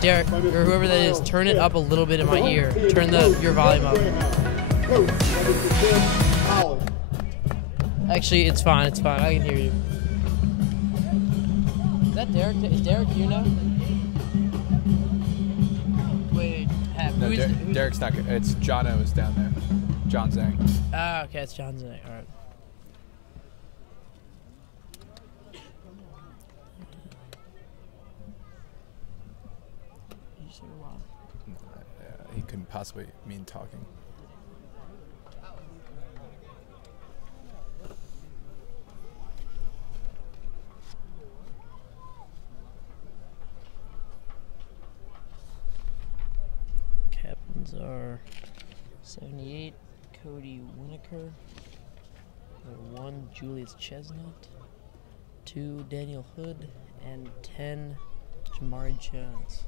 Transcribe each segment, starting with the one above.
Derek, or whoever that is, turn it up a little bit in my ear. Turn your volume up. Actually, it's fine. It's fine. I can hear you. Is that Derek? Is Derek here now? Wait. No, Derek's not good. It's John O is down there. John Zhang. Ah, okay. It's John Zhang. All right. He couldn't possibly mean talking. Captains are 78, Cody Winokur. 1, Julius Chestnut. 2, Daniel Hood. And 10, Jamari Jones.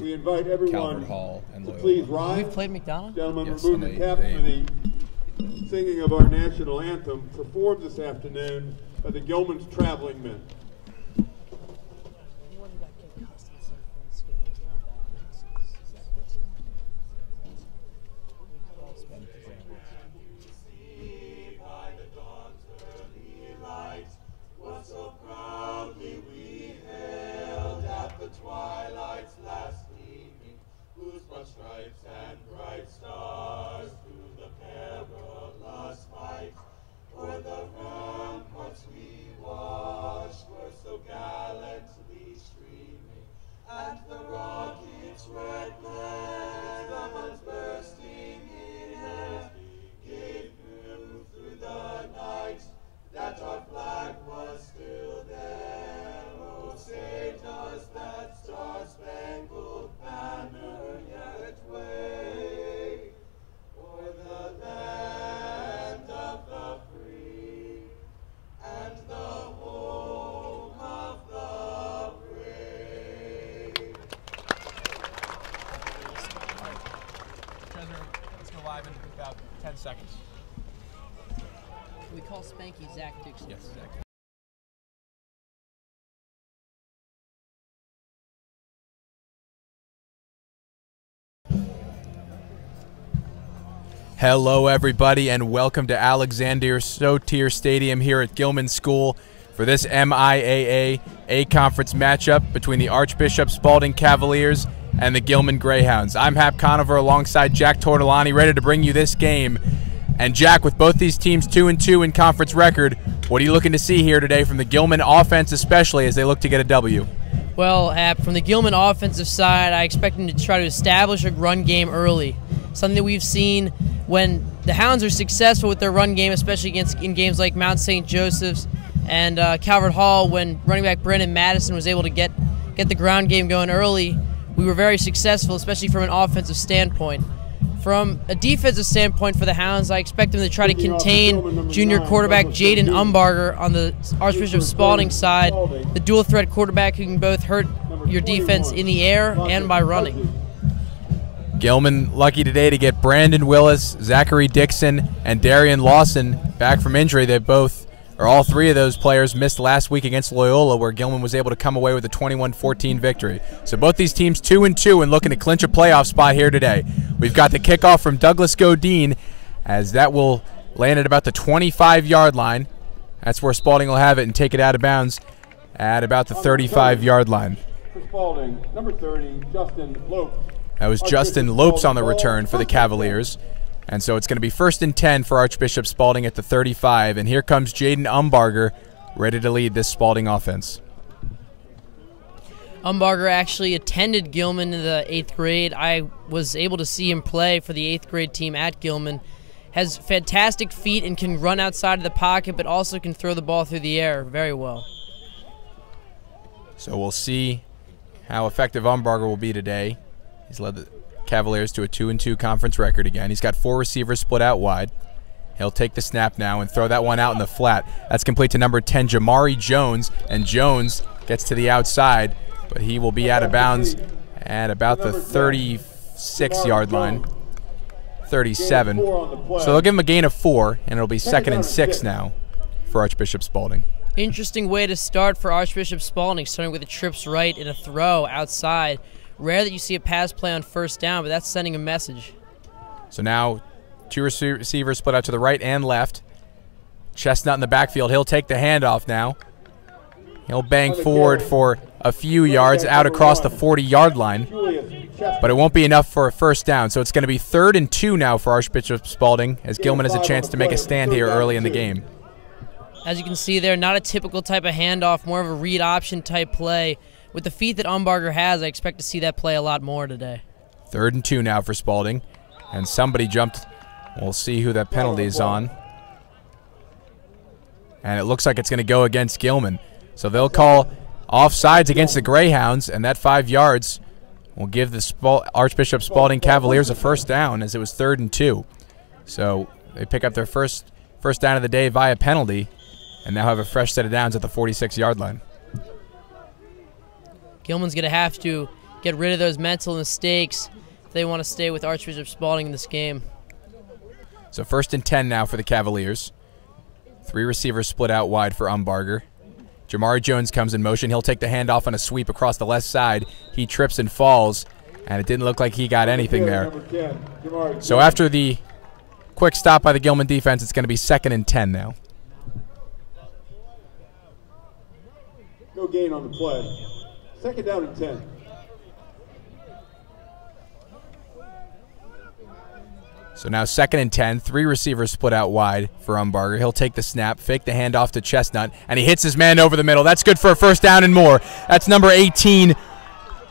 We invite everyone to please rise. We've played McDonald? Gentlemen, yes, remove the caps for the singing of our national anthem, performed this afternoon by the Gilman's Traveling Men. About 10 seconds. We call Spanky Zach Dixon. Yes, Zach. Hello, everybody, and welcome to Alexander Sotir Stadium here at Gilman School for this MIAA A-Conference matchup between the Archbishop Spalding Cavaliers and the Gilman Greyhounds. I'm Hap Conover alongside Jack Tortolani, ready to bring you this game. And Jack, with both these teams 2-2 in conference record, what are you looking to see here today from the Gilman offense, especially as they look to get a W? Well, Hap, from the Gilman offensive side, I expect them to try to establish a run game early. Something that we've seen when the Hounds are successful with their run game, especially in games like Mount St. Joseph's and Calvert Hall, when running back Brennan Madison was able to get the ground game going early. We were very successful, especially from an offensive standpoint. From a defensive standpoint for the Hounds, I expect them to try to contain junior quarterback Jaden Umbarger on the Archbishop Spalding side, the dual threat quarterback who can both hurt your defense in the air and by running. Gilman lucky today to get Brandon Willis, Zachary Dixon, and Darian Lawson back from injury. They both, or all three of those players, missed last week against Loyola, where Gilman was able to come away with a 21-14 victory. So both these teams 2-2 and looking to clinch a playoff spot here today. We've got the kickoff from Douglas Godine, as that will land at about the 25-yard line. That's where Spalding will have it and take it out of bounds at about the 35-yard line. For Spalding, number 30, Justin Lope. That was Justin Lopes on the return for the Cavaliers. And so it's going to be 1st and 10 for Archbishop Spalding at the 35. And here comes Jaden Umbarger, ready to lead this Spalding offense. Umbarger actually attended Gilman in the 8th grade. I was able to see him play for the 8th grade team at Gilman. Has fantastic feet and can run outside of the pocket, but also can throw the ball through the air very well. So we'll see how effective Umbarger will be today. He's led the Cavaliers to a 2-2 conference record again. He's got 4 receivers split out wide. He'll take the snap now and throw that one out in the flat. That's complete to number 10, Jamari Jones, and Jones gets to the outside, but he will be out of bounds at about the 36-yard line, 37. So they'll give him a gain of 4, and it'll be 2nd and 6 now for Archbishop Spalding. Interesting way to start for Archbishop Spalding, starting with a trips right and a throw outside. Rare that you see a pass play on 1st down, but that's sending a message. So now 2 receivers split out to the right and left. Chestnut in the backfield. He'll take the handoff now. He'll bang forward for a few yards out across the 40-yard line, but it won't be enough for a 1st down. So it's going to be 3rd and 2 now for Archbishop Spalding, as Gilman has a chance to make a stand here early in the game. As you can see there, not a typical type of handoff, more of a read option type play. With the feet that Umbarger has, I expect to see that play a lot more today. 3rd and 2 now for Spalding. And somebody jumped. We'll see who that penalty is on. And it looks like it's going to go against Gilman. So they'll call offsides against the Greyhounds, and that 5 yards will give the Archbishop Spalding Cavaliers a 1st down, as it was 3rd and 2. So they pick up their first down of the day via penalty, and now have a fresh set of downs at the 46-yard line. Gilman's going to have to get rid of those mental mistakes if they want to stay with Archbishop Spalding in this game. So 1st and 10 now for the Cavaliers. 3 receivers split out wide for Umbarger. Jamari Jones comes in motion. He'll take the handoff on a sweep across the left side. He trips and falls, and it didn't look like he got anything there. So after the quick stop by the Gilman defense, it's going to be 2nd and 10 now. No gain on the play. 2nd down and 10. So now 2nd and 10, 3 receivers split out wide for Umbarger. He'll take the snap, fake the handoff to Chestnut, and he hits his man over the middle. That's good for a 1st down and more. That's number 18,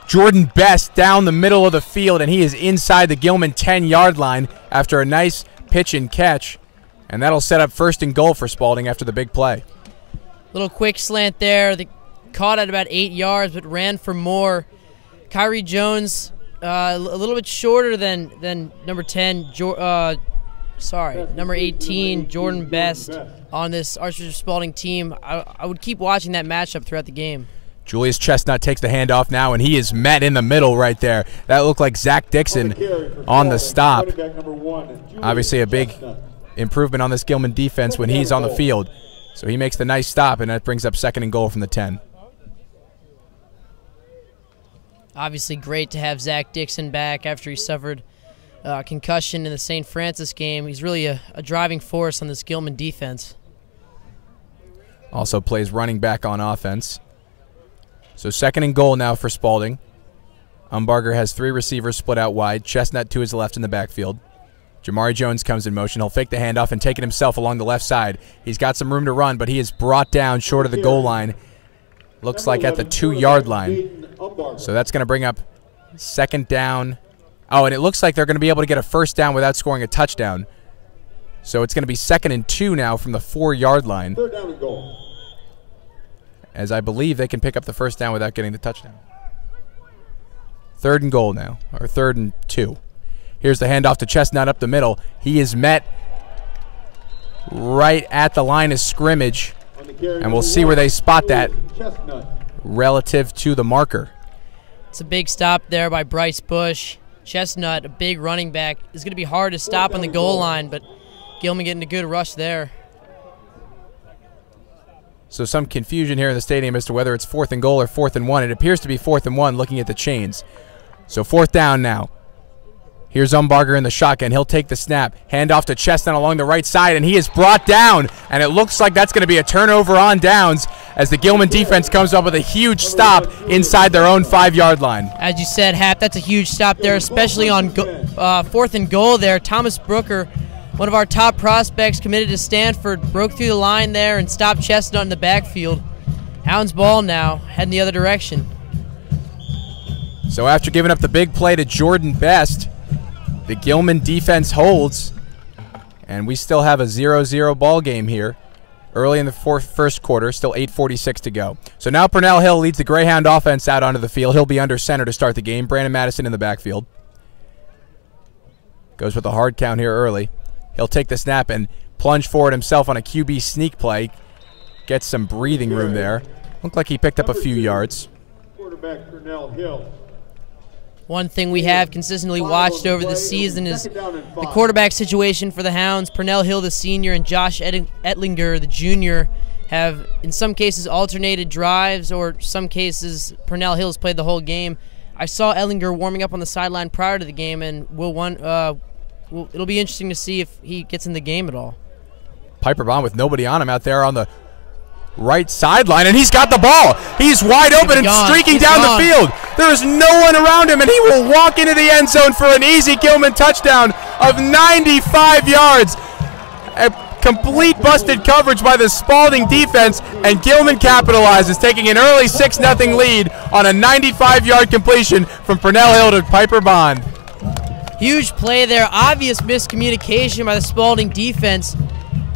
Jordan Best, down the middle of the field, and he is inside the Gilman 10-yard line after a nice pitch and catch, and that'll set up 1st and goal for Spalding after the big play. Little quick slant there. They caught at about 8 yards, but ran for more. Kyrie Jones, a little bit shorter than number 10, number 18, Jordan Best on this Archbishop Spalding team. I would keep watching that matchup throughout the game. Julius Chestnut takes the handoff now, and he is met in the middle right there. That looked like Zach Dixon on the stop. Obviously a big improvement on this Gilman defense when he's on the field. So he makes the nice stop, and that brings up 2nd and goal from the 10. Obviously great to have Zach Dixon back after he suffered a concussion in the St. Francis game. He's really a driving force on this Gilman defense. Also plays running back on offense. So 2nd and goal now for Spalding. Umbarger has 3 receivers split out wide. Chestnut to his left in the backfield. Jamari Jones comes in motion. He'll fake the handoff and take it himself along the left side. He's got some room to run, but he is brought down short of the goal line. Looks like at the 2-yard line. So that's going to bring up 2nd down. Oh, and it looks like they're going to be able to get a 1st down without scoring a touchdown. So it's going to be 2nd and 2 now from the 4-yard line. 3rd down and goal. As I believe they can pick up the 1st down without getting the touchdown. 3rd and goal now, or 3rd and 2. Here's the handoff to Chestnut up the middle. He is met right at the line of scrimmage, and we'll see where they spot that relative to the marker. It's a big stop there by Bryce Bush. Chestnut, a big running back, is going to be hard to stop on the goal line, but Gilman getting a good rush there. So some confusion here in the stadium as to whether it's 4th and goal or 4th and 1. It appears to be 4th and 1 looking at the chains. So 4th down now. Here's Umbarger in the shotgun. He'll take the snap. Hand off to Chestnut along the right side, and he is brought down. And it looks like that's going to be a turnover on downs as the Gilman defense comes up with a huge stop inside their own 5-yard line. As you said, Hap, that's a huge stop there, especially on 4th and goal there. Thomas Brooker, one of our top prospects, committed to Stanford, broke through the line there and stopped Chestnut in the backfield. Hounds ball now, heading the other direction. So after giving up the big play to Jordan Best, the Gilman defense holds, and we still have a 0-0 ball game here early in the first quarter, still 8:46 to go. So now Purnell Hill leads the Greyhound offense out onto the field. He'll be under center to start the game. Brandon Madison in the backfield. Goes with a hard count here early. He'll take the snap and plunge forward himself on a QB sneak play. Gets some breathing room there. Looked like he picked up a few yards. Quarterback Purnell Hill. One thing we have consistently watched over the season is the quarterback situation for the Hounds. Purnell Hill, the senior, and Josh Ettlinger, the junior, have in some cases alternated drives, or some cases Purnell Hill's played the whole game. I saw Ettlinger warming up on the sideline prior to the game, and it'll be interesting to see if he gets in the game at all. Piper Bond with nobody on him out there on the right sideline, and he's got the ball. He's wide open and streaking down the field. There is no one around him, and he will walk into the end zone for an easy Gilman touchdown of 95 yards. A complete busted coverage by the Spalding defense, and Gilman capitalizes, taking an early 6-0 lead on a 95-yard completion from Purnell Hill to Piper Bond. Huge play there. Obvious miscommunication by the Spalding defense.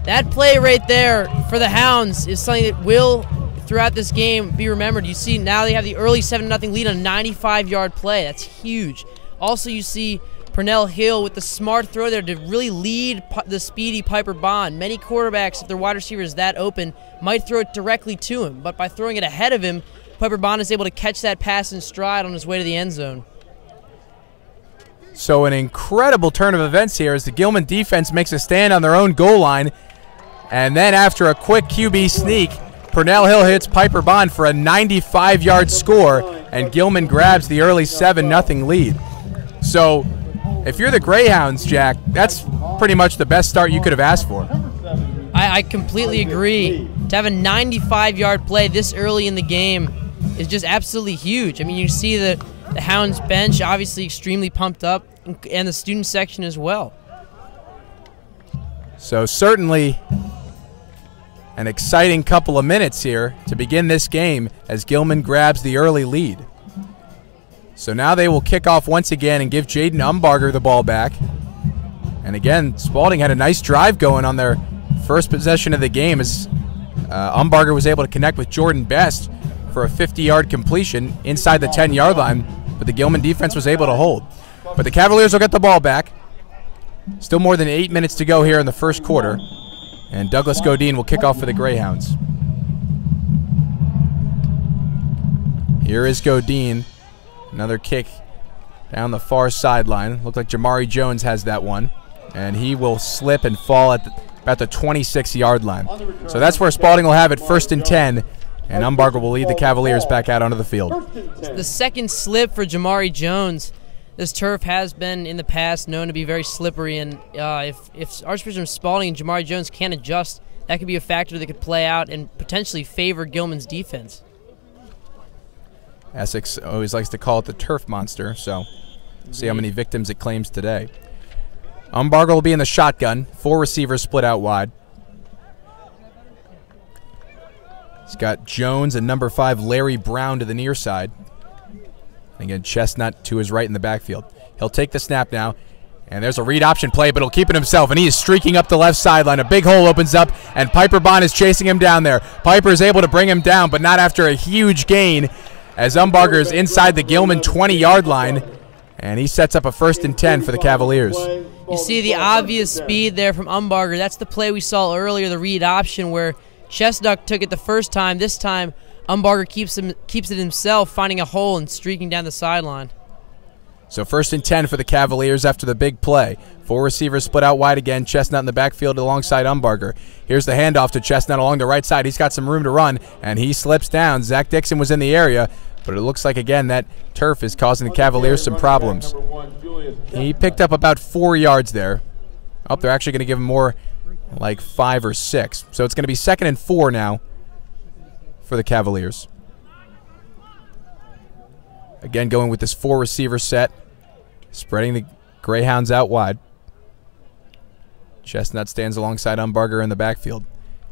That play right there for the Hounds is something that will, throughout this game, be remembered. You see now they have the early 7-0 lead on a 95-yard play. That's huge. Also, you see Purnell Hill with the smart throw there to really lead the speedy Piper Bond. Many quarterbacks, if their wide receiver is that open, might throw it directly to him. But by throwing it ahead of him, Piper Bond is able to catch that pass in stride on his way to the end zone. So an incredible turn of events here as the Gilman defense makes a stand on their own goal line. And then after a quick QB sneak, Purnell Hill hits Piper Bond for a 95-yard score, and Gilman grabs the early 7-0 lead. So if you're the Greyhounds, Jack, that's pretty much the best start you could have asked for. I completely agree. To have a 95-yard play this early in the game is just absolutely huge. I mean, you see the Hounds bench obviously extremely pumped up, and the student section as well. So certainly an exciting couple of minutes here to begin this game as Gilman grabs the early lead. So now they will kick off once again and give Jaden Umbarger the ball back. And again, Spalding had a nice drive going on their first possession of the game as Umbarger was able to connect with Jordan Best for a 50-yard completion inside the 10-yard line, but the Gilman defense was able to hold. But the Cavaliers will get the ball back. Still more than 8 minutes to go here in the first quarter. And Douglas Godin will kick off for the Greyhounds. Here is Godin. Another kick down the far sideline. Looked like Jamari Jones has that one. And he will slip and fall at about the 26-yard line. So that's where Spalding will have it, 1st and 10. And Umbarger will lead the Cavaliers back out onto the field. The second slip for Jamari Jones. This turf has been, in the past, known to be very slippery, and if Archbishop Spalding and Jamari Jones can't adjust, that could be a factor that could play out and potentially favor Gilman's defense. Essex always likes to call it the turf monster, so see how many victims it claims today. Umbarger will be in the shotgun. 4 receivers split out wide. He's got Jones and number 5 Larry Brown to the near side. Again, Chestnut to his right in the backfield. He'll take the snap now, and there's a read option play, but he'll keep it himself, and he is streaking up the left sideline. A big hole opens up, and Piper Bond is chasing him down there. Piper is able to bring him down, but not after a huge gain, as Umbarger is inside the Gilman 20-yard line, And he sets up a 1st and 10 for the Cavaliers. You see the obvious speed there from Umbarger. That's the play we saw earlier, the read option, where Chestnut took it the first time. This time, Umbarger keeps it himself, finding a hole and streaking down the sideline. So 1st and 10 for the Cavaliers after the big play. 4 receivers split out wide again. Chestnut in the backfield alongside Umbarger. Here's the handoff to Chestnut along the right side. He's got some room to run, and he slips down. Zach Dixon was in the area, but it looks like, again, that turf is causing the Cavaliers some problems. He picked up about 4 yards there. Oh, they're actually going to give him more, like 5 or 6. So it's going to be 2nd and 4 now for the Cavaliers. Again, going with this 4-receiver set, spreading the Greyhounds out wide. Chestnut stands alongside Umbarger in the backfield.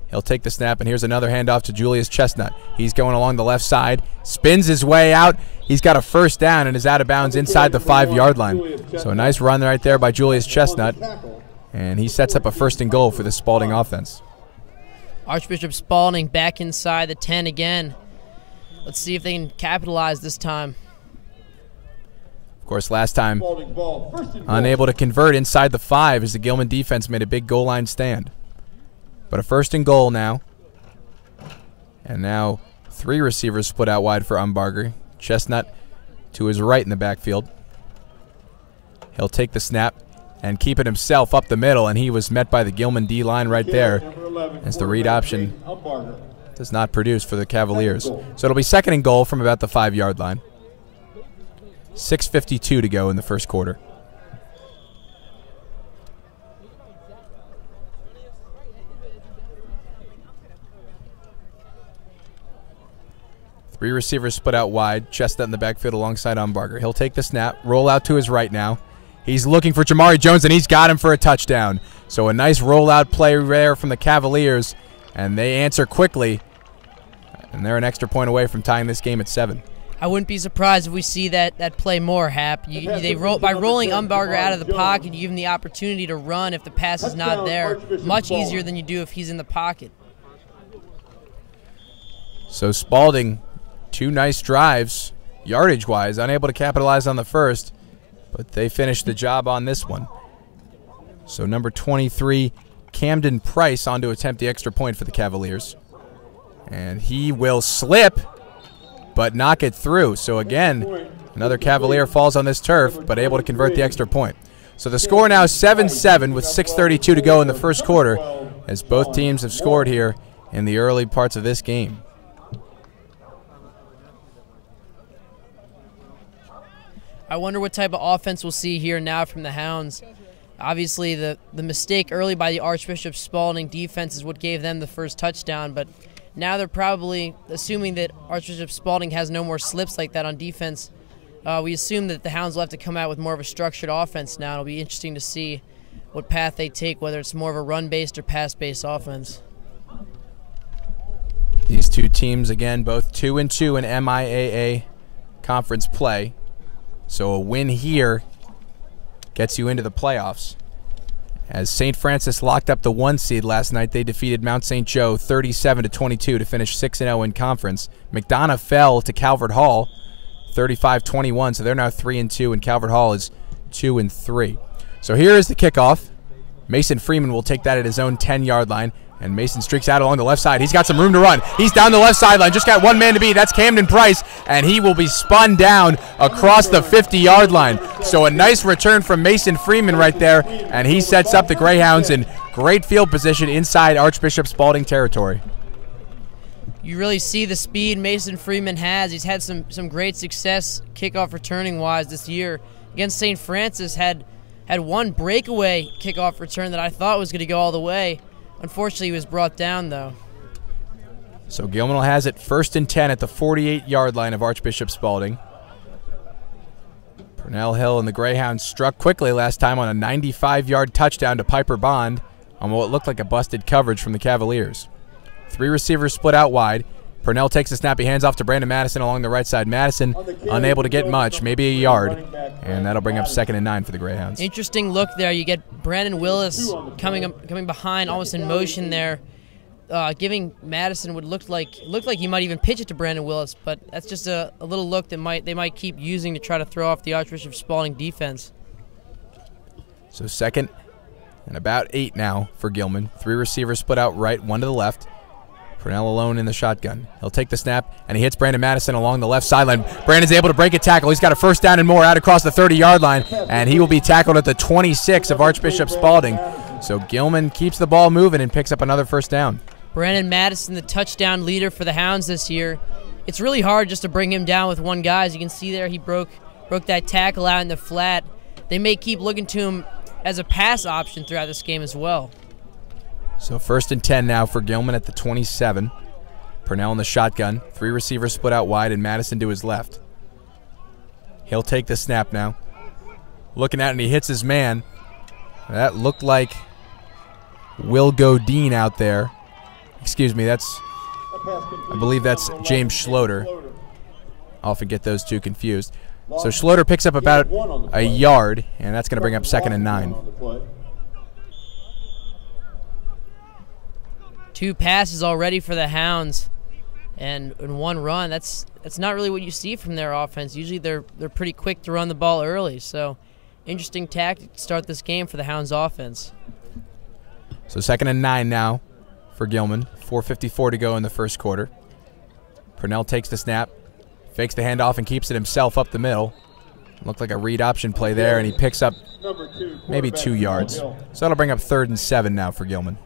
He'll take the snap, and here's another handoff to Julius Chestnut. He's going along the left side, spins his way out. He's got a 1st down and is out of bounds inside the 5-yard line. So a nice run right there by Julius Chestnut, and he sets up a 1st and goal for the Spalding offense. Archbishop Spalding back inside the 10 again. Let's see if they can capitalize this time. Of course, last time, unable to convert inside the 5 as the Gilman defense made a big goal line stand. But a 1st and goal now. And now 3 receivers split out wide for Umbarger. Chestnut to his right in the backfield. He'll take the snap and keep it himself up the middle, and he was met by the Gilman D-line right there as the read option does not produce for the Cavaliers. So it'll be 2nd and goal from about the 5-yard line. 6:52 to go in the first quarter. Three receivers split out wide. Chestnut in the backfield alongside Umbarger. He'll take the snap, roll out to his right now. He's looking for Jamari Jones, and he's got him for a touchdown. So a nice rollout play there from the Cavaliers, and they answer quickly, and they're an extra point away from tying this game at 7. I wouldn't be surprised if we see that play more, Hap. By rolling Umbarger out of the pocket, you give him the opportunity to run if the pass is not there. Much easier than you do if he's in the pocket. So Spalding, 2 nice drives, yardage-wise, unable to capitalize on the first, but they finished the job on this one. So number 23, Camden Price, on to attempt the extra point for the Cavaliers. And he will slip, but knock it through. So again, another Cavalier falls on this turf, but able to convert the extra point. So the score now is 7-7 with 6:32 to go in the first quarter, as both teams have scored here in the early parts of this game. I wonder what type of offense we'll see here now from the Hounds. Obviously, the mistake early by the Archbishop Spalding defense is what gave them the first touchdown, but now they're probably assuming that Archbishop Spalding has no more slips like that on defense. We assume that the Hounds will have to come out with more of a structured offense now. It'll be interesting to see what path they take, whether it's more of a run-based or pass-based offense. These two teams, again, both 2-2 in MIAA conference play. So a win here gets you into the playoffs. As St. Francis locked up the 1 seed last night, they defeated Mount St. Joe 37-22 to finish 6-0 in conference. McDonough fell to Calvert Hall 35-21, so they're now 3-2, and Calvert Hall is 2-3. So here is the kickoff. Mason Freeman will take that at his own 10-yard line, and Mason streaks out along the left side. He's got some room to run. He's down the left sideline. Just got one man to beat. That's Camden Price, and he will be spun down across the 50-yard line. So a nice return from Mason Freeman right there, and he sets up the Greyhounds in great field position inside Archbishop Spalding territory. You really see the speed Mason Freeman has. He's had some great success kickoff returning-wise this year. Against St. Francis, had one breakaway kickoff return that I thought was going to go all the way. Unfortunately, he was brought down, though. So Gilman has it 1st and 10 at the 48-yard line of Archbishop Spalding. Purnell Hill and the Greyhounds struck quickly last time on a 95-yard touchdown to Piper Bond on what looked like a busted coverage from the Cavaliers. 3 receivers split out wide. Purnell takes a snap. He hands off to Brandon Madison along the right side. Madison unable to get much, maybe a yard, and that'll bring up 2nd and 9 for the Greyhounds. Interesting look there. You get Brandon Willis coming behind, almost in motion there. giving Madison would look like he might even pitch it to Brandon Willis, but that's just a little look that they might keep using to try to throw off the Archbishop Spalding defense. So 2nd and about 8 now for Gilman. 3 receivers split out right, 1 to the left. Purnell alone in the shotgun. He'll take the snap, and he hits Brandon Madison along the left sideline. Brandon's able to break a tackle. He's got a first down and more out across the 30-yard line, and he will be tackled at the 26 of Archbishop Spalding. So Gilman keeps the ball moving and picks up another first down. Brandon Madison, the touchdown leader for the Hounds this year. It's really hard just to bring him down with one guy. As you can see there, he broke that tackle out in the flat. They may keep looking to him as a pass option throughout this game as well. So 1st and 10 now for Gilman at the 27. Purnell in the shotgun. 3 receivers split out wide and Madison to his left. He'll take the snap now. Looking at it, and he hits his man. That looked like Will Godine out there. Excuse me, I believe that's James Schloter. I often get those two confused. So Schloter picks up about a yard, and that's going to bring up 2nd and 9. 2 passes already for the Hounds, and 1 run. That's not really what you see from their offense. Usually they're pretty quick to run the ball early. So interesting tactic to start this game for the Hounds offense. So 2nd and 9 now for Gilman. 4:54 to go in the first quarter. Purnell takes the snap, fakes the handoff, and keeps it himself up the middle. Looked like a read option play there, and he picks up maybe 2 yards. So that'll bring up 3rd and 7 now for Gilman.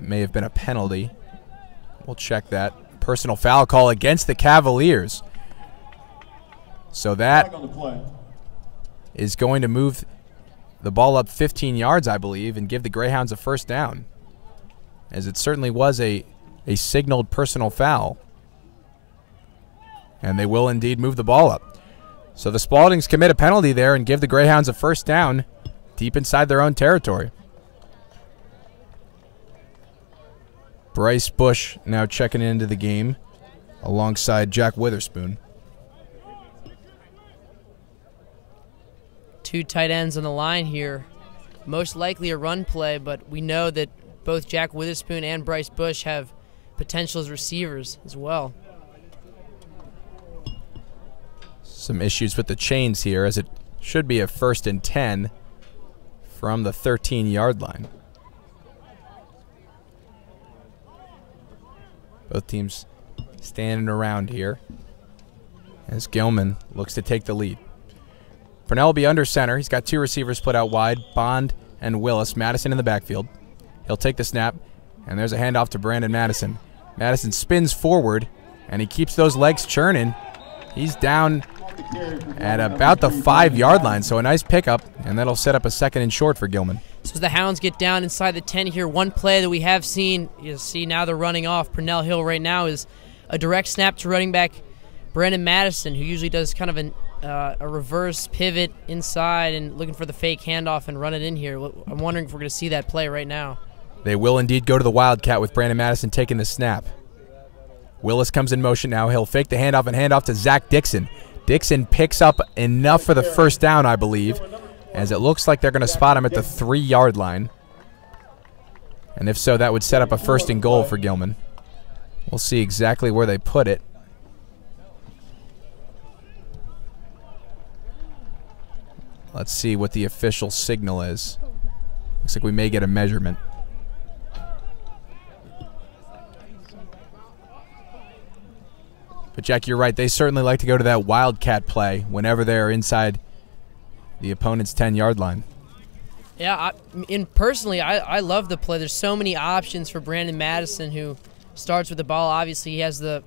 May have been a penalty. We'll check that. Personal foul call against the Cavaliers. So that is going to move the ball up 15 yards, I believe, and give the Greyhounds a first down, as it certainly was a signaled personal foul. And they will indeed move the ball up. So the Spaldings commit a penalty there and give the Greyhounds a first down deep inside their own territory. Bryce Bush now checking into the game alongside Jack Witherspoon. 2 tight ends on the line here. Most likely a run play, but we know that both Jack Witherspoon and Bryce Bush have potential as receivers as well. Some issues with the chains here, as it should be a 1st and 10 from the 13-yard line. Both teams standing around here as Gilman looks to take the lead. Purnell will be under center. He's got 2 receivers split out wide, Bond and Willis. Madison in the backfield. He'll take the snap, and there's a handoff to Brandon Madison. Madison spins forward, and he keeps those legs churning. He's down at about the 5-yard line, so a nice pickup, and that'll set up a 2nd and short for Gilman. So as the Hounds get down inside the 10 here, one play that we have seen, you see now they're running off Purnell Hill right now, is a direct snap to running back Brandon Madison, who usually does kind of a reverse pivot inside and looking for the fake handoff and run it in here. I'm wondering if we're going to see that play right now. They will indeed go to the Wildcat with Brandon Madison taking the snap. Willis comes in motion now. He'll fake the handoff and hand off to Zach Dixon. Dixon picks up enough for the first down, I believe, as it looks like they're going to spot him at the 3-yard line. And if so, that would set up a 1st and goal for Gilman. We'll see exactly where they put it. Let's see what the official signal is. Looks like we may get a measurement. But, Jack, you're right. They certainly like to go to that Wildcat play whenever they're inside the opponent's 10-yard line. Yeah, personally, I love the play. There's so many options for Brandon Madison, who starts with the ball. Obviously, he has the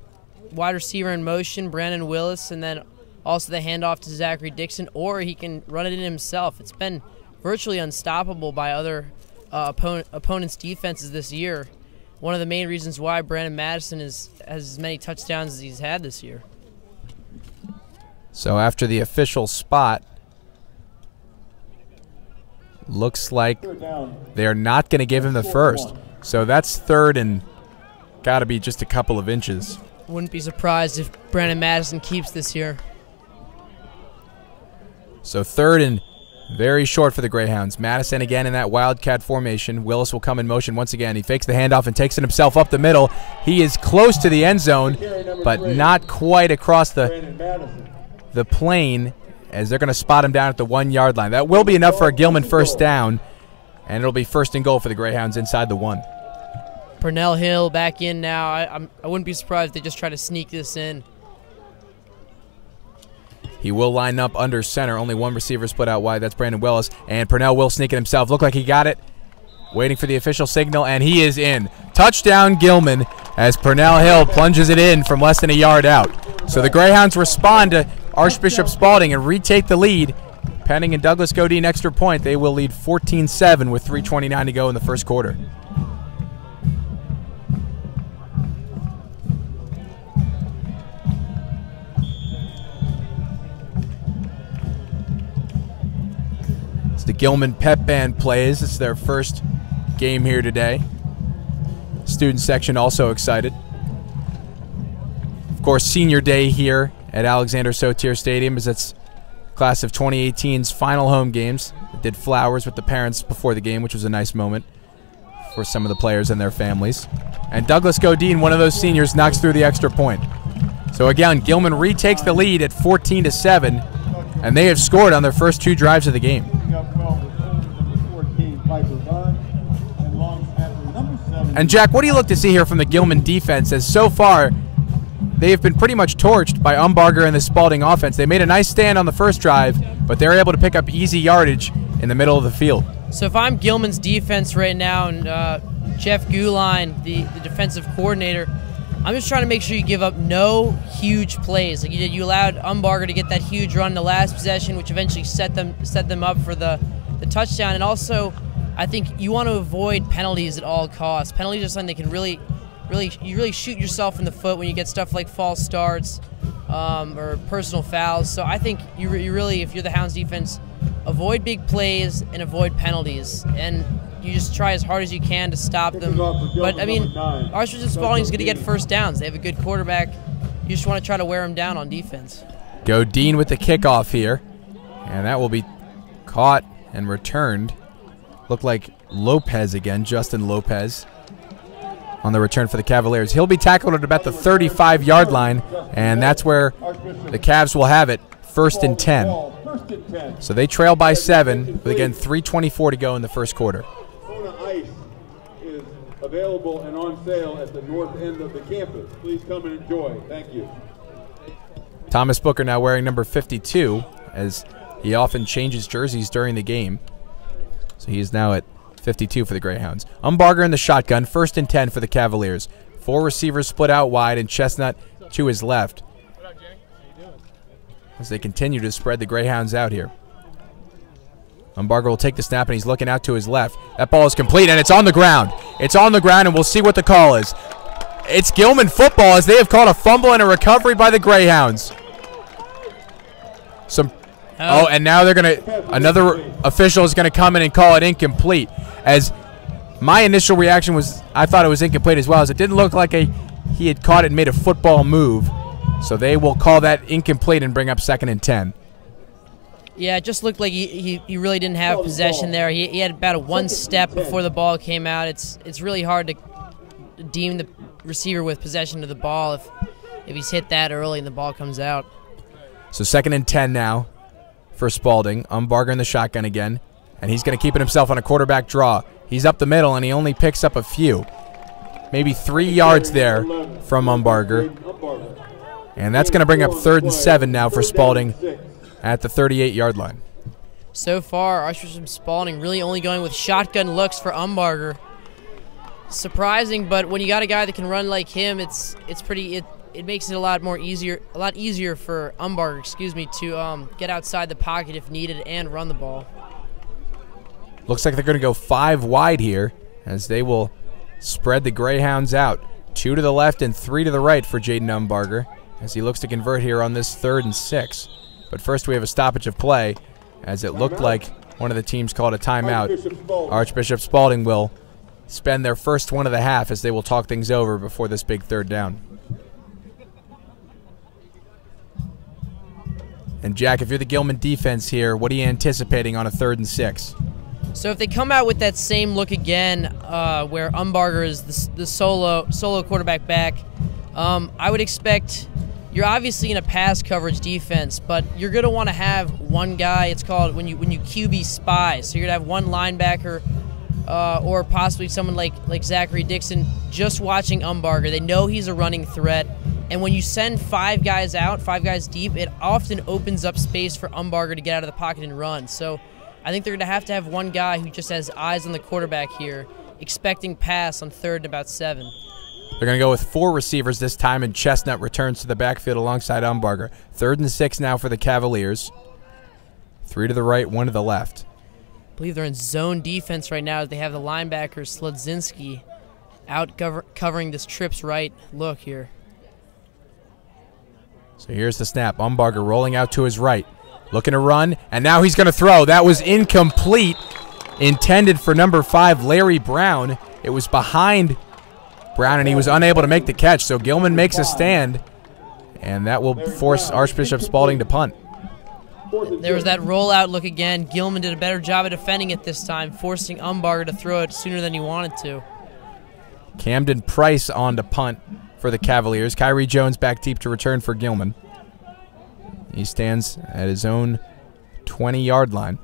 wide receiver in motion, Brandon Willis, and then also the handoff to Zachary Dixon, or he can run it in himself. It's been virtually unstoppable by other opponents' defenses this year. One of the main reasons why Brandon Madison has as many touchdowns as he's had this year. So after the official spot, looks like they're not going to give him the first. So that's 3rd and got to be just a couple of inches. Wouldn't be surprised if Brandon Madison keeps this here. So 3rd and Very short for the Greyhounds. Madison again in that wildcat formation. Willis will come in motion once again. He fakes the handoff and takes it himself up the middle. He is close to the end zone, but not quite across the plane, as they're going to spot him down at the 1 yard line. That will be enough for a Gilman first down, and it'll be first and goal for the Greyhounds inside the 1. Purnell Hill back in now. I wouldn't be surprised if they just try to sneak this in. He will line up under center. Only one receiver split out wide. That's Brandon Willis. And Purnell will sneak it himself. Look like he got it. Waiting for the official signal, and he is in. Touchdown Gilman as Purnell Hill plunges it in from less than a yard out. So the Greyhounds respond to Archbishop Spalding and retake the lead. Pending and Douglas Godine extra point, they will lead 14-7 with 3:29 to go in the first quarter. The Gilman Pep Band plays. It's their first game here today. Student section also excited. Of course, senior day here at Alexander Sotier Stadium, as it's class of 2018's final home games. They did flowers with the parents before the game, which was a nice moment for some of the players and their families. And Douglas Godine, one of those seniors, knocks through the extra point. So again, Gilman retakes the lead at 14-7, and they have scored on their first 2 drives of the game. And Jack, what do you look to see here from the Gilman defense, as so far they have been pretty much torched by Umbarger and the Spalding offense? They made a nice stand on the first drive, but they're able to pick up easy yardage in the middle of the field. So if I'm Gilman's defense right now, and Jeff Gulline, the defensive coordinator, I'm just trying to make sure you give up no huge plays like you did. You allowed Umbarger to get that huge run in the last possession, which eventually set them up for the touchdown. And also, I think you want to avoid penalties at all costs. Penalties are something that can really shoot yourself in the foot when you get stuff like false starts or personal fouls. So I think you really, if you're the Hounds defense, avoid big plays and avoid penalties, and you just try as hard as you can to stop them. But I mean, Archbishop Spalding is going to get first downs. They have a good quarterback. You just want to try to wear them down on defense. Godine with the kickoff here, and that will be caught and returned. Looked like Lopez again, Justin Lopez, on the return for the Cavaliers. He'll be tackled at about the 35-yard line, and that's where the Cavs will have it, 1st and 10. So they trail by 7, with again 3:24 to go in the first quarter. Kona Ice is available and on sale at the north end of the campus. Please come and enjoy. Thank you. Thomas Booker now wearing number 52, as he often changes jerseys during the game. So he is now at 52 for the Greyhounds. Umbarger in the shotgun, 1st and 10 for the Cavaliers. 4 receivers split out wide, and Chestnut to his left, as they continue to spread the Greyhounds out here. Umbarger will take the snap, and he's looking out to his left. That ball is complete, and it's on the ground. It's on the ground, and we'll see what the call is. It's Gilman football, as they have called a fumble and a recovery by the Greyhounds. Oh, and now they're going to, another official is going to come in and call it incomplete. As my initial reaction was, I thought it was incomplete as well, as it didn't look like he had caught it and made a football move. So they will call that incomplete and bring up 2nd and 10. Yeah, it just looked like he really didn't have possession there. He had about a 1 step before the ball came out. It's really hard to deem the receiver with possession of the ball if he's hit that early and the ball comes out. So 2nd and 10 now for Spalding. Umbarger in the shotgun again, and he's going to keep it himself on a quarterback draw. He's up the middle, and he only picks up a few. Maybe 3 yards there from Umbarger. And that's going to bring up 3rd and 7 now for Spalding at the 38-yard line. So far, Archbishop Spalding really only going with shotgun looks for Umbarger. Surprising, but when you got a guy that can run like him, it makes it a lot easier for Umbarger, to get outside the pocket if needed and run the ball. Looks like they're going to go 5 wide here, as they will spread the Greyhounds out. 2 to the left and 3 to the right for Jaden Umbarger, as he looks to convert here on this 3rd and 6. But first we have a stoppage of play, as it looked like one of the teams called a timeout. Archbishop Spalding will spend their first one of the half, as they will talk things over before this big 3rd down. And Jack, if you're the Gilman defense here, what are you anticipating on a 3rd and 6? So if they come out with that same look again, where Umbarger is the solo quarterback back, I would expect you're obviously in a pass coverage defense, but you're going to want to have one guy. It's called when you QB spy. So you're going to have one linebacker or possibly someone like Zachary Dixon just watching Umbarger. They know he's a running threat. And when you send 5 guys out, 5 guys deep, it often opens up space for Umbarger to get out of the pocket and run. So I think they're going to have one guy who just has eyes on the quarterback here, expecting pass on 3rd and about 7. They're going to go with 4 receivers this time, and Chestnut returns to the backfield alongside Umbarger. 3rd and 6 now for the Cavaliers. 3 to the right, 1 to the left. I believe they're in zone defense right now as they have the linebacker Sludzinski out covering this trips right look here. So here's the snap. Umbarger rolling out to his right. Looking to run, and now he's going to throw. That was incomplete. Intended for number 5, Larry Brown. It was behind Brown, and he was unable to make the catch. So Gilman makes a stand, and that will force Archbishop Spalding to punt. There was that rollout look again. Gilman did a better job of defending it this time, forcing Umbarger to throw it sooner than he wanted to. Camden Price on to punt for the Cavaliers. Kyrie Jones back deep to return for Gilman. He stands at his own 20-yard line.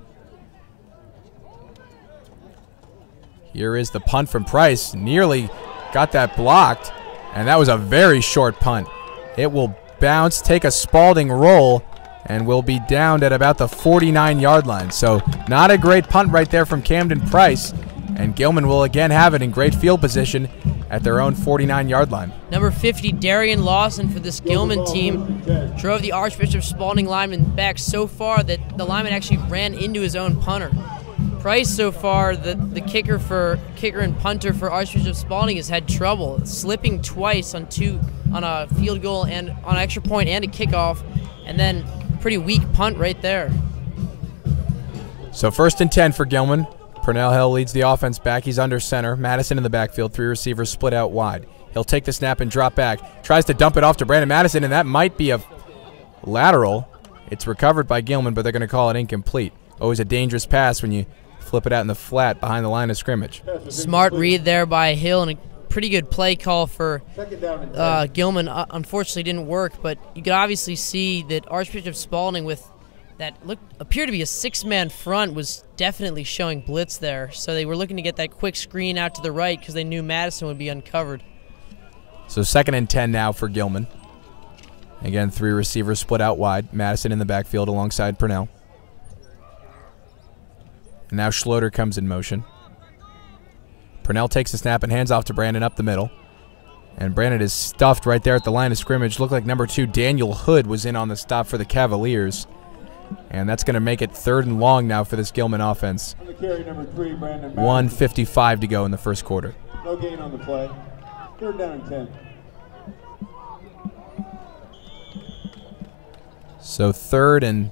Here is the punt from Price. Nearly got that blocked, and that was a very short punt. It will bounce, take a Spalding roll, and will be downed at about the 49-yard line. So not a great punt right there from Camden Price, and Gilman will again have it in great field position at their own 49-yard line. Number 50, Darian Lawson for this Gilman team, drove the Archbishop Spalding lineman back so far that the lineman actually ran into his own punter. Price so far, the kicker and punter for Archbishop Spalding has had trouble, slipping twice on a field goal and on an extra point and a kickoff, and then pretty weak punt right there. So 1st and 10 for Gilman. Purnell Hill leads the offense back. He's under center. Madison in the backfield. 3 receivers split out wide. He'll take the snap and drop back. Tries to dump it off to Brandon Madison, and that might be a lateral. It's recovered by Gilman, but they're going to call it incomplete. Always a dangerous pass when you flip it out in the flat behind the line of scrimmage. Smart read there by Hill, and a pretty good play call for Gilman. Unfortunately didn't work, but you could obviously see that Archbishop Spalding with that appeared to be a 6-man front was definitely showing blitz there. So they were looking to get that quick screen out to the right because they knew Madison would be uncovered. So 2nd and 10 now for Gilman. Again, 3 receivers split out wide. Madison in the backfield alongside Purnell. And now Schloter comes in motion. Purnell takes the snap and hands off to Brandon up the middle. And Brandon is stuffed right there at the line of scrimmage. Looked like number 2, Daniel Hood, was in on the stop for the Cavaliers. And that's going to make it 3rd and long now for this Gilman offense. 1:55 to go in the first quarter. No gain on the play. 3rd down and 10. So 3rd and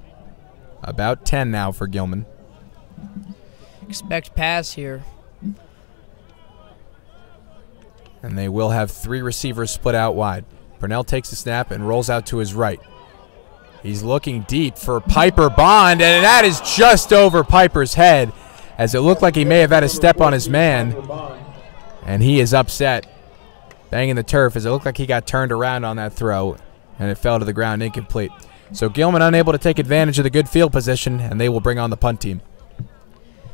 about 10 now for Gilman. Expect pass here. And they will have 3 receivers split out wide. Purnell takes the snap and rolls out to his right. He's looking deep for Piper Bond, and that is just over Piper's head, as it looked like he may have had a step on his man, and he is upset, banging the turf as it looked like he got turned around on that throw, and it fell to the ground incomplete. So Gilman unable to take advantage of the good field position, and they will bring on the punt team.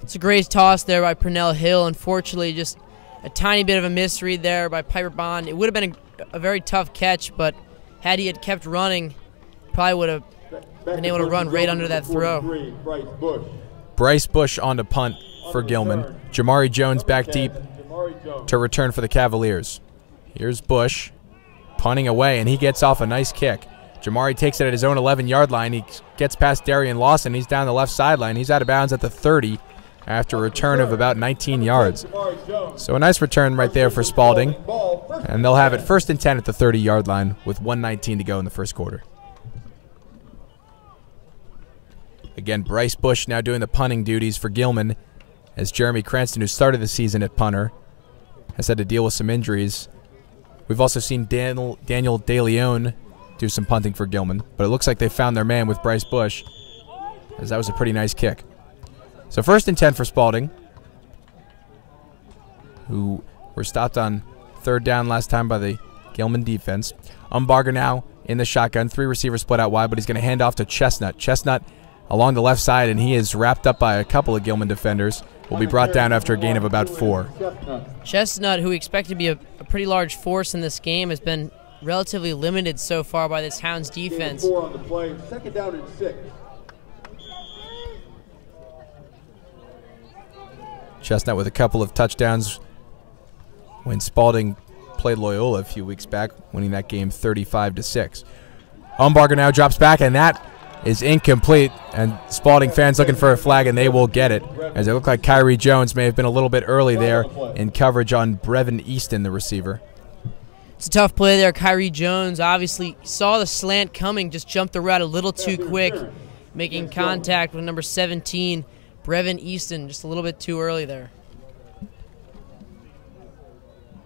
It's a great toss there by Purnell Hill. Unfortunately, just a tiny bit of a misread there by Piper Bond. It would have been a very tough catch, but had he had kept running, probably would have been able to run right under that throw. Bryce Bush on to punt for Gilman. Jamari Jones back deep to return for the Cavaliers. Here's Bush punting away, and he gets off a nice kick. Jamari takes it at his own 11-yard line. He gets past Darian Lawson. He's down the left sideline. He's out of bounds at the 30 after a return of about 19 yards. So a nice return right there for Spalding. And they'll have it 1st and 10 at the 30-yard line with 1:19 to go in the first quarter. Again, Bryce Bush now doing the punting duties for Gilman, as Jeremy Cranston, who started the season at punter, has had to deal with some injuries. We've also seen Daniel DeLeon do some punting for Gilman. But it looks like they found their man with Bryce Bush, as that was a pretty nice kick. So 1st and 10 for Spalding, who were stopped on 3rd down last time by the Gilman defense. Umbarger now in the shotgun. 3 receivers split out wide, but he's going to hand off to Chestnut. Chestnut along the left side, and he is wrapped up by a couple of Gilman defenders. Will be brought down after a gain of about 4. Chestnut, who we expect to be a pretty large force in this game, has been relatively limited so far by this Hounds defense. 4 on the play. 2nd down and 6. Chestnut with a couple of touchdowns when Spalding played Loyola a few weeks back, winning that game 35-6. Umbarger now drops back, and that is incomplete. And Spalding fans looking for a flag, and they will get it, as it looked like Kyrie Jones may have been a little bit early there in coverage on Brevin Easton, the receiver. It's a tough play there. Kyrie Jones obviously saw the slant coming, just jumped the route a little too quick, making contact with number 17, Brevin Easton, just a little bit too early there.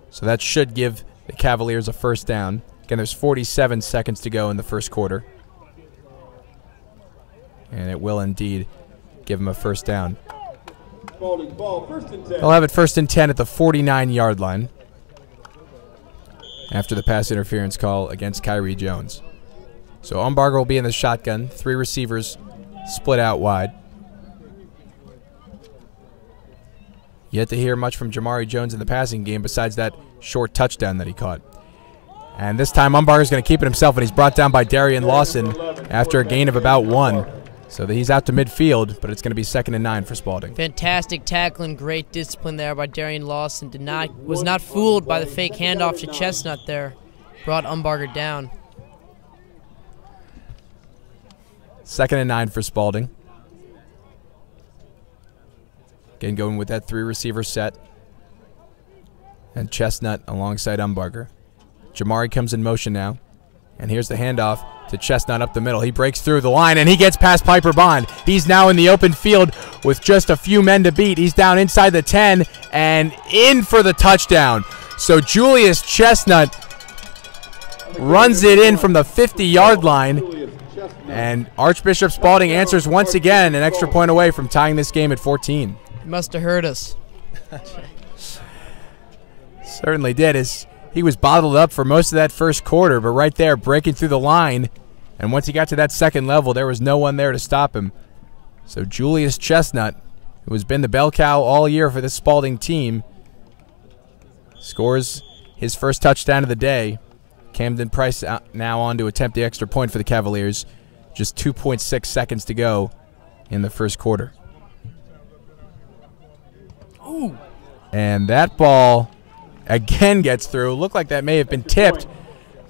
So that should give the Cavaliers a 1st down. Again, there's 47 seconds to go in the 1st quarter. And it will indeed give them a 1st down. They'll have it 1st and 10 at the 49-yard line after the pass interference call against Kyrie Jones. So Umbarger will be in the shotgun. 3 receivers split out wide. Yet to hear much from Jamari Jones in the passing game besides that short touchdown that he caught. And this time Umbarger's going to keep it himself, and he's brought down by Darian Lawson after a gain of about 1. So he's out to midfield, but it's going to be 2nd and 9 for Spalding. Fantastic tackling, great discipline there by Darian Lawson. Was not fooled by the fake handoff to Chestnut there. Brought Umbarger down. 2nd and 9 for Spalding. Again, going with that 3 receiver set. And Chestnut alongside Umbarger. Jamari comes in motion now. And here's the handoff to Chestnut up the middle. He breaks through the line, and he gets past Piper Bond. He's now in the open field with just a few men to beat. He's down inside the 10 and in for the touchdown. So Julius Chestnut runs it in from the 50-yard line. And Archbishop Spalding answers once again, an extra point away from tying this game at 14. He must have heard us. Certainly did. He was bottled up for most of that 1st quarter, but right there, breaking through the line. And once he got to that 2nd level, there was no one there to stop him. So Julius Chestnut, who has been the bell cow all year for this Spalding team, scores his 1st touchdown of the day. Camden Price now on to attempt the extra point for the Cavaliers. Just 2.6 seconds to go in the 1st quarter. Ooh. And that ball again gets through. Looked like that may have been tipped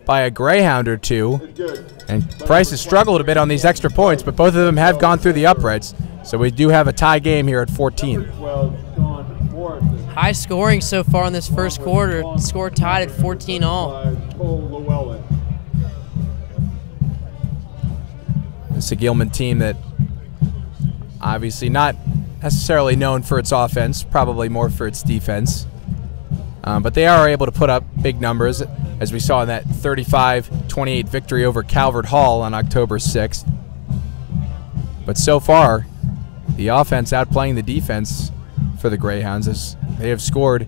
by a Greyhound or 2. And Price has struggled a bit on these extra points, but both of them have gone through the uprights. So we do have a tie game here at 14. High scoring so far in this 1st quarter. Score tied at 14-all. It's a Gilman team that obviously not necessarily known for its offense, probably more for its defense. But they are able to put up big numbers, as we saw in that 35-28 victory over Calvert Hall on October 6th. But so far, the offense outplaying the defense for the Greyhounds, as they have scored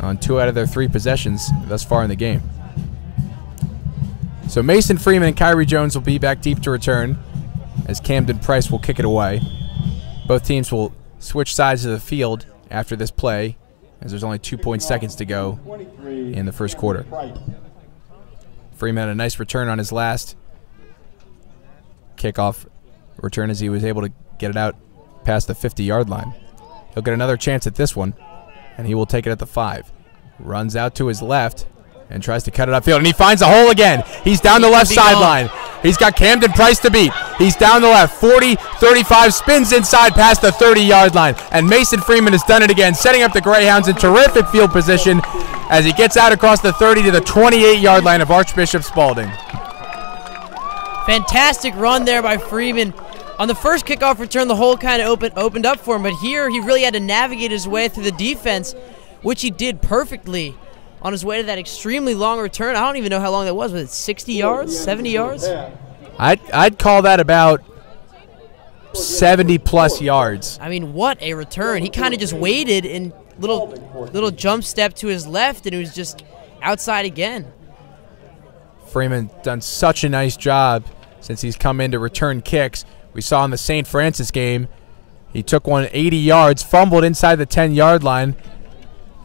on 2 out of their 3 possessions thus far in the game. So Mason Freeman and Kyrie Jones will be back deep to return, as Camden Price will kick it away. Both teams will switch sides of the field after this play, as there's only 2 seconds to go in the 1st quarter. Freeman had a nice return on his last kickoff return, as he was able to get it out past the 50-yard line. He'll get another chance at this one, and he will take it at the 5. Runs out to his left and tries to cut it upfield, and he finds a hole again. He's down the left sideline. He's got Camden Price to beat. He's down the left, 40, 35, spins inside past the 30-yard line, and Mason Freeman has done it again, setting up the Greyhounds in terrific field position as he gets out across the 30 to the 28-yard line of Archbishop Spalding. Fantastic run there by Freeman. On the first kickoff return, the hole kind of opened up for him, but here he really had to navigate his way through the defense, which he did perfectly. on his way to that extremely long return. I don't even know how long that was. Was it 60 yards, 70 yards? I'd call that about 70-plus yards. I mean, what a return. He kind of just waited and little jump step to his left, and it was just outside again. Freeman done such a nice job since he's come in to return kicks. We saw in the St. Francis game, he took one 80 yards, fumbled inside the 10-yard line,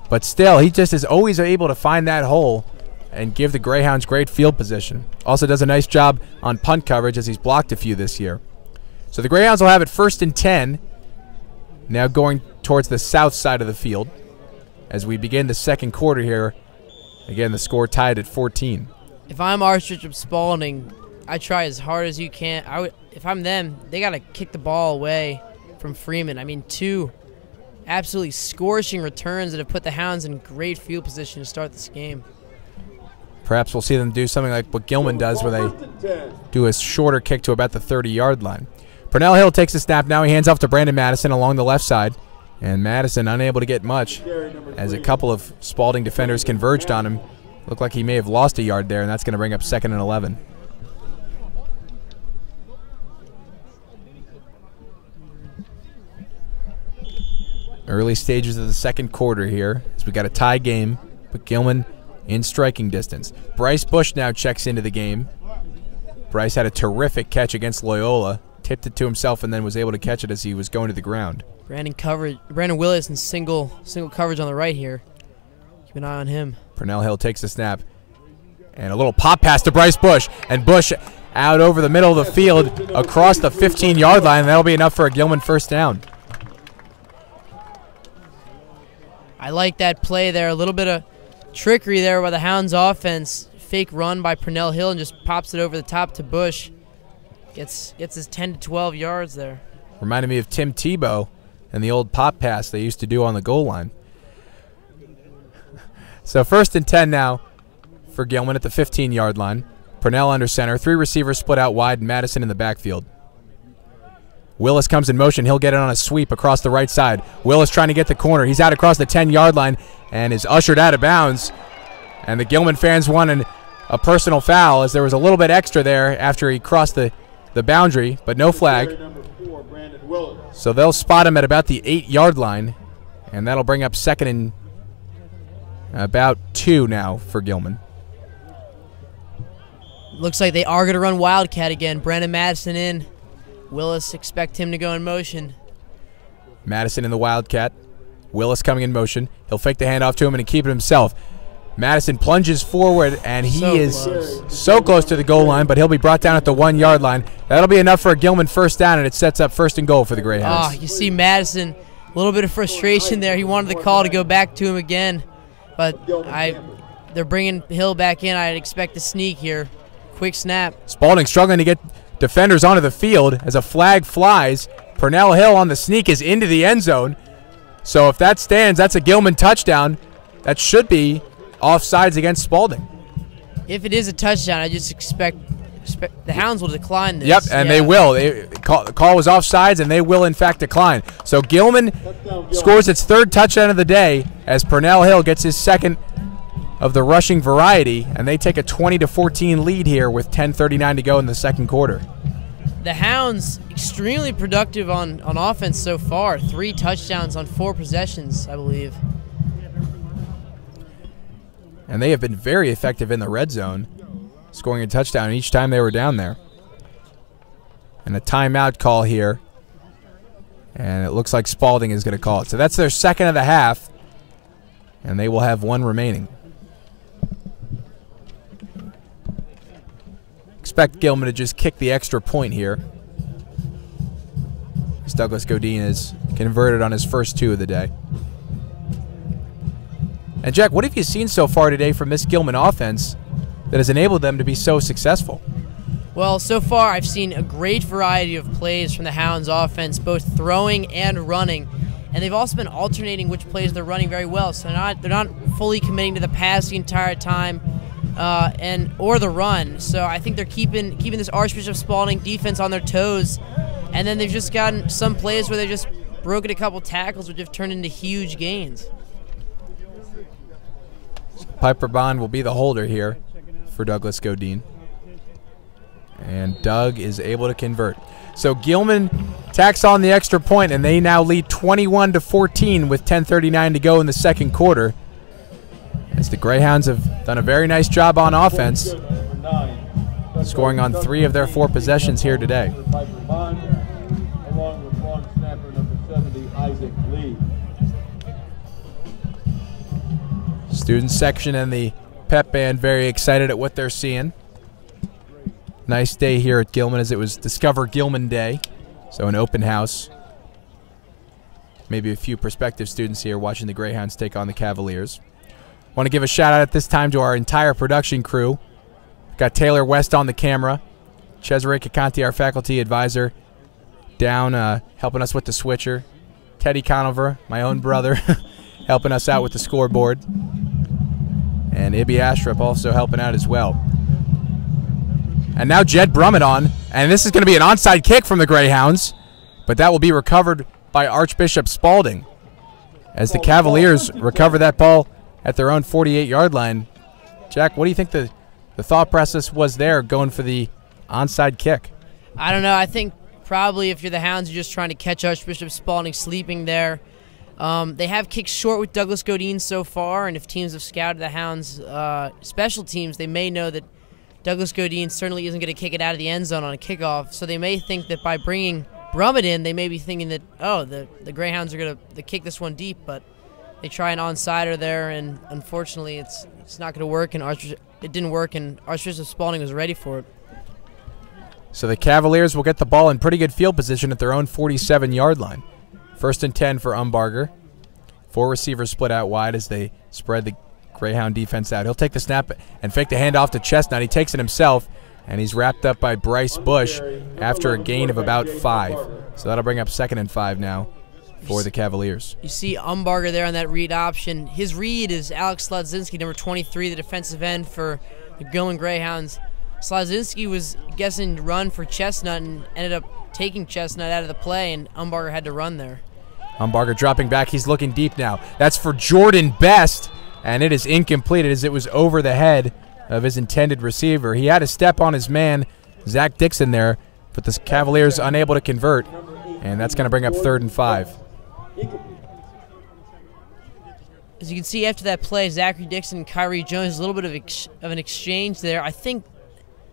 but still, he just is always able to find that hole and give the Greyhounds great field position. Also does a nice job on punt coverage as he's blocked a few this year. So the Greyhounds will have it 1st and 10, now going towards the south side of the field as we begin the second quarter here. Again, the score tied at 14. If I'm Archbishop Spalding, I try as hard as you can. If I'm them, they got to kick the ball away from Freeman. I mean, 2 absolutely scorching returns that have put the Hounds in great field position to start this game. Perhaps we'll see them do something like what Gilman does, where they do a shorter kick to about the 30-yard line. Purnell Hill takes the snap now. He hands off to Brandon Madison along the left side. And Madison unable to get much as a couple of Spalding defenders converged on him. Looked like he may have lost a yard there, and that's going to bring up 2nd and 11. Early stages of the second quarter here as we got a tie game, but Gilman in striking distance. Bryce Bush now checks into the game. Bryce had a terrific catch against Loyola, tipped it to himself, and then was able to catch it as he was going to the ground. Brandon Willis in single coverage on the right here. Keep an eye on him. Purnell Hill takes the snap. And a little pop pass to Bryce Bush. And Bush out over the middle of the field across the 15-yard line. And that'll be enough for a Gilman first down. I like that play there. A little bit of trickery there by the Hounds offense. Fake run by Purnell Hill and just pops it over the top to Bush. Gets his 10 to 12 yards there. Reminded me of Tim Tebow and the old pop pass they used to do on the goal line. So 1st and 10 now for Gilman at the 15-yard line. Purnell under center. 3 receivers split out wide, and Madison in the backfield. Willis comes in motion. He'll get it on a sweep across the right side. Willis trying to get the corner. He's out across the 10-yard line and is ushered out of bounds. And the Gilman fans won a personal foul as there was a little bit extra there after he crossed the boundary, but no flag. So they'll spot him at about the 8-yard line, and that'll bring up 2nd and about 2 now for Gilman. Looks like they are going to run Wildcat again. Brandon Madison in. Willis, expect him to go in motion. Madison in the Wildcat. Willis coming in motion. He'll fake the handoff to him and keep it himself. Madison plunges forward, and he is so close to the goal line, but he'll be brought down at the 1-yard line. That'll be enough for a Gilman first down, and it sets up 1st and goal for the Greyhounds. You see Madison, a little bit of frustration there. He wanted the call to go back to him again, but they're bringing Hill back in. I'd expect a sneak here. Quick snap. Spalding struggling to get defenders onto the field as a flag flies. Purnell Hill on the sneak is into the end zone. So if that stands, that's a Gilman touchdown. That should be offsides against Spalding. If it is a touchdown, I just expect the Hounds will decline this. Yep, and they will. The call was offsides, and they will, in fact, decline. So Gilman scores its 3rd touchdown of the day as Purnell Hill gets his 2nd of the rushing variety, and they take a 20-14 lead here with 10:39 to go in the second quarter. The Hounds extremely productive on offense so far. 3 touchdowns on 4 possessions, I believe. And they have been very effective in the red zone, scoring a touchdown each time they were down there. And a timeout call here. And it looks like Spalding is going to call it. So that's their 2nd of the half, and they will have 1 remaining. Expect Gilman to just kick the extra point here, as Douglas Godin is converted on his first 2 of the day. And Jack, what have you seen so far today from this Gilman offense that has enabled them to be so successful? Well, so far I've seen a great variety of plays from the Hounds offense, both throwing and running. And they've also been alternating which plays they're running very well. So they're not fully committing to the pass the entire time or the run. So I think they're keeping this Archbishop Spalding defense on their toes. And then they've just gotten some plays where they've just broken a couple tackles, which have turned into huge gains. Piper Bond will be the holder here for Douglas Godine. And Doug is able to convert. So Gilman tacks on the extra point, and they now lead 21-14 with 10:39 to go in the second quarter. As the Greyhounds have done a very nice job on offense, scoring on 3 of their 4 possessions here today. Student section and the pep band very excited at what they're seeing. Nice day here at Gilman, as it was Discover Gilman Day, so an open house. Maybe a few prospective students here watching the Greyhounds take on the Cavaliers. Want to give a shout out at this time to our entire production crew. We've got Taylor West on the camera, Cesare Cacanti, our faculty advisor, down helping us with the switcher, Teddy Conover, my own brother, helping us out with the scoreboard, and Ibby Astrup also helping out as well. And now Jed Brummett on, and this is going to be an onside kick from the Greyhounds, but that will be recovered by Archbishop Spalding as the Cavaliers recover that ball at their own 48-yard line. Jack, what do you think the thought process was there going for the onside kick? I don't know. I think probably if you're the Hounds, you're just trying to catch Archbishop Spalding sleeping there. They have kicked short with Douglas Godine so far, and if teams have scouted the Hounds' special teams, they may know that Douglas Godine certainly isn't going to kick it out of the end zone on a kickoff, so they may think that by bringing Brummett in, they may be thinking that, oh, the Greyhounds are going to kick this one deep, but they try an onside there, and unfortunately it's not going to work, and it didn't work, and Archbishop Spalding was ready for it. So the Cavaliers will get the ball in pretty good field position at their own 47-yard line. 1st and 10 for Umbarger. 4 receivers split out wide as they spread the Greyhound defense out. He'll take the snap and fake the handoff to Chestnut. He takes it himself, and he's wrapped up by Bryce Bush after a gain of about 5. So that'll bring up 2nd and 5 now for the Cavaliers. You see Umbarger there on that read option. His read is Alex Sladzinski, number 23, the defensive end for the Gilman Greyhounds. Sladzinski was guessing to run for Chestnut and ended up taking Chestnut out of the play, and Umbarger had to run there. Umbarger dropping back. He's looking deep now. That's for Jordan Best, and it is incomplete as it was over the head of his intended receiver. He had a step on his man, Zach Dixon, there, but the Cavaliers unable to convert, and that's going to bring up 3rd and 5. As you can see after that play, Zachary Dixon and Kyrie Jones, a little bit of an exchange there. I think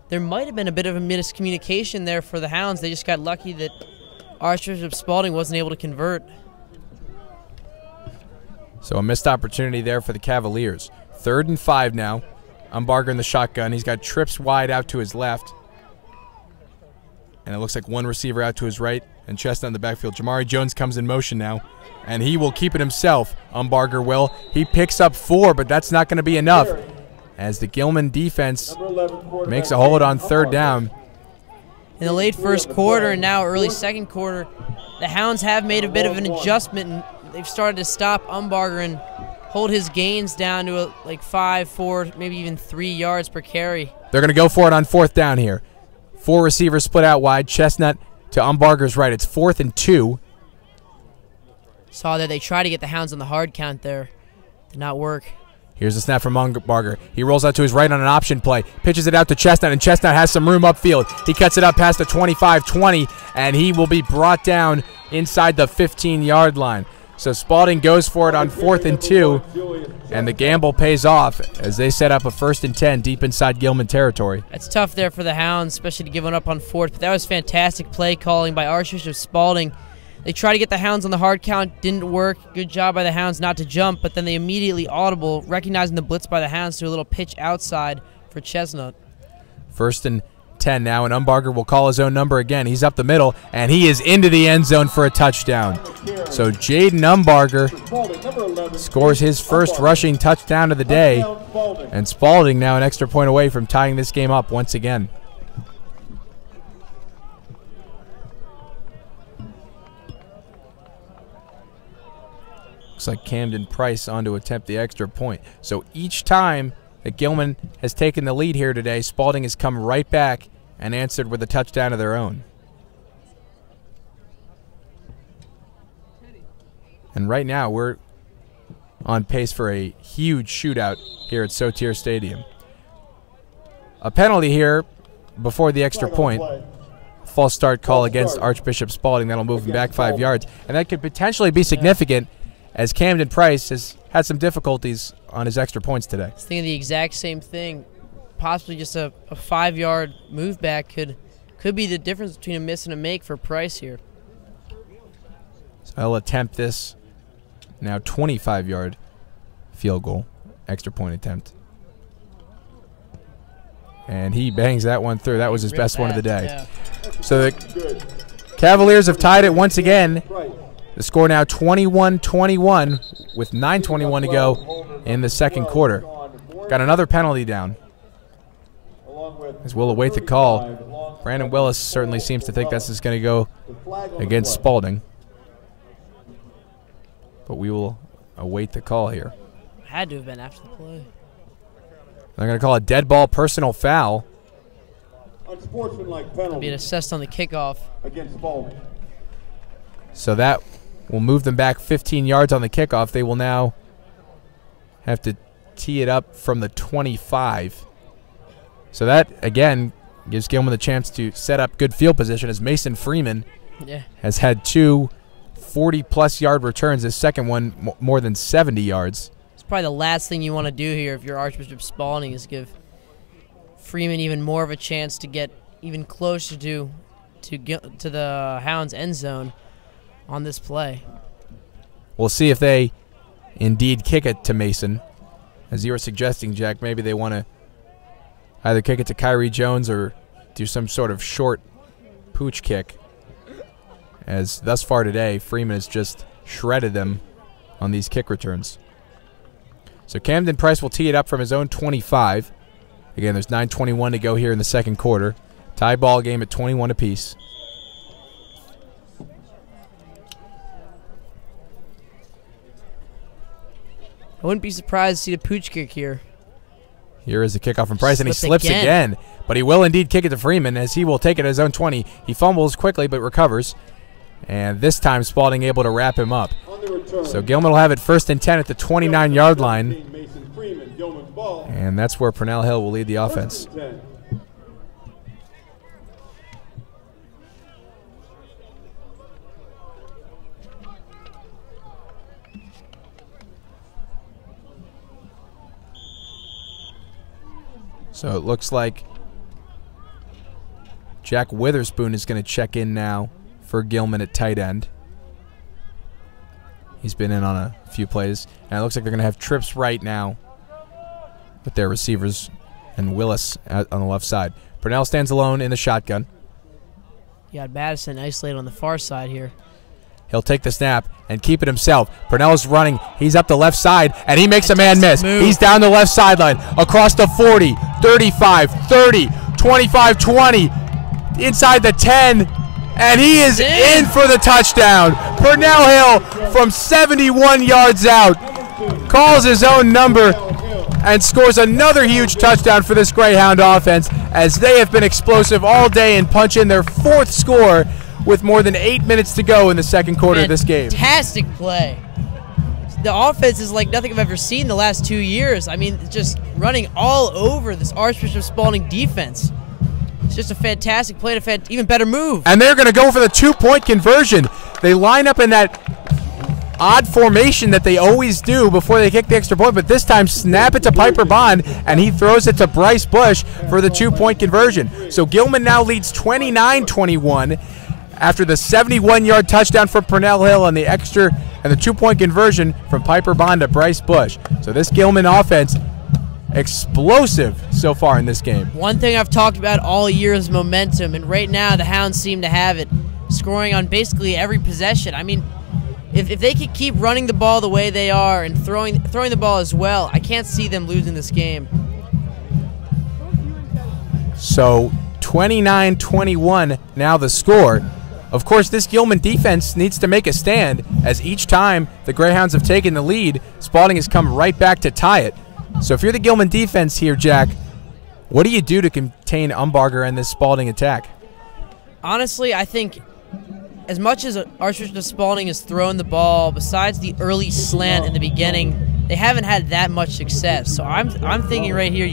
there might have been a bit of a miscommunication there for the Hounds. They just got lucky that Archbishop Spalding wasn't able to convert. So a missed opportunity there for the Cavaliers. 3rd and 5 now. Umbarger in the shotgun. He's got trips wide out to his left. And it looks like one receiver out to his right and Chestnut in the backfield. Jamari Jones comes in motion now, and he will keep it himself. Umbarger will. He picks up 4, but that's not going to be enough as the Gilman defense makes a hold on 3rd down. In the late first quarter and now early second quarter, the Hounds have made a bit of an adjustment, and they've started to stop Umbarger and hold his gains down to like 5, 4, maybe even 3 yards per carry. They're going to go for it on 4th down here. 4 receivers split out wide. Chestnut to Umbarger's right. It's 4th and 2. Saw that they tried to get the Hounds on the hard count there. Did not work. Here's the snap from Umbarger. He rolls out to his right on an option play. Pitches it out to Chestnut, and Chestnut has some room upfield. He cuts it up past the 25-20, and he will be brought down inside the 15-yard line. So Spalding goes for it on 4th and 2, and the gamble pays off as they set up a 1st and 10 deep inside Gilman territory. That's tough there for the Hounds, especially to give one up on 4th, but that was fantastic play calling by Archbishop Spalding. They tried to get the Hounds on the hard count, didn't work. Good job by the Hounds not to jump, but then they immediately audible, recognizing the blitz by the Hounds, to a little pitch outside for Chestnut. 1st and 10 now, and Umbarger will call his own number again. He's up the middle, and he is into the end zone for a touchdown. So Jaden Umbarger scores his first rushing touchdown of the day, and Spalding now an extra point away from tying this game up once again. Looks like Camden Price on to attempt the extra point. So each time that Gilman has taken the lead here today, Spalding has come right back and answered with a touchdown of their own. And right now we're on pace for a huge shootout here at Sotir Stadium. A penalty here before the extra point. False start call against Archbishop Spalding. That'll move him back 5 yards. And that could potentially be significant as Camden Price has had some difficulties on his extra points today. I was thinking the exact same thing. Possibly just a 5-yard move back could be the difference between a miss and a make for Price here. So he'll attempt this now 25-yard field goal, extra point attempt. And he bangs that one through. That was his best one of the day. Yeah. So the Cavaliers have tied it once again. The score now 21-21 with 9:21 to go in the second quarter. Got another penalty down. As we'll await the call. Brandon Willis certainly seems to think this is going to go against Spalding. But we will await the call here. Had to have been after the play. They're going to call a dead ball personal foul. Unsportsmanlike penalty. Be assessed on the kickoff. Against Spalding. So that will move them back 15 yards on the kickoff. They will now have to tee it up from the 25. So that, again, gives Gilman the chance to set up good field position as Mason Freeman has had 2 40-plus yard returns. His second one more than 70 yards. It's probably the last thing you want to do here if you're Archbishop Spalding is give Freeman even more of a chance to get even closer to the Hounds' end zone on this play. We'll see if they indeed kick it to Mason. As you were suggesting, Jack, maybe they want to either kick it to Kyrie Jones or do some sort of short pooch kick. As thus far today, Freeman has just shredded them on these kick returns. So Camden Price will tee it up from his own 25. Again, there's 9:21 to go here in the second quarter. Tie ball game at 21 apiece. I wouldn't be surprised to see the pooch kick here. Here is the kickoff from Price, and he slips again. But he will indeed kick it to Freeman, as he will take it at his own 20. He fumbles quickly, but recovers. And this time, Spalding able to wrap him up. So Gilman will have it 1st and 10 at the 29-yard line. And that's where Purnell Hill will lead the offense. So it looks like Jack Witherspoon is going to check in now for Gilman at tight end. He's been in on a few plays. And it looks like they're going to have trips right now with their receivers and Willis on the left side. Purnell stands alone in the shotgun. You got Madison isolated on the far side here. He'll take the snap and keep it himself. Purnell's running. He's up the left side, and he makes a man miss. He's down the left sideline, across the 40, 35, 30, 25, 20, inside the 10, and he is in for the touchdown. Purnell Hill from 71 yards out calls his own number and scores another huge touchdown for this Greyhound offense, as they have been explosive all day and punch in their 4th score with more than 8 minutes to go in the second quarter of this game. Fantastic play. The offense is like nothing I've ever seen the last 2 years. I mean, just running all over this Archbishop Spalding defense. It's just a fantastic play, even better move. And they're going to go for the 2-point conversion. They line up in that odd formation that they always do before they kick the extra point, but this time snap it to Piper Bond, and he throws it to Bryce Bush for the 2-point conversion. So Gilman now leads 29-21 after the 71-yard touchdown from Purnell Hill and the extra and the 2-point conversion from Piper Bond to Bryce Bush. So this Gilman offense, explosive so far in this game. One thing I've talked about all year is momentum, and right now the Hounds seem to have it, scoring on basically every possession. I mean, if they could keep running the ball the way they are and throwing the ball as well, I can't see them losing this game. So 29-21 now the score. Of course, this Gilman defense needs to make a stand, as each time the Greyhounds have taken the lead, Spalding has come right back to tie it. So if you're the Gilman defense here, Jack, what do you do to contain Umbarger and this Spalding attack? Honestly, I think as much as Archbishop Spalding has thrown the ball, besides the early slant in the beginning, they haven't had that much success. So I'm thinking right here,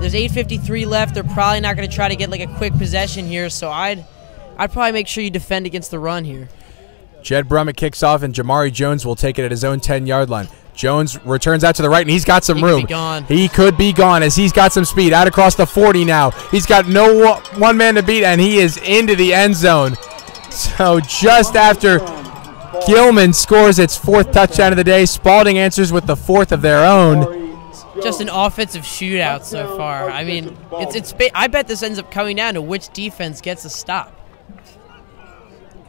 there's 8:53 left. They're probably not going to try to get like a quick possession here. So I'd probably make sure you defend against the run here. Jed Brummett kicks off, and Jamari Jones will take it at his own 10-yard line. Jones returns out to the right, and he's got some room. He could be gone as he's got some speed. Out across the 40 now. He's got no one man to beat, and he is into the end zone. So just after Gilman scores its 4th touchdown of the day, Spalding answers with the 4th of their own. Just an offensive shootout so far. I mean, I bet this ends up coming down to which defense gets a stop.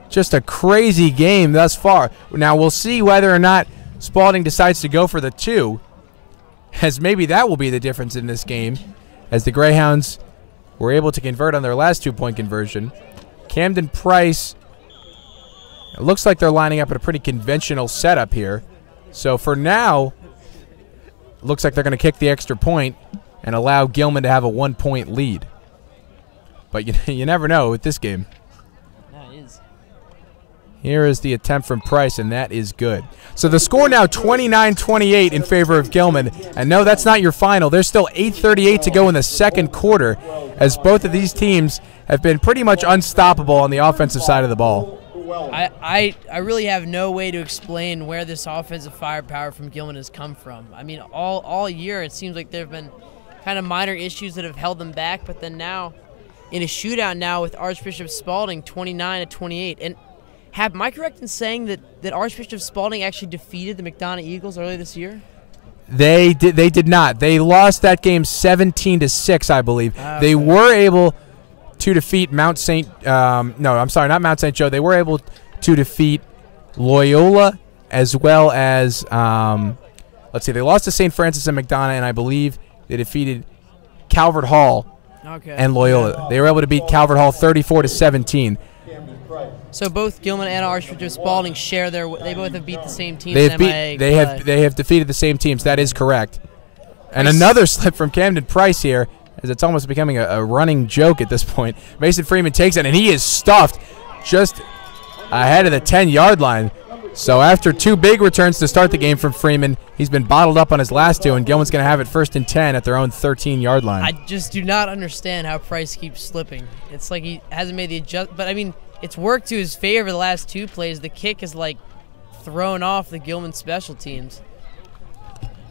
Just a crazy game thus far. Now we'll see whether or not Spalding decides to go for the 2, as maybe that will be the difference in this game, as the Greyhounds were able to convert on their last 2-point conversion. Camden Price, it looks like they're lining up at a pretty conventional setup here. So for now, it looks like they're going to kick the extra point and allow Gilman to have a 1-point lead. But you never know with this game. Here is the attempt from Price, and that is good. So the score now 29-28 in favor of Gilman. And no, that's not your final. There's still 8:38 to go in the second quarter, as both of these teams have been pretty much unstoppable on the offensive side of the ball. I really have no way to explain where this offensive firepower from Gilman has come from. I mean, all year it seems like there have been kind of minor issues that have held them back, but then now in a shootout now with Archbishop Spalding 29-28. And am I correct in saying that Archbishop Spalding actually defeated the McDonough Eagles earlier this year? They did not. They lost that game 17-6, I believe. Okay. They were able to defeat Mount St. Not Mount St. Joe. They were able to defeat Loyola as well as they lost to St. Francis and McDonough, and I believe they defeated Calvert Hall and Loyola. They were able to beat Calvert Hall 34-17. So both Gilman and Archbishop Spalding share they both have beat the same teams. They have defeated the same teams. That is correct. And another slip from Camden Price here, as it's almost becoming a running joke at this point. Mason Freeman takes it, and he is stuffed just ahead of the 10-yard line. So after 2 big returns to start the game from Freeman, he's been bottled up on his last 2, and Gilman's going to have it 1st and 10 at their own 13-yard line. I just do not understand how Price keeps slipping. It's like he hasn't made the adjustment. But, I mean, it's worked to his favor the last 2 plays. The kick is, like, thrown off the Gilman special teams.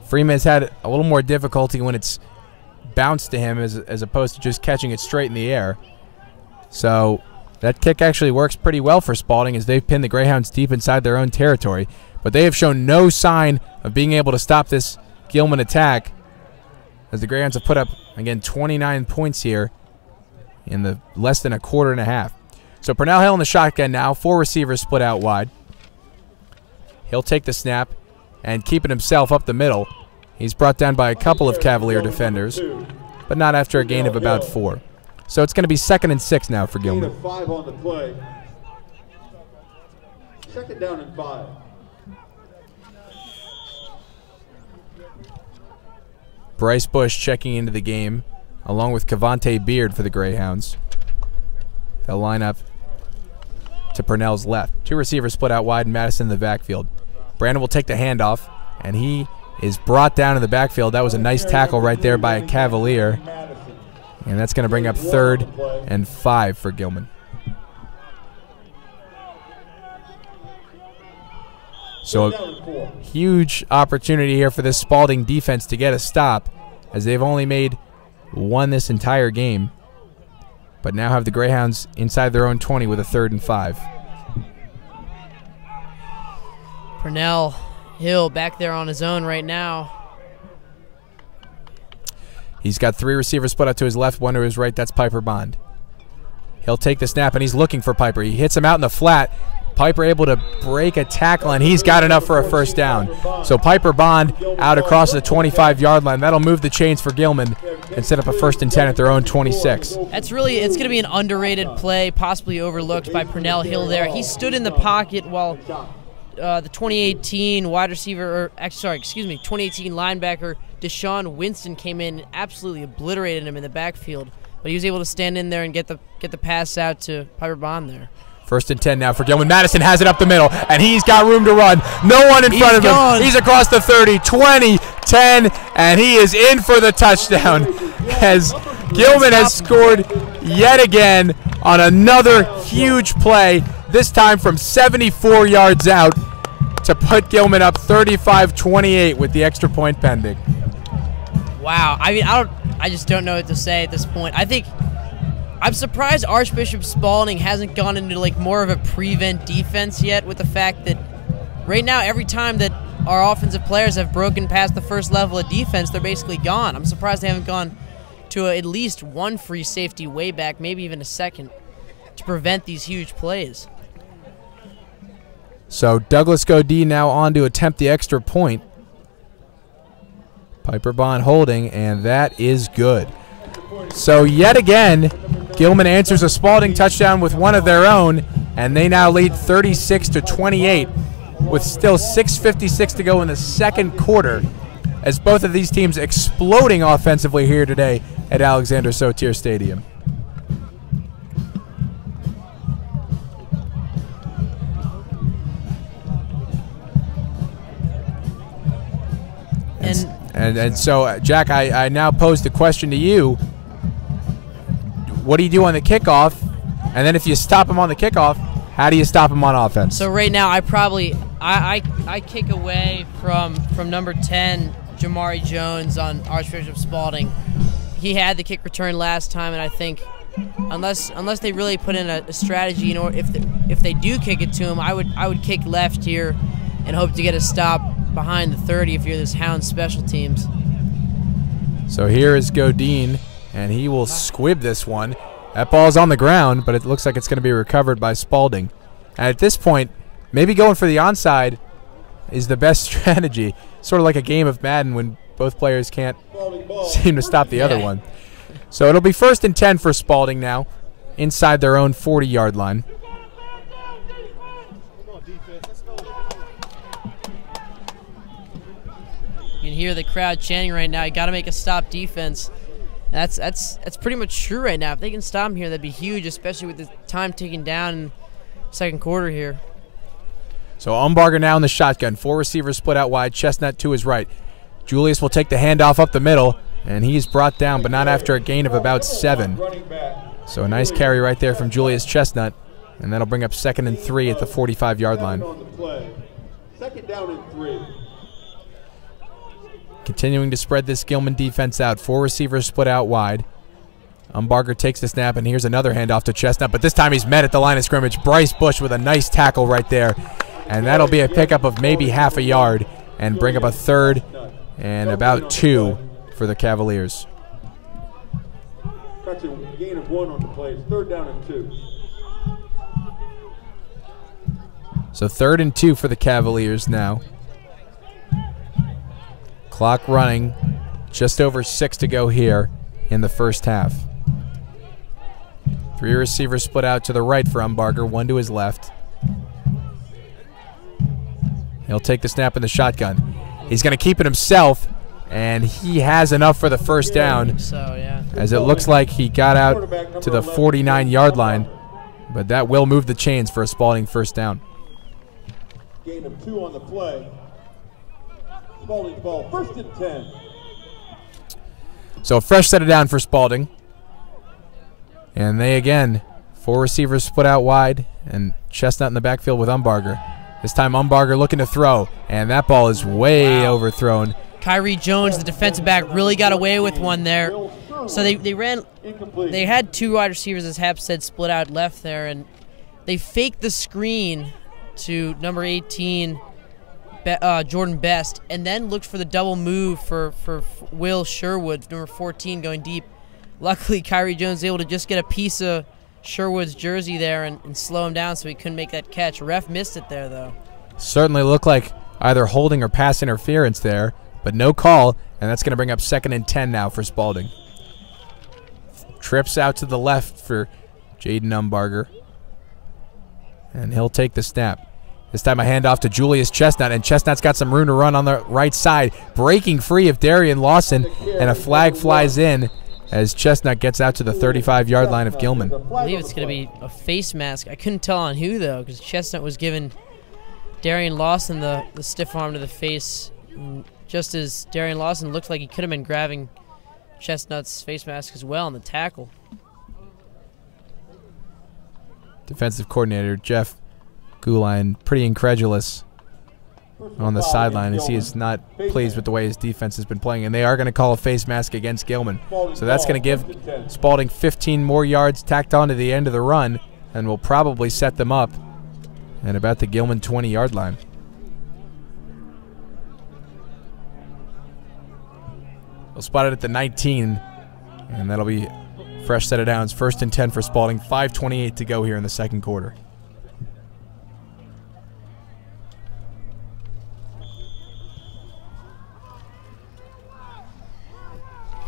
Freeman has had a little more difficulty when it's bounced to him as opposed to just catching it straight in the air. So that kick actually works pretty well for Spalding as they've pinned the Greyhounds deep inside their own territory. But they have shown no sign of being able to stop this Gilman attack, as the Greyhounds have put up, again, 29 points here in the less than a quarter and a half. So Purnell Hill in the shotgun now. 4 receivers split out wide. He'll take the snap and keep it himself up the middle. He's brought down by a couple of Cavalier defenders, but not after a gain of about 4. So it's going to be 2nd and 6 now for Gilman. 5 on the play. 2nd down and 5. Bryce Bush checking into the game, along with Cavante Beard for the Greyhounds. They'll line up to Purnell's left. 2 receivers split out wide, and Madison in the backfield. Brandon will take the handoff, and he is brought down in the backfield. That was a nice tackle right there by a Cavalier. And that's going to bring up 3rd and 5 for Gilman. So a huge opportunity here for this Spalding defense to get a stop, as they've only made 1 this entire game. But now have the Greyhounds inside their own 20 with a 3rd and 5. Purnell Hill back there on his own right now. He's got 3 receivers split out to his left, 1 to his right. That's Piper Bond. He'll take the snap, and he's looking for Piper. He hits him out in the flat. Piper able to break a tackle, and he's got enough for a 1st down. So Piper Bond out across the 25-yard line. That'll move the chains for Gilman and set up a 1st and 10 at their own 26. It's going to be an underrated play, possibly overlooked by Purnell Hill there. He stood in the pocket while the 2018 2018 linebacker Deshaun Winston came in and absolutely obliterated him in the backfield. But he was able to stand in there and get the pass out to Piper Bond there. First and 10 now for Gilman. Madison has it up the middle, and he's got room to run. No one in front of him. He's across the 30, 20, 10, and he is in for the touchdown as Gilman has scored yet again on another huge play, this time from 74 yards out to put Gilman up 35-28 with the extra point pending. Wow. I mean, I just don't know what to say at this point. I'm surprised Archbishop Spalding hasn't gone into like more of a prevent defense yet, with the fact that right now every time that our offensive players have broken past the first level of defense, they're basically gone. I'm surprised they haven't gone to at least one free safety way back, maybe even a second, to prevent these huge plays. So Douglas Godin now on to attempt the extra point. Piper Bond holding, and that is good. So yet again, Gilman answers a Spalding touchdown with one of their own, and they now lead 36-28 with still 6:56 to go in the second quarter, as both of these teams exploding offensively here today at Alexander Sotir Stadium. And so, Jack, I now pose the question to you. What do you do on the kickoff? And then if you stop him on the kickoff, how do you stop him on offense? So right now, I kick away from number 10, Jamari Jones, on Archbishop Spalding. He had the kick return last time, and I think unless they really put in a strategy, you know, if they do kick it to him, I would kick left here and hope to get a stop behind the 30 if you're this Hound special teams. So here is Godin, and he will squib this one. That ball's on the ground, but it looks like it's going to be recovered by Spalding. And at this point, maybe going for the onside is the best strategy. Sort of like a game of Madden when both players can't seem to stop the other one. So it'll be 1st and 10 for Spalding now, inside their own 40-yard line. You can hear the crowd chanting right now. You got to make a stop defense. That's pretty much true right now. If they can stop him here, that'd be huge, especially with the time ticking down in second quarter here. So Umbarger now in the shotgun. 4 receivers split out wide. Chestnut to his right. Julius will take the handoff up the middle, and he's brought down, but not after a gain of about 7. So a nice carry right there from Julius Chestnut, and that'll bring up 2nd and 3 at the 45-yard line. 2nd down and 3. Continuing to spread this Gilman defense out. 4 receivers split out wide. Umbarger takes the snap, and here's another handoff to Chestnut, but this time he's met at the line of scrimmage. Bryce Bush with a nice tackle right there, and that'll be a pickup of maybe half a yard and bring up a 3rd and about 2 for the Cavaliers. That's a gain of 1 on the play. 3rd down and 2. So 3rd and 2 for the Cavaliers now. Clock running, just over 6 to go here in the first half. 3 receivers split out to the right for Umbarger, 1 to his left. He'll take the snap in the shotgun. He's going to keep it himself, and he has enough for the first down. So, yeah. As it looks like he got out to the 49-yard line, but that will move the chains for a Spalding first down. Gain of 2 on the play. Spalding ball, 1st and 10. So a fresh set it down for Spalding. And they again, 4 receivers split out wide, and Chestnut in the backfield with Umbarger. This time Umbarger looking to throw, and that ball is way overthrown. Kyrie Jones, the defensive back, really got away with one there. So they had 2 wide receivers, as Hap said, split out left there, and they faked the screen to number 18, Jordan Best, and then looked for the double move for Will Sherwood, number 14, going deep. Luckily, Kyrie Jones was able to just get a piece of Sherwood's jersey there and slow him down so he couldn't make that catch. Ref missed it there, though. Certainly looked like either holding or pass interference there, but no call, and that's going to bring up 2nd and 10 now for Spalding. Trips out to the left for Jaden Umbarger, and he'll take the snap. This time a handoff to Julius Chestnut, and Chestnut's got some room to run on the right side, breaking free of Darian Lawson, and a flag flies in as Chestnut gets out to the 35-yard line of Gilman. I believe it's going to be a face mask. I couldn't tell on who, though, because Chestnut was giving Darian Lawson the stiff arm to the face. And just as Darian Lawson looked like he could have been grabbing Chestnut's face mask as well on the tackle. Defensive coordinator Jeff Gulline pretty incredulous on the sideline as he is not pleased with the way his defense has been playing, and they are going to call a face mask against Gilman. So that's going to give Spalding 15 more yards tacked on to the end of the run, and will probably set them up at about the Gilman 20-yard line. They'll spot it at the 19, and that'll be fresh set of downs. 1st and 10 for Spalding. 5:28 to go here in the second quarter.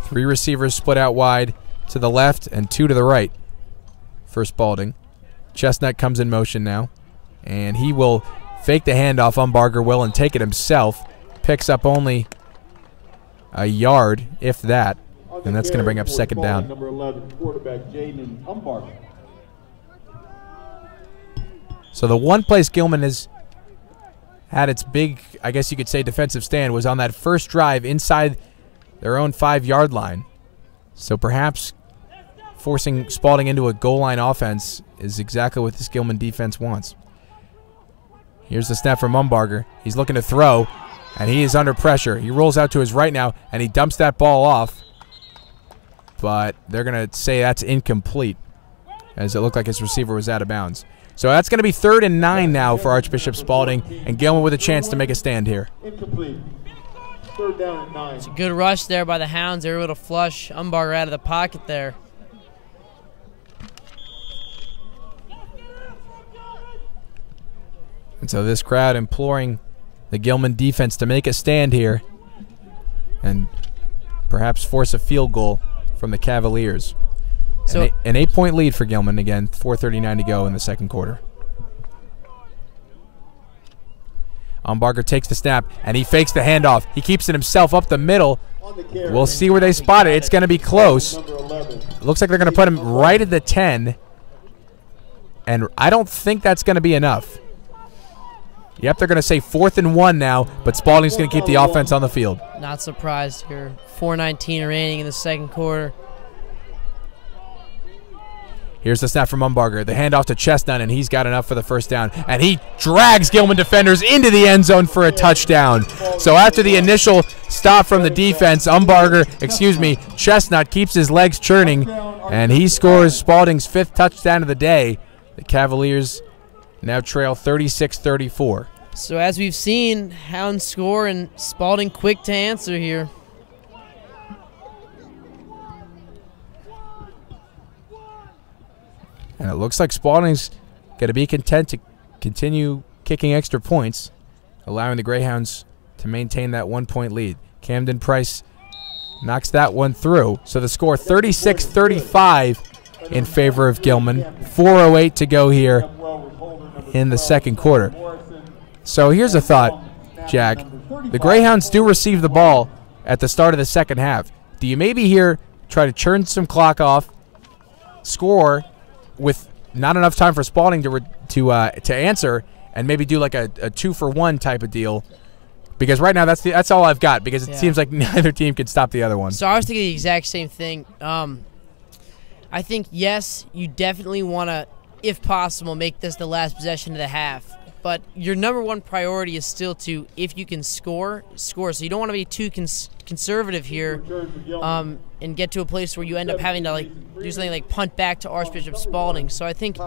Three receivers split out wide to the left and 2 to the right for Spalding. Chestnut comes in motion now, and he will fake the handoff. Umbarger will and take it himself. Picks up only a yard, if that, and that's going to bring up second down. Number 11, quarterback Jaden Umbarger. So the one place Gilman has had its big, I guess you could say, defensive stand was on that first drive inside their own 5-yard line. So perhaps forcing Spalding into a goal line offense is exactly what this Gilman defense wants. Here's the snap from Umbarger. He's looking to throw, and he is under pressure. He rolls out to his right now, and he dumps that ball off. But they're going to say that's incomplete, as it looked like his receiver was out of bounds. So that's going to be 3rd and 9 now for Archbishop Spalding, and Gilman with a chance to make a stand here. Incomplete. 3rd down and 9. It's a good rush there by the Hounds. They were able to flush Umbarger out of the pocket there. And so this crowd imploring the Gilman defense to make a stand here and perhaps force a field goal from the Cavaliers. So an 8-point lead for Gilman. Again, 4:39 to go in the second quarter. Umbarger takes the snap, and he fakes the handoff. He keeps it himself up the middle. We'll see where they spot it. It's going to be close. It looks like they're going to put him right at the 10, and I don't think that's going to be enough. Yep, they're going to say 4th and 1 now, but Spalding's going to keep the offense on the field. Not surprised here. 4:19 remaining in the second quarter. Here's the snap from Umbarger. The handoff to Chestnut, and he's got enough for the first down. And he drags Gilman defenders into the end zone for a touchdown. So after the initial stop from the defense, Chestnut keeps his legs churning, and he scores Spalding's 5th touchdown of the day. The Cavaliers now trail 36-34. So as we've seen, Hounds score, and Spalding quick to answer here. And it looks like Spalding's going to be content to continue kicking extra points, allowing the Greyhounds to maintain that 1-point lead. Camden Price knocks that one through. So the score 36-35 in favor of Gilman. 4:08 to go here in the second quarter. So here's a thought, Jack. The Greyhounds do receive the ball at the start of the second half. Do you maybe here try to churn some clock off, score with not enough time for Spalding to answer, and maybe do like a 2-for-1 type of deal? Because right now that's all I've got, because it seems like neither team can stop the other one. So I was thinking the exact same thing. I think, yes, you definitely want to, if possible, make this the last possession of the half. But your number one priority is still to, if you can score. So you don't want to be too conservative here and get to a place where you end up having to do something like punt back to Archbishop Spalding. So I think,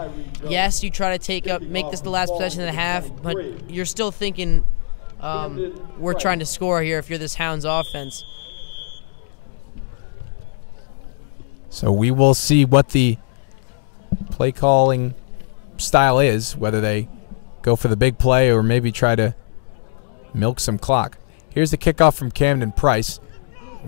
yes, you try to make this the last possession of the half, but you're still thinking we're trying to score here if you're this Hounds offense. So we will see what the play calling style is, whether they go for the big play or maybe try to milk some clock. Here's the kickoff from Camden Price,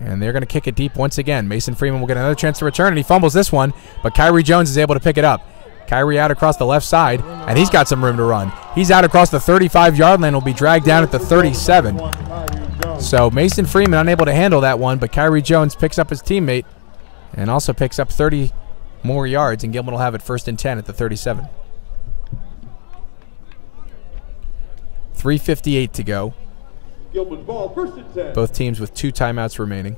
and they're going to kick it deep once again. Mason Freeman will get another chance to return, and he fumbles this one, but Kyrie Jones is able to pick it up. Kyrie out across the left side, and he's got some room to run. He's out across the 35-yard line, will be dragged down at the 37. So Mason Freeman unable to handle that one, but Kyrie Jones picks up his teammate and also picks up 30 more yards, and Gilman will have it 1st and 10 at the 37. 3:58 to go. Gilman's ball, 1st and 10. Both teams with 2 timeouts remaining.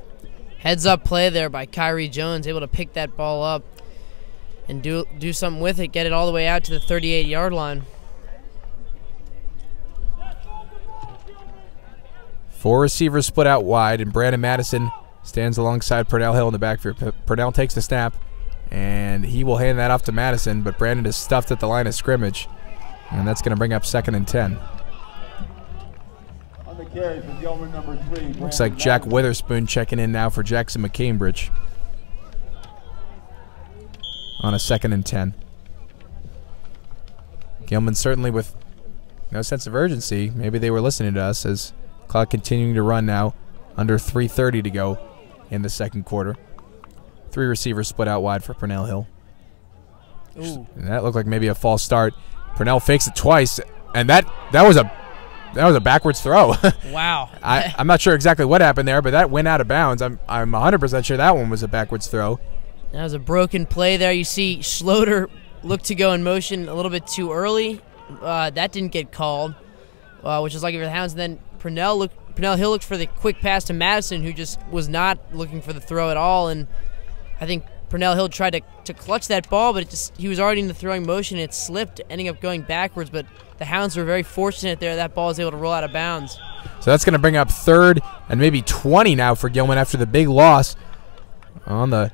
Heads up play there by Kyrie Jones, able to pick that ball up and do something with it, get it all the way out to the 38-yard line. 4 receivers split out wide, and Brandon Madison stands alongside Purnell Hill in the backfield. Purnell takes the snap, and he will hand that off to Madison, but Brandon is stuffed at the line of scrimmage, and that's going to bring up 2nd and 10. On the carry for Gilman, number 3. Looks like Jack Witherspoon checking in now for Jackson McCambridge on a 2nd and 10. Gilman certainly with no sense of urgency. Maybe they were listening to us as clock continuing to run now. Under 3:30 to go in the second quarter. 3 receivers split out wide for Purnell Hill. Ooh. And that looked like maybe a false start. Purnell fakes it twice, and that was a backwards throw. Wow. I'm not sure exactly what happened there, but that went out of bounds. I'm 100% sure that one was a backwards throw. That was a broken play there. You see Schloter looked to go in motion a little bit too early. That didn't get called, which is lucky for the Hounds. And then Purnell Hill looked for the quick pass to Madison, who just was not looking for the throw at all. And I think Purnell Hill tried to clutch that ball, but he was already in the throwing motion. It slipped, ending up going backwards. But the Hounds were very fortunate there. That ball was able to roll out of bounds. So that's going to bring up 3rd and maybe 20 now for Gilman after the big loss on the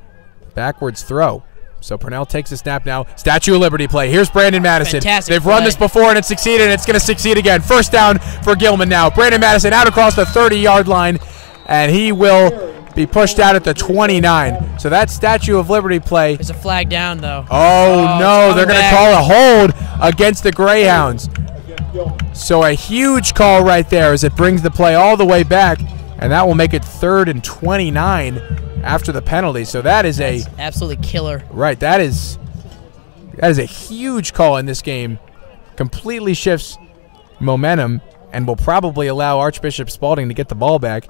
backwards throw. So Purnell takes a snap now. Statue of Liberty play. Here's Brandon Madison. Fantastic They've play. run this before and it succeeded, and it's going to succeed again. 1st down for Gilman now. Brandon Madison out across the 30-yard line, and he will be pushed out at the 29. So that Statue of Liberty play. There's a flag down, though. Oh no, they're going to call a hold against the Greyhounds. So a huge call right there as it brings the play all the way back, and that will make it 3rd and 29 after the penalty. So that's absolutely killer. Right, that is a huge call in this game. Completely shifts momentum and will probably allow Archbishop Spalding to get the ball back,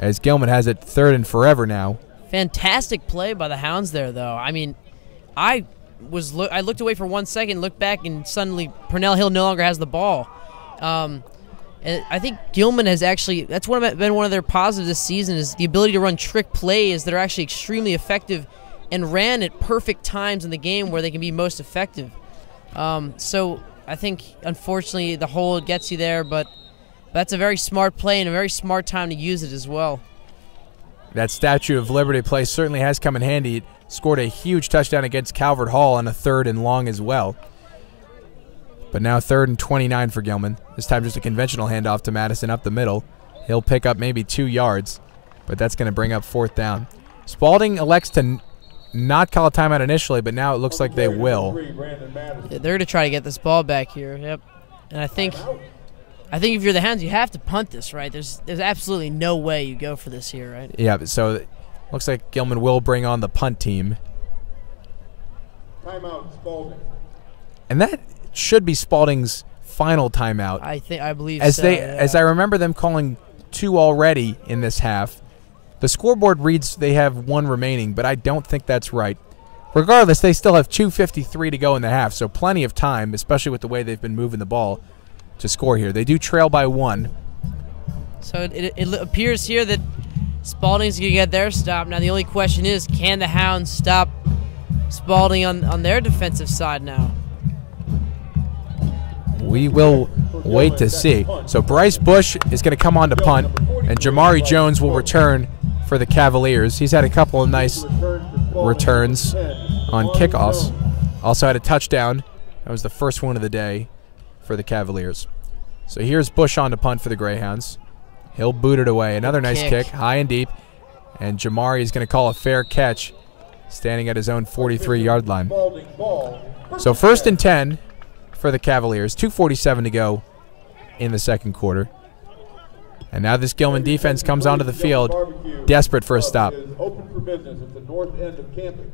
as Gilman has it 3rd and forever now. Fantastic play by the Hounds there, though. I mean, I looked away for 1 second, looked back, and suddenly Purnell Hill no longer has the ball. And I think Gilman has that's been one of their positives this season, is the ability to run trick plays that are actually extremely effective and ran at perfect times in the game where they can be most effective. So I think, unfortunately, the hold gets you there, but that's a very smart play and a very smart time to use it as well. That Statue of Liberty play certainly has come in handy. It scored a huge touchdown against Calvert Hall on a 3rd and long as well. But now 3rd and 29 for Gilman. This time just a conventional handoff to Madison up the middle. He'll pick up maybe 2 yards, but that's going to bring up 4th down. Spalding elects to not call a timeout initially, but now it looks like they will. Yeah, they're going to try to get this ball back here. Yep. And I think if you're the Hounds, you have to punt this, right? There's absolutely no way you go for this here, right? Yeah, so it looks like Gilman will bring on the punt team. Timeout, Spalding. And that should be Spalding's final timeout. I believe as so. As I remember them calling 2 already in this half. The scoreboard reads they have 1 remaining, but I don't think that's right. Regardless, they still have 2:53 to go in the half, so plenty of time, especially with the way they've been moving the ball, to score here. They do trail by 1. So it appears here that Spalding's going to get their stop. Now the only question is, can the Hounds stop Spalding on their defensive side now? We will wait to see. So Bryce Bush is going to come on to punt, and Jamari Jones will return for the Cavaliers. He's had a couple of nice returns on kickoffs. Also had a touchdown. That was the first one of the day for the Cavaliers. So here's Bush on to punt for the Greyhounds. He'll boot it away. Another nice kick, high and deep. And Jamari is going to call a fair catch, standing at his own 43-yard line. So 1st and 10 for the Cavaliers. 2:47 to go in the second quarter. And now this Gilman defense comes onto the field, desperate for a stop. Open for business at the north end of campus.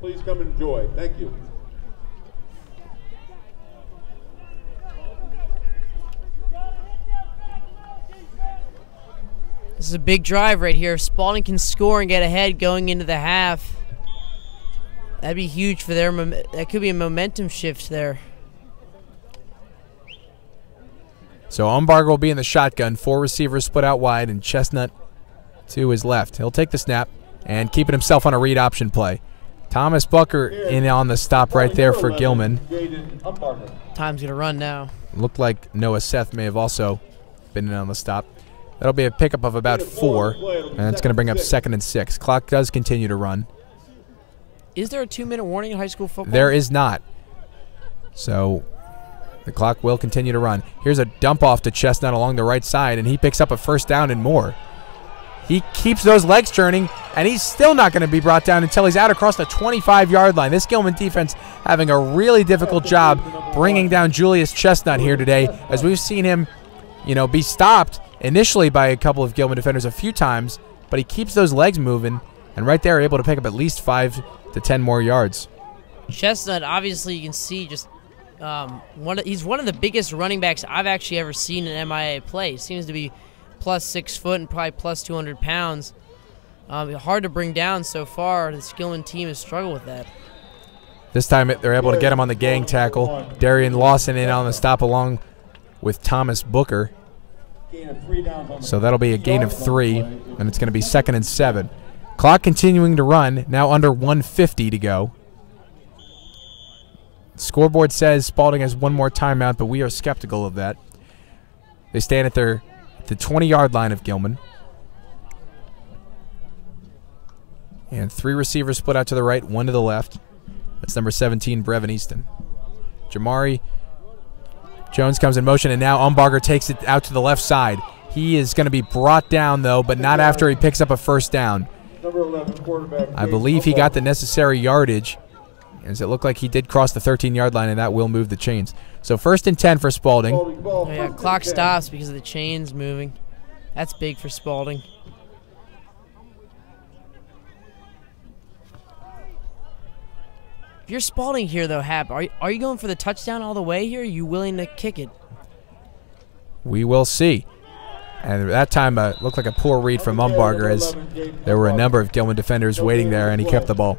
Please come and enjoy. Thank you. This is a big drive right here. If Spalding can score and get ahead going into the half, That'd be huge for their that could be a momentum shift there. So Umbarger will be in the shotgun. 4 receivers split out wide, and Chestnut to his left. He'll take the snap and keep it himself on a read option play. Thomas Bucker in on the stop right there for Gilman. Time's going to run now. Looked like Noah Seth may have also been in on the stop. That'll be a pickup of about 4, and it's going to bring up 2nd and 6. Clock does continue to run. Is there a 2-minute warning in high school football? There is not. So the clock will continue to run. Here's a dump off to Chestnut along the right side, and he picks up a 1st down and more. He keeps those legs turning, and he's still not going to be brought down until he's out across the 25-yard line. This Gilman defense having a really difficult job bringing down Julius Chestnut here today, as we've seen him, be stopped initially by a couple of Gilman defenders a few times, but he keeps those legs moving, and right there able to pick up at least 5 to 10 more yards. Chestnut, obviously, you can see just he's one of the biggest running backs I've actually ever seen in MIA play. He seems to be plus 6 foot and probably plus 200 pounds. Hard to bring down so far. The Gilman team has struggled with that. This time they're able to get him on the gang tackle. Darian Lawson in on the stop along with Thomas Booker. So that'll be a gain of 3, and it's going to be 2nd and 7. Clock continuing to run, now under 1:50 to go. Scoreboard says Spalding has 1 more timeout, but we are skeptical of that. They stand at the 20-yard line of Gilman. And 3 receivers split out to the right, 1 to the left. That's number 17, Brevin Easton. Jamari Jones comes in motion, and now Umbarger takes it out to the left side. He is going to be brought down, though, but not after he picks up a 1st down. I believe he got the necessary yardage, as it looked like he did cross the 13-yard line, and that will move the chains. So 1st and 10 for Spalding. Oh, yeah, clock stops because of the chains moving. That's big for Spalding. If you're Spalding here, though, Hap, are you going for the touchdown all the way here? Or are you willing to kick it? We will see. And at that time, looked like a poor read from Umbarger, as there were a number of Gilman defenders waiting there, and he kept the ball.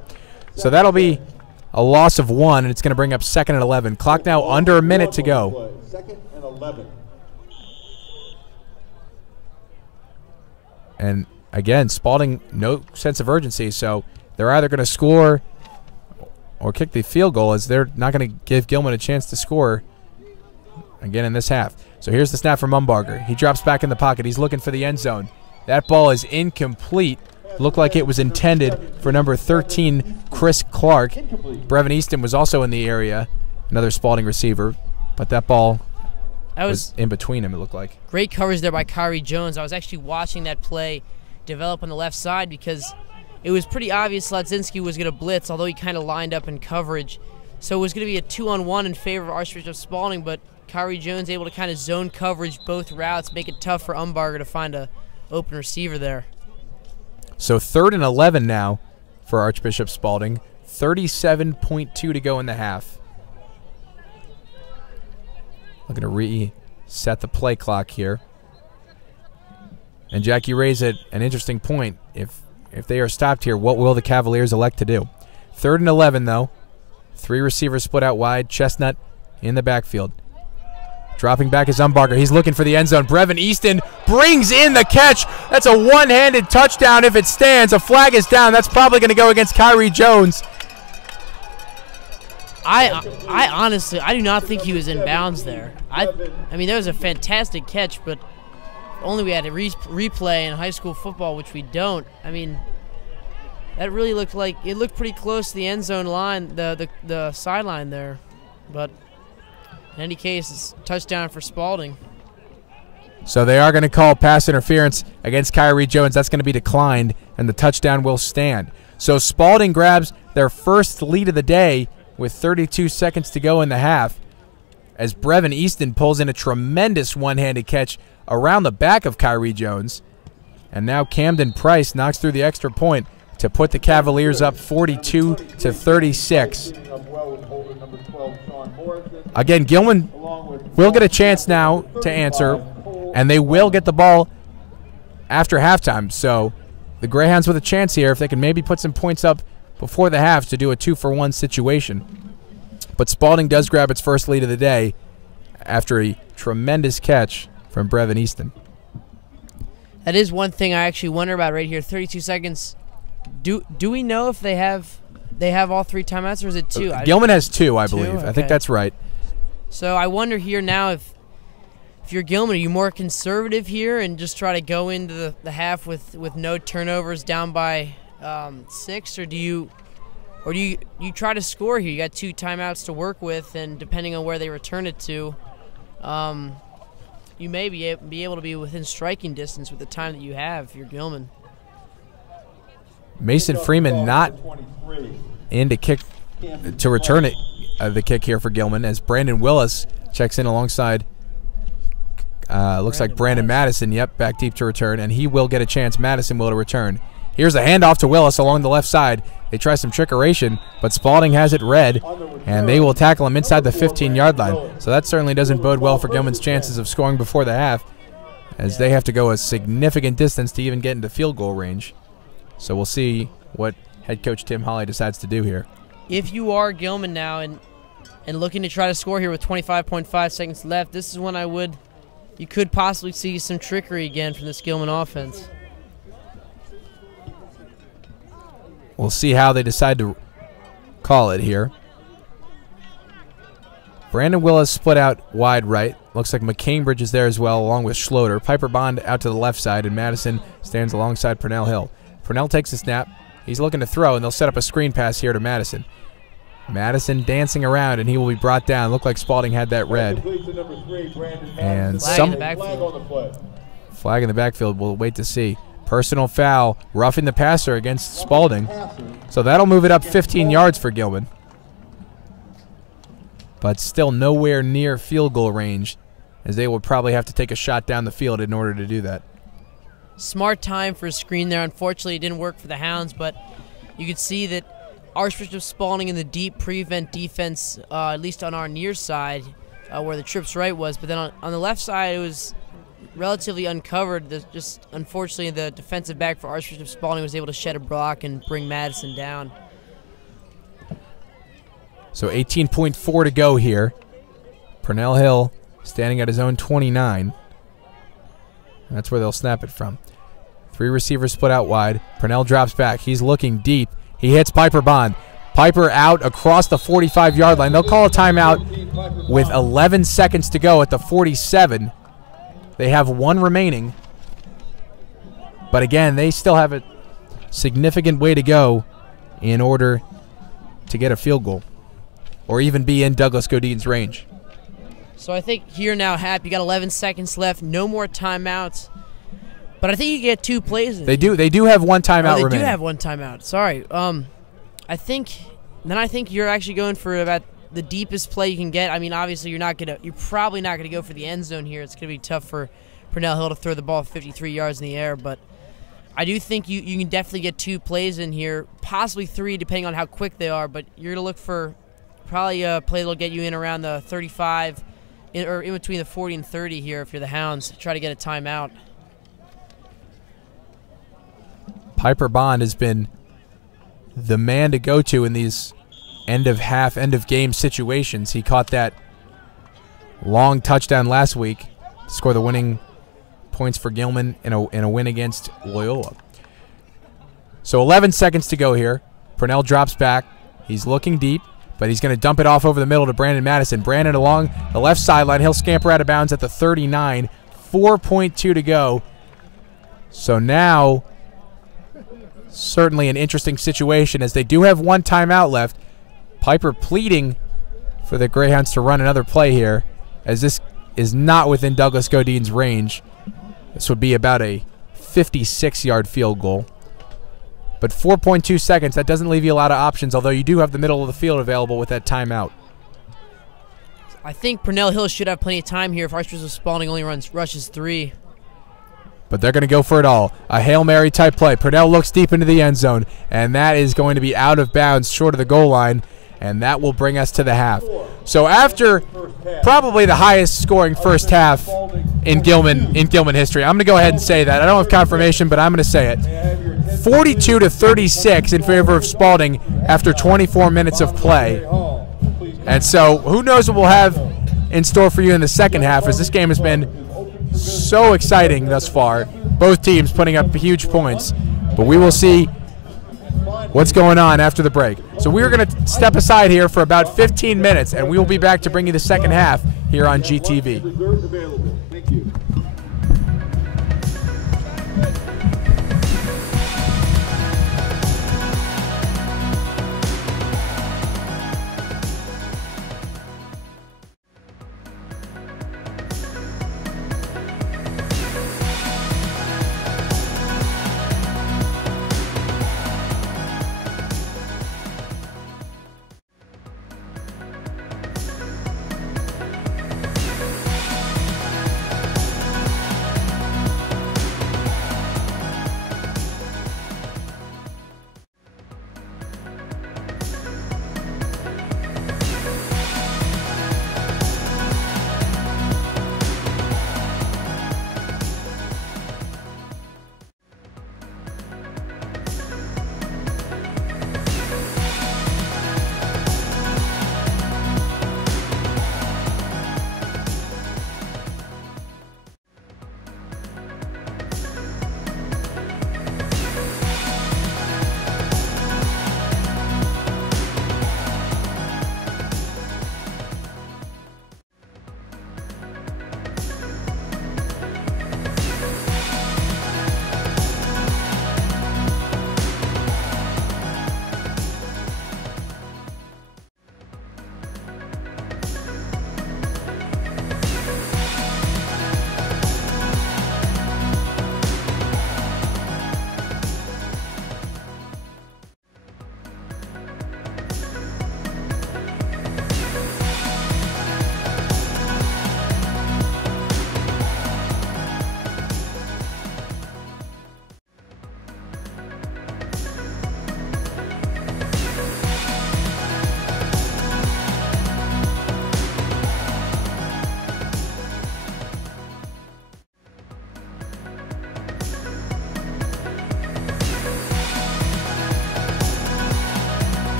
So that'll be a loss of 1, and it's going to bring up 2nd and 11. Clock now under a minute to go. 2nd and 11. And again, Spalding, no sense of urgency, so they're either going to score or kick the field goal, as they're not going to give Gilman a chance to score again in this half. So here's the snap from Umbarger. He drops back in the pocket. He's looking for the end zone. That ball is incomplete. Looked like it was intended for number 13, Chris Clark. Brevin Easton was also in the area, another Spalding receiver, but that ball was in between him, it looked like. Great coverage there by Kyrie Jones. I was actually watching that play develop on the left side because it was pretty obvious Sladzinski was going to blitz, although he kind of lined up in coverage. So it was going to be a 2-on-1 in favor of Archbishop Spalding, but Kyrie Jones able to kind of zone coverage both routes, make it tough for Umbarger to find a open receiver there. So 3rd and 11 now for Archbishop Spalding. 37.2 to go in the half. Looking to reset the play clock here. And Jack, you raise an interesting point. If they are stopped here, what will the Cavaliers elect to do? 3rd and 11, though. 3 receivers split out wide. Chestnut in the backfield. Dropping back is Umbarger. He's looking for the end zone. Brevin Easton brings in the catch. That's a one-handed touchdown if it stands. A flag is down. That's probably going to go against Kyrie Jones. I honestly, I do not think he was in bounds there. I mean, that was a fantastic catch, but only we had a replay in high school football, which we don't. I mean, that really looked like, it looked pretty close to the end zone line, the sideline there. But in any case, it's a touchdown for Spalding. So they are going to call pass interference against Kyrie Jones. That's going to be declined, and the touchdown will stand. So Spalding grabs their first lead of the day with 32 seconds to go in the half, as Brevin Easton pulls in a tremendous one-handed catch around the back of Kyrie Jones. And now Camden Price knocks through the extra point to put the Cavaliers up 42-36. Again, Gilman will get a chance now to answer, and they will get the ball after halftime. So the Greyhounds with a chance here, if they can maybe put some points up before the half to do a 2-for-1 situation. But Spalding does grab its first lead of the day after a tremendous catch from Brevin Easton. That is one thing I actually wonder about right here. 32 seconds. Do we know if they have all 3 timeouts, or is it 2? Gilman has 2, I believe. Okay. I think that's right. So I wonder here now if you're Gilman, are you more conservative here and just try to go into the half with no turnovers down by 6, or do you try to score here? You got 2 timeouts to work with, and depending on where they return it to, you may be able to be within striking distance with the time that you have if you're Gilman. Mason Freeman not in to kick to return it, the kick here for Gilman, as Brandon Willis checks in alongside. Looks like Brandon Madison. Yep, back deep to return, and he will get a chance. Madison will to return. Here's a handoff to Willis along the left side. They try some trickeration, but Spalding has it read, and they will tackle him inside the 15-yard line. So that certainly doesn't bode well for Gilman's chances of scoring before the half, as they have to go a significant distance to even get into field goal range. So we'll see what head coach Tim Hawley decides to do here. If you are Gilman now and looking to try to score here with 25.5 seconds left, this is when you could possibly see some trickery again from this Gilman offense. We'll see how they decide to call it here. Brandon Willis split out wide right. Looks like McCambridge is there as well, along with Schloter. Piper Bond out to the left side, and Madison stands alongside Purnell Hill. Purnell takes a snap. He's looking to throw, and they'll set up a screen pass here to Madison. Madison dancing around, and he will be brought down. Looked like Spalding had that red. And flag in the backfield. Flag in the backfield. We'll wait to see. Personal foul, roughing the passer against Spalding. So that'll move it up 15 yards for Gilman. But still nowhere near field goal range, as they will probably have to take a shot down the field in order to do that. Smart time for a screen there. Unfortunately, it didn't work for the Hounds, but you could see that Archbishop Spalding in the deep prevent defense, at least on our near side, where the trips right was. But then on the left side, it was relatively uncovered. Just unfortunately, the defensive back for Archbishop Spalding was able to shed a block and bring Madison down. So 18.4 to go here. Purnell Hill standing at his own 29. That's where they'll snap it from. 3 receivers split out wide. Purnell drops back. He's looking deep. He hits Piper Bond. Piper out across the 45-yard line. They'll call a timeout with 11 seconds to go at the 47. They have 1 remaining. But again, they still have a significant way to go in order to get a field goal or even be in Douglas Godine's range. So I think here now, Hap, you got 11 seconds left, no more timeouts. But I think you get 2 plays. They do have 1 timeout remaining. They do have 1 timeout. Sorry. I think you're actually going for about the deepest play you can get. I mean, obviously you're probably not gonna go for the end zone here. It's gonna be tough for Purnell Hill to throw the ball 53 yards in the air, but I do think you can definitely get 2 plays in here, possibly 3 depending on how quick they are. But you're gonna look for probably a play that'll get you in around the 35, or in between the 40 and 30 here if you're the Hounds. Try to get a timeout. Piper Bond has been the man to go to in these end of half, end of game situations. He caught that long touchdown last week to score the winning points for Gilman in a win against Loyola. So 11 seconds to go here. Purnell drops back. He's looking deep, but he's going to dump it off over the middle to Brandon Madison. Brandon along the left sideline. He'll scamper out of bounds at the 39. 4.2 to go. So now certainly an interesting situation, as they do have 1 timeout left. Piper pleading for the Greyhounds to run another play here, as this is not within Douglas Godine's range. This would be about a 56-yard field goal. But 4.2 seconds, that doesn't leave you a lot of options, although you do have the middle of the field available with that timeout. I think Purnell Hill should have plenty of time here if Archbishop Spalding only rushes 3. But they're going to go for it all. A Hail Mary type play. Purnell looks deep into the end zone, and that is going to be out of bounds short of the goal line, and that will bring us to the half. So after probably the highest scoring first half in Gilman history, I'm going to go ahead and say that. I don't have confirmation, but I'm going to say it. 42-36 in favor of Spalding after 24 minutes of play. And so who knows what we'll have in store for you in the second half, as this game has been so exciting thus far. Both teams putting up huge points. But we will see what's going on after the break. So we're going to step aside here for about 15 minutes, and we will be back to bring you the second half here on GTV. Thank you.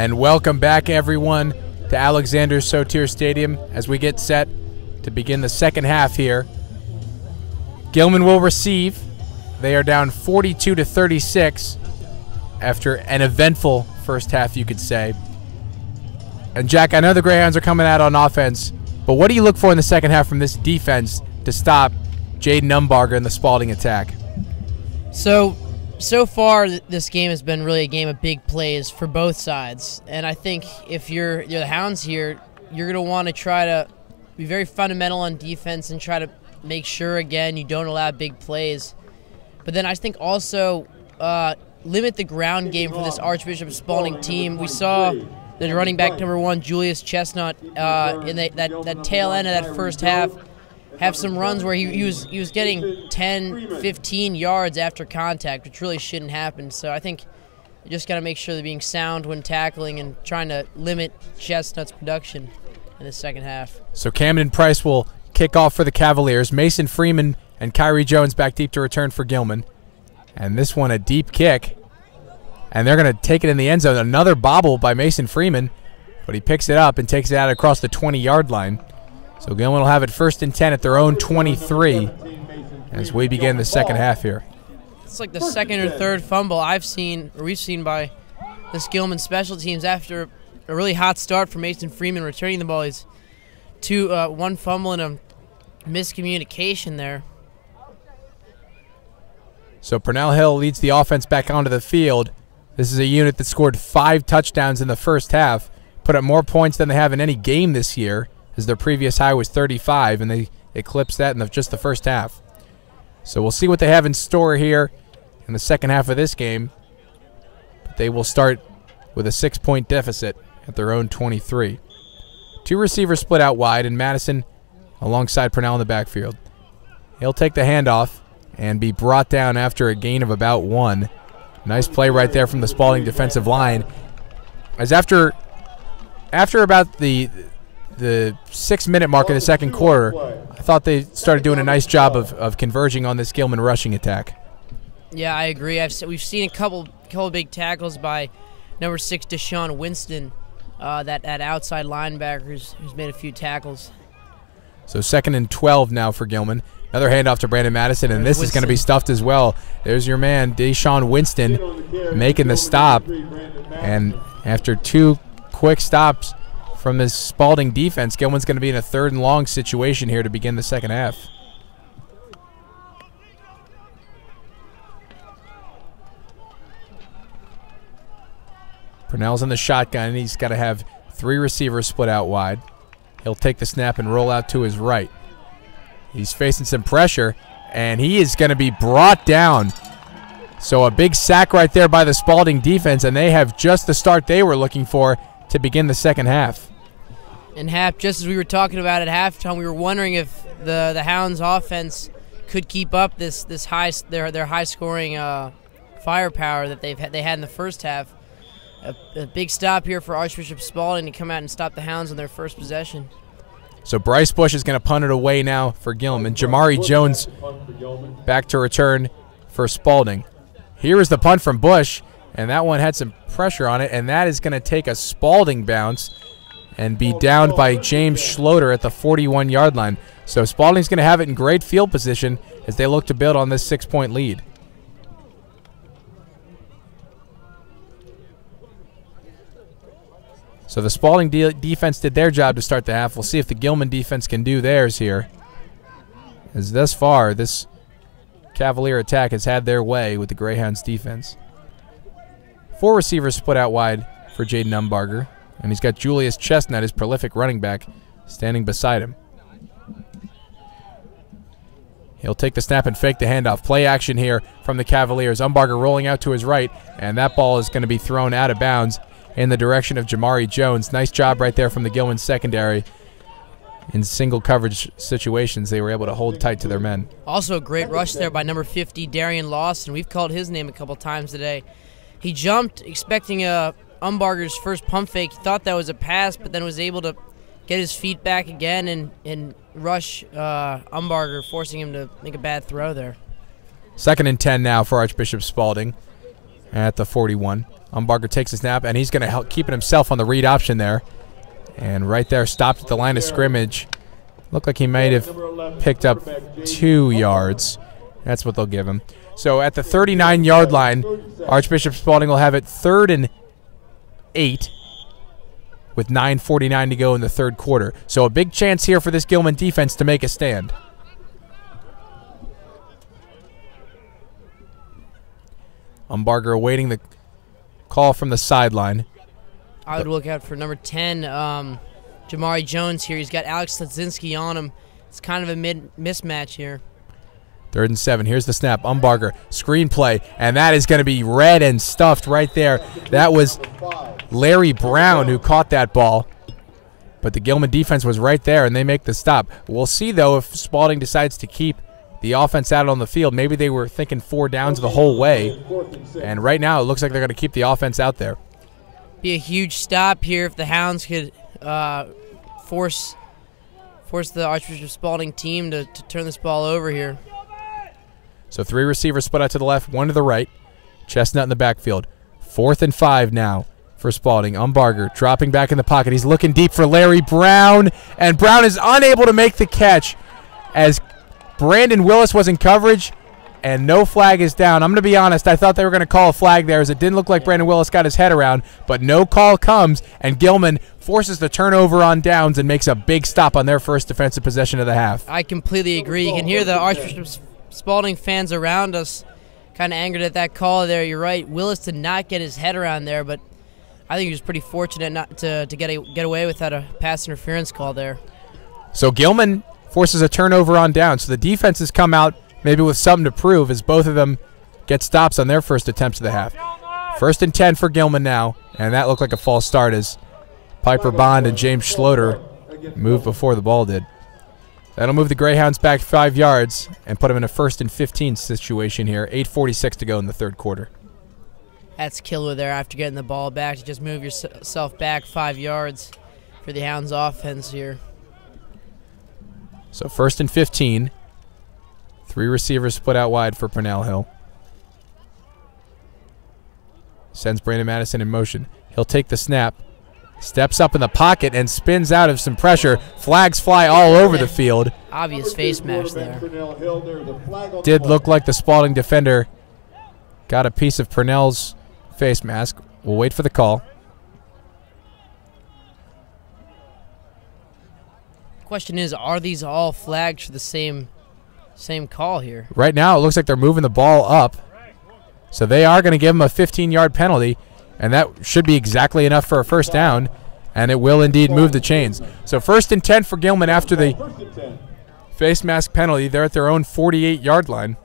And welcome back, everyone, to Alexander Sotir Stadium as we get set to begin the second half here. Gilman will receive. They are down 42-36 after an eventful first half, you could say. And Jack, I know the Greyhounds are coming out on offense, but what do you look for in the second half from this defense to stop Jaden Umbarger in the Spalding attack? So far, this game has been really a game of big plays for both sides. And I think if you're the Hounds here, you're going to want to try to be very fundamental on defense and try to make sure, again, you don't allow big plays. But then I think also limit the ground game for this Archbishop Spalding team. We saw the running back number 1, Julius Chestnut, in that tail end of that first half, have some runs where he was getting 10, 15 yards after contact, which really shouldn't happen. So I think you just got to make sure they're being sound when tackling and trying to limit Chestnut's production in the second half. So Camden Price will kick off for the Cavaliers. Mason Freeman and Kyrie Jones back deep to return for Gilman. And this one a deep kick. And they're going to take it in the end zone. Another bobble by Mason Freeman, but he picks it up and takes it out across the 20-yard line. So Gilman will have it 1st and 10 at their own 23 as we begin the second half here. It's like the second or third fumble we've seen by this Gilman special teams after a really hot start for Mason Freeman returning the ball. He's one fumble and a miscommunication there. So Purnell Hill leads the offense back onto the field. This is a unit that scored 5 touchdowns in the first half, put up more points than they have in any game this year, as their previous high was 35, and they eclipsed that in just the first half. So we'll see what they have in store here in the second half of this game. But they will start with a 6-point deficit at their own 23. 2 receivers split out wide, and Madison alongside Purnell in the backfield. He'll take the handoff and be brought down after a gain of about 1. Nice play right there from the Spalding defensive line. As after about the 6-minute mark of the second quarter, I thought they started doing a nice job of converging on this Gilman rushing attack. Yeah, I agree. We've seen a couple big tackles by number 6 Deshaun Winston, that outside linebacker who's made a few tackles. So 2nd and 12 now for Gilman. Another handoff to Brandon Madison, and this is going to be stuffed as well. There's your man, Deshaun Winston, making the stop. And after 2 quick stops from this Spalding defense, Gilman's going to be in a 3rd and long situation here to begin the second half. Purnell's in the shotgun, and he's got to have 3 receivers split out wide. He'll take the snap and roll out to his right. He's facing some pressure, and he is going to be brought down. So a big sack right there by the Spalding defense, and they have just the start they were looking for to begin the second half. And Hap, just as we were talking about at halftime, we were wondering if the Hounds offense could keep up their high scoring firepower that they had in the first half. A big stop here for Archbishop Spalding to come out and stop the Hounds on their first possession. So Bryce Bush is going to punt it away now for Gilman. Jamari Jones back to return for Spalding. Here is the punt from Bush, and that one had some pressure on it, and that is going to take a Spalding bounce and be downed by James Schloter at the 41-yard line. So Spalding's going to have it in great field position as they look to build on this 6-point lead. So the Spalding defense did their job to start the half. We'll see if the Gilman defense can do theirs here. As thus far, this Cavalier attack has had their way with the Greyhounds defense. 4 receivers split out wide for Jaden Umbarger. And he's got Julius Chestnut, his prolific running back, standing beside him. He'll take the snap and fake the handoff. Play action here from the Cavaliers. Umbarger rolling out to his right, and that ball is going to be thrown out of bounds in the direction of Jamari Jones. Nice job right there from the Gilman secondary. In single coverage situations, they were able to hold tight to their men. Also a great rush there by number 50, Darian Lawson. We've called his name a couple times today. He jumped expecting Umbarger's first pump fake. He thought that was a pass, but then was able to get his feet back again and rush Umbarger, forcing him to make a bad throw there. 2nd and 10 now for Archbishop Spalding at the 41. Umbarger takes a snap, and he's going to help keep it himself on the read option there. And right there, stopped at the line of scrimmage. Looked like he might have picked up 2 yards. That's what they'll give him. So at the 39-yard line, Archbishop Spalding will have it 3rd and 8 with 9:49 to go in the third quarter. So a big chance here for this Gilman defense to make a stand. Umbarger awaiting the call from the sideline. I would look out for number 10, Jamari Jones here. He's got Alex Ledzinski on him. It's kind of a mismatch here. 3rd and 7. Here's the snap. Umbarger, screen play, and that is going to be read and stuffed right there. That was Larry Brown who caught that ball. But the Gilman defense was right there, and they make the stop. We'll see, though, if Spalding decides to keep the offense out on the field. Maybe they were thinking 4 downs the whole way. And right now it looks like they're going to keep the offense out there. Be a huge stop here if the Hounds could force the Archbishop Spalding team to turn this ball over here. So 3 receivers split out to the left, 1 to the right. Chestnut in the backfield. 4th and 5 now for Spalding. Umbarger dropping back in the pocket. He's looking deep for Larry Brown, and Brown is unable to make the catch as Brandon Willis was in coverage, and no flag is down. I'm going to be honest, I thought they were going to call a flag there as it didn't look like Brandon Willis got his head around, but no call comes, and Gilman forces the turnover on downs and makes a big stop on their first defensive possession of the half. I completely agree. You can hear the Archbishop Spalding fans around us kind of angered at that call there. You're right. Willis did not get his head around there, but I think he was pretty fortunate not to get away without a pass interference call there. So Gilman forces a turnover on down. So the defenses come out maybe with something to prove as both of them get stops on their first attempts of the half. 1st and 10 for Gilman now, and that looked like a false start as Piper Bond and James Schloter moved before the ball did. That'll move the Greyhounds back 5 yards and put them in a 1st and 15 situation here. 8:46 to go in the third quarter. That's killer there after getting the ball back to just move yourself back 5 yards for the Hounds offense here. So 1st and 15. 3 receivers split out wide for Purnell Hill. Sends Brandon Madison in motion. He'll take the snap. Steps up in the pocket and spins out of some pressure. Flags fly all over the field. Obvious face mask there. Did look like the Spalding defender got a piece of Purnell's face mask. We'll wait for the call. Question is, are these all flags for the same call here? Right now it looks like they're moving the ball up. So they are going to give him a 15-yard penalty, and that should be exactly enough for a first down, and it will indeed move the chains. So 1st and 10 for Gilman after the face mask penalty. They're at their own 48-yard line,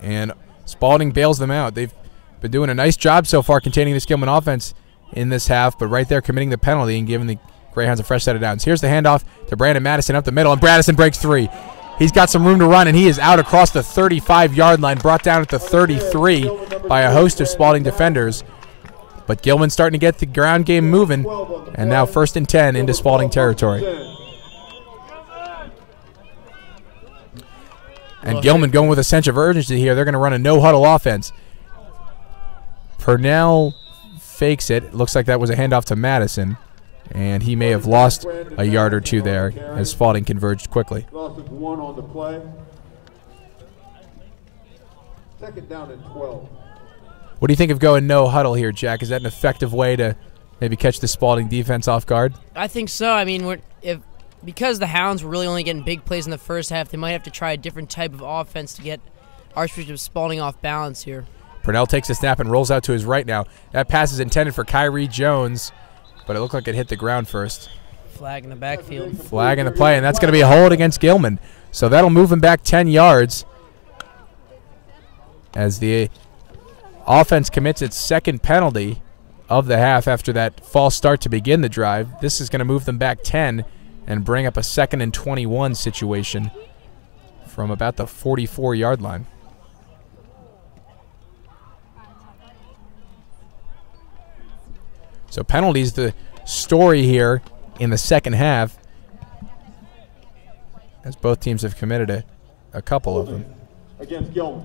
and Spalding bails them out. They've been doing a nice job so far containing this Gilman offense in this half, but right there committing the penalty and giving the Greyhounds a fresh set of downs. Here's the handoff to Brandon Madison up the middle, and Madison breaks 3. He's got some room to run, and he is out across the 35-yard line, brought down at the 33 by a host of Spalding defenders. But Gilman's starting to get the ground game moving, and now 1st and 10 into Spalding territory. And Gilman going with a sense of urgency here. They're going to run a no-huddle offense. Purnell fakes it. Looks like that was a handoff to Madison, and he may have lost a yard or 2 there as Spalding converged quickly. Loss of 1 on the play. 2nd down and 12. What do you think of going no huddle here, Jack? Is that an effective way to maybe catch the Spalding defense off guard? I think so. I mean, because the Hounds were really only getting big plays in the first half, they might have to try a different type of offense to get Archbishop Spalding off balance here. Purnell takes a snap and rolls out to his right now. That pass is intended for Kyrie Jones, but it looked like it hit the ground first. Flag in the backfield. Flag in the play, and that's going to be a hold against Gilman. So that'll move him back 10 yards as the offense commits its 2nd penalty of the half after that false start to begin the drive. This is going to move them back 10 and bring up a 2nd and 21 situation from about the 44-yard line. So penalties, the story here in the second half, as both teams have committed a couple of them. Against Gilman.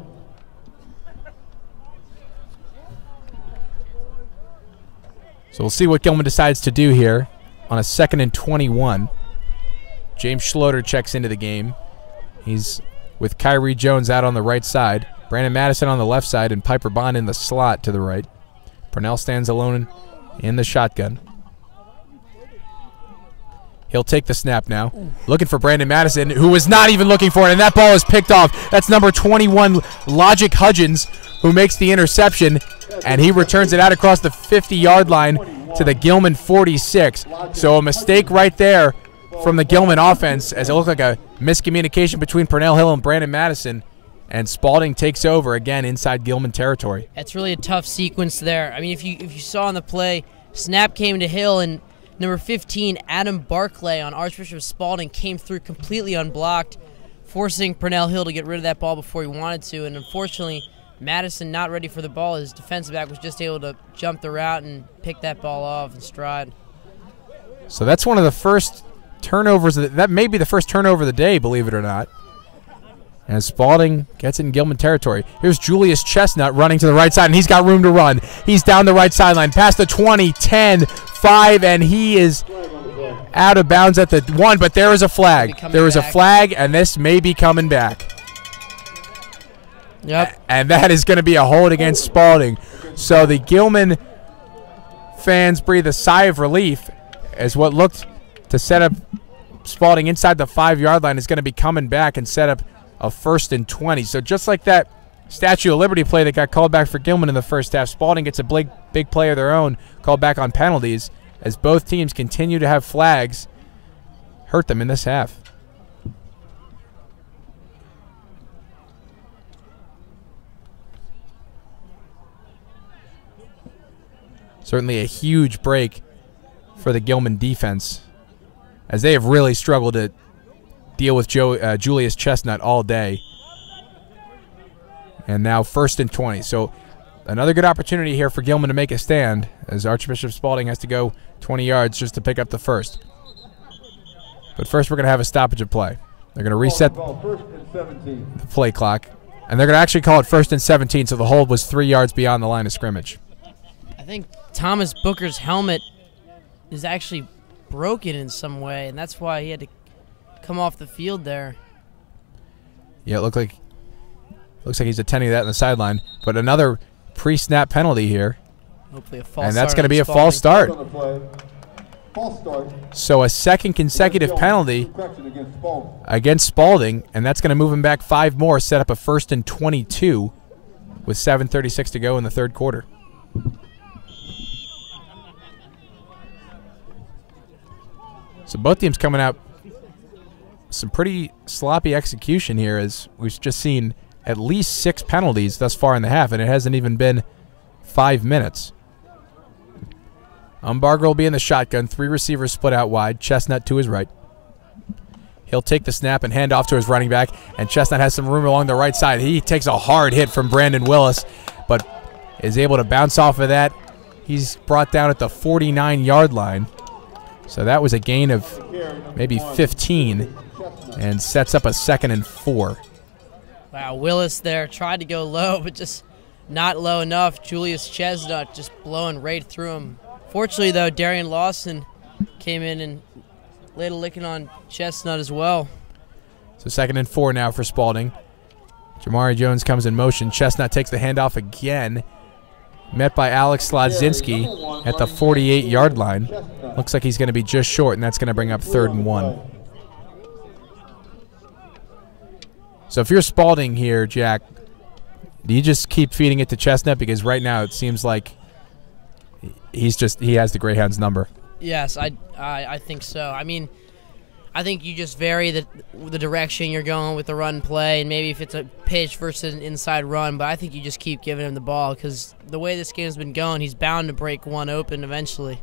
So we'll see what Gilman decides to do here on a 2nd and 21. James Schloter checks into the game. He's with Kyrie Jones out on the right side, Brandon Madison on the left side, and Piper Bond in the slot to the right. Purnell stands alone in the shotgun. He'll take the snap now. Looking for Brandon Madison, who was not even looking for it, and that ball is picked off. That's number 21, Logic Hudgens, who makes the interception, and he returns it out across the 50-yard line to the Gilman 46. So a mistake right there from the Gilman offense, as it looked like a miscommunication between Purnell Hill and Brandon Madison, and Spalding takes over again inside Gilman territory. That's really a tough sequence there. I mean, if you saw on the play, snap came to Hill, and number 15, Adam Barclay on Archbishop Spalding came through completely unblocked, forcing Purnell Hill to get rid of that ball before he wanted to. And unfortunately, Madison not ready for the ball. His defensive back was just able to jump the route and pick that ball off in stride. So that's one of the first turnovers. That may be the first turnover of the day, believe it or not. As Spalding gets in Gilman territory. Here's Julius Chestnut running to the right side, and he's got room to run. He's down the right sideline, past the 20, 10, 5, and he is out of bounds at the 1, but there is a flag. There is a flag, and this may be coming back. Yep. And that is going to be a hold against Spalding. So the Gilman fans breathe a sigh of relief as what looked to set up Spalding inside the 5-yard line is going to be coming back and set up a 1st and 20. So just like that Statue of Liberty play that got called back for Gilman in the first half, Spalding gets a big play of their own called back on penalties as both teams continue to have flags hurt them in this half. Certainly a huge break for the Gilman defense, as they have really struggled to deal with Julius Chestnut all day. And now 1st and 20. So another good opportunity here for Gilman to make a stand, as Archbishop Spalding has to go 20 yards just to pick up the first. But first we're going to have a stoppage of play. They're going to reset the play clock, and they're going to actually call it 1st and 17, so the hold was 3 yards beyond the line of scrimmage. I think Thomas Booker's helmet is actually broken in some way, and that's why he had to come off the field there. Yeah, it looks like he's attending that on the sideline. But another pre-snap penalty here. Hopefully a false start. And that's going to be a false start. So a second consecutive penalty against Spalding, and that's going to move him back 5 more, set up a 1st and 22 with 7:36 to go in the third quarter. So both teams coming out some pretty sloppy execution here, as we've just seen at least 6 penalties thus far in the half, and it hasn't even been 5 minutes. Umbarger will be in the shotgun. 3 receivers split out wide. Chestnut to his right. He'll take the snap and hand off to his running back, and Chestnut has some room along the right side. He takes a hard hit from Brandon Willis, but is able to bounce off of that. He's brought down at the 49-yard line. So that was a gain of maybe 15 and sets up a 2nd and 4. Wow, Willis there tried to go low, but just not low enough. Julius Chestnut just blowing right through him. Fortunately, though, Darian Lawson came in and laid a licking on Chestnut as well. So 2nd and 4 now for Spalding. Jamari Jones comes in motion. Chestnut takes the handoff again. Met by Alex Slodzinski at the 48-yard line. Looks like he's going to be just short, and that's going to bring up 3rd and 1. So if you're Spalding here, Jack, do you just keep feeding it to Chestnut? Because right now it seems like he has the Greyhounds number. Yes, I think so. I mean, I think you just vary the direction you're going with the run play, and maybe if it's a pitch versus an inside run, but I think you just keep giving him the ball, because the way this game's been going, he's bound to break one open eventually.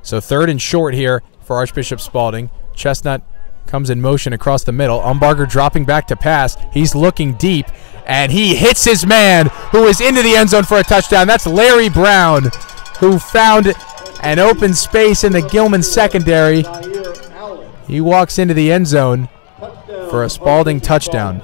So 3rd and short here for Archbishop Spalding. Chestnut comes in motion across the middle. Umbarger dropping back to pass. He's looking deep, and he hits his man, who is into the end zone for a touchdown. That's Larry Brown, who found an open space in the Gilman secondary. He walks into the end zone for a Spalding touchdown.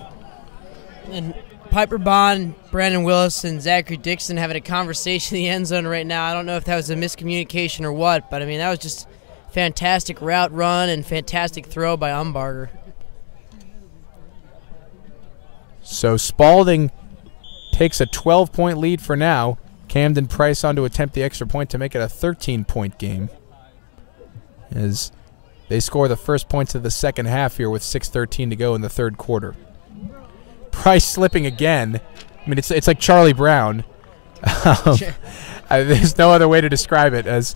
And Piper Bond, Brandon Willis, and Zachary Dixon having a conversation in the end zone right now. I don't know if that was a miscommunication or what, but I mean, that was just fantastic route run and fantastic throw by Umbarger. So Spalding takes a 12-point lead for now. Camden Price on to attempt the extra point to make it a 13-point game, as they score the first points of the second half here with 6:13 to go in the third quarter. Price slipping again. I mean, it's like Charlie Brown. There's no other way to describe it, as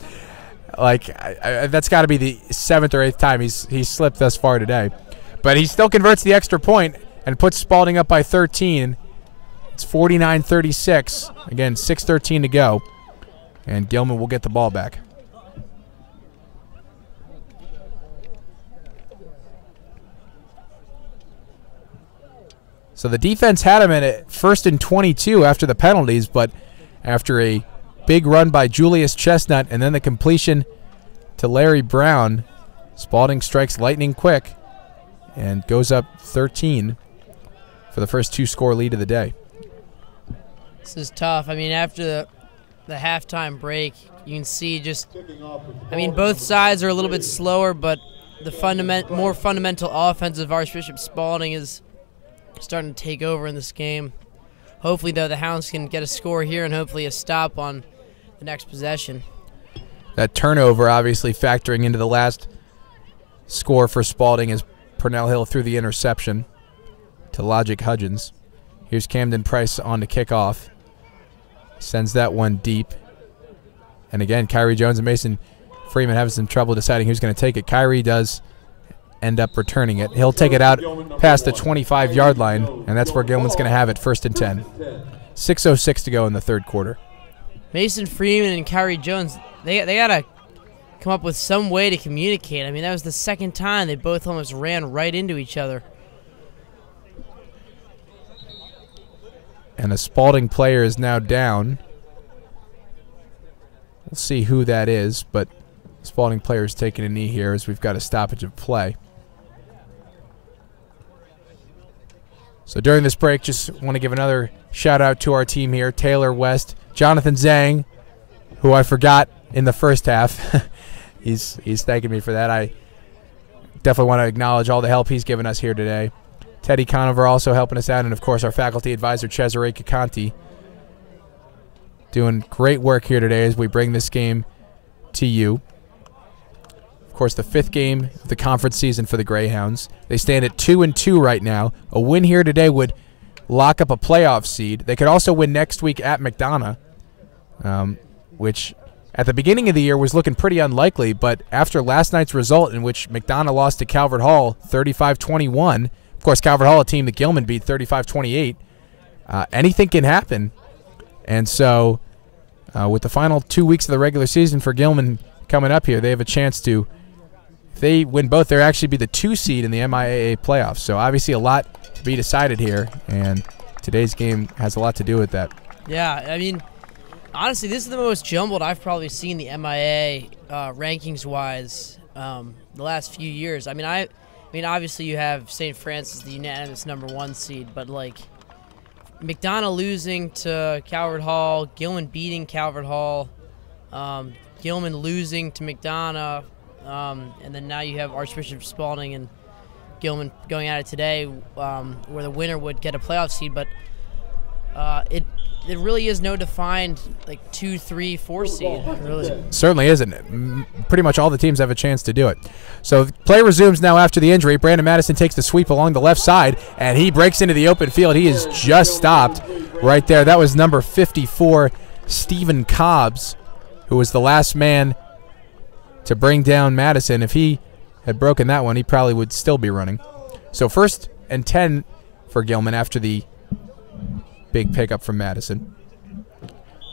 like that's got to be the 7th or 8th time he's slipped thus far today. But he still converts the extra point and puts Spalding up by 13. It's 49-36. Again, 6:13 to go, and Gilman will get the ball back. So the defense had him at 1st and 22 after the penalties, but after a big run by Julius Chestnut and then the completion to Larry Brown, Spalding strikes lightning quick and goes up 13 for the first 2-score lead of the day. This is tough. I mean, after the halftime break, you can see both sides are a little bit slower, but the more fundamental offense of Archbishop Spalding is starting to take over in this game. Hopefully, though, the Hounds can get a score here and hopefully a stop on the next possession. That turnover obviously factoring into the last score for Spalding as Purnell Hill threw the interception to Logic Hudgens. Here's Camden Price on to kick off. Sends that one deep. And again, Kyrie Jones and Mason Freeman having some trouble deciding who's going to take it. Kyrie does end up returning it. He'll take it out past the 25-yard line, and that's where Gilman's going to have it, 1st and 10. 6:06 to go in the third quarter. Mason Freeman and Kyrie Jones, they got to come up with some way to communicate. I mean, that was the second time they both almost ran right into each other. And a Spalding player is now down. We'll see who that is, but Spalding player is taking a knee here as we've got a stoppage of play. So during this break, just want to give another shout out to our team here, Taylor West, Jonathan Zhang, who I forgot in the first half. he's thanking me for that. I definitely want to acknowledge all the help he's given us here today. Teddy Conover also helping us out, and of course our faculty advisor Cesare Cacanti doing great work here today as we bring this game to you. Of course, the 5th game of the conference season for the Greyhounds. They stand at 2-2 right now. A win here today would lock up a playoff seed. They could also win next week at McDonough, which at the beginning of the year was looking pretty unlikely, but after last night's result in which McDonough lost to Calvert Hall 35-21, of course, Calvert Hall, a team that Gilman beat 35-28, anything can happen. And so with the final 2 weeks of the regular season for Gilman coming up here, they have a chance to, if they win both, they'll actually be the 2 seed in the MIAA playoffs. So obviously a lot to be decided here, and today's game has a lot to do with that. Yeah, I mean, honestly, this is the most jumbled I've probably seen the MIA rankings-wise the last few years. I mean, obviously you have St. Francis, the unanimous #1 seed, but like McDonough losing to Calvert Hall, Gilman beating Calvert Hall, Gilman losing to McDonough, and then now you have Archbishop Spalding and Gilman going at it today, where the winner would get a playoff seed. But it really is no defined like 2, 3, 4 seed. Really. Certainly isn't. Pretty much all the teams have a chance to do it. So play resumes now after the injury. Brandon Madison takes the sweep along the left side, and he breaks into the open field. He is just stopped right there. That was number 54, Stephen Cobbs, who was the last man to bring down Madison. If he had broken that one, he probably would still be running. So 1st and 10 for Gilman after the big pickup from Madison.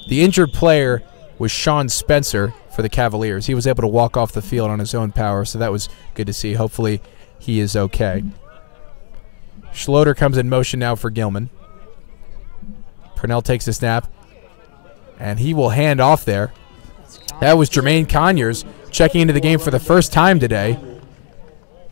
The injured player was Sean Spencer for the Cavaliers. He was able to walk off the field on his own power, so that was good to see. Hopefully he is okay. Schloter comes in motion now for Gilman. Purnell takes the snap, and he will hand off there. That was Jermaine Conyers checking into the game for the first time today.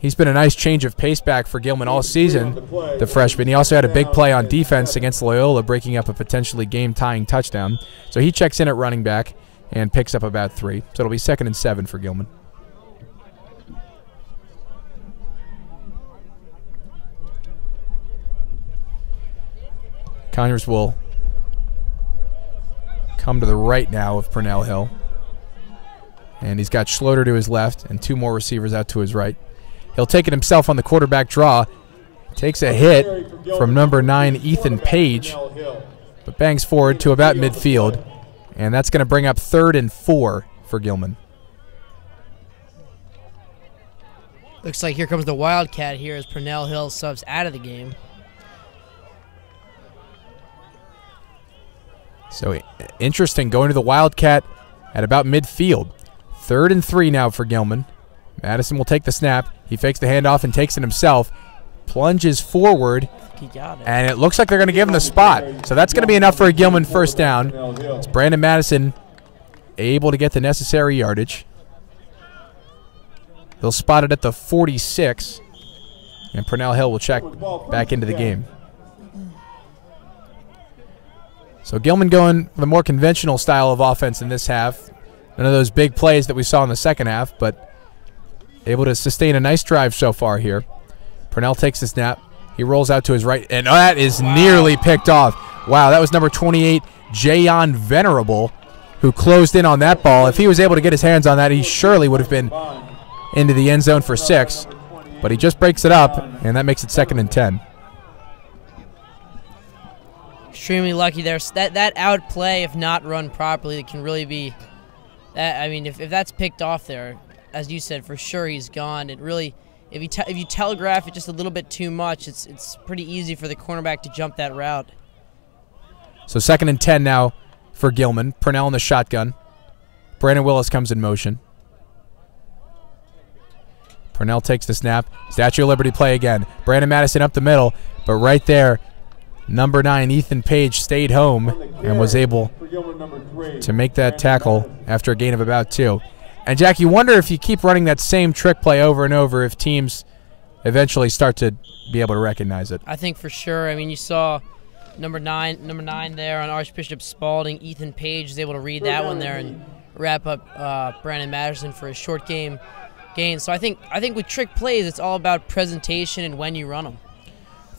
He's been a nice change of pace back for Gilman all season, the freshman. He also had a big play on defense against Loyola, breaking up a potentially game-tying touchdown. So he checks in at running back and picks up about 3. So it'll be 2nd and 7 for Gilman. Conyers will come to the right now of Purnell Hill. And he's got Schloter to his left and 2 more receivers out to his right. He'll take it himself on the quarterback draw. Takes a hit from number 9, Ethan Page, but bangs forward to about midfield. And that's going to bring up 3rd and 4 for Gilman. Looks like here comes the Wildcat here as Purnell Hill subs out of the game. So interesting, going to the Wildcat at about midfield. 3rd and 3 now for Gilman. Madison will take the snap. He fakes the handoff and takes it himself. Plunges forward. He got it. And it looks like they're going to give him the spot. So that's going to be enough for a Gilman first down. It's Brandon Madison able to get the necessary yardage. They'll spot it at the 46. And Purnell Hill will check back into the game. So Gilman going the more conventional style of offense in this half. None of those big plays that we saw in the second half, but able to sustain a nice drive so far here. Purnell takes the snap. He rolls out to his right, and that is nearly picked off. Wow, that was number 28, Jayon Venerable, who closed in on that ball. If he was able to get his hands on that, he surely would have been into the end zone for 6. But he just breaks it up, and that makes it 2nd and 10. Extremely lucky there. That out play, if not run properly, it can really be. I mean, if that's picked off there, as you said, for sure he's gone. It really, if you telegraph it just a little bit too much, it's pretty easy for the cornerback to jump that route. So 2nd and 10 now for Gilman. Purnell in the shotgun. Brandon Willis comes in motion. Purnell takes the snap. Statue of Liberty play again. Brandon Madison up the middle, but right there, number 9, Ethan Page, stayed home and was able to make that tackle after a gain of about 2. And, Jack, you wonder if you keep running that same trick play over and over if teams eventually start to be able to recognize it. I think for sure. I mean, you saw number 9 there on Archbishop Spalding. Ethan Page is able to read that one there and wrap up Brandon Madison for a short gain. So I think with trick plays, it's all about presentation and when you run them.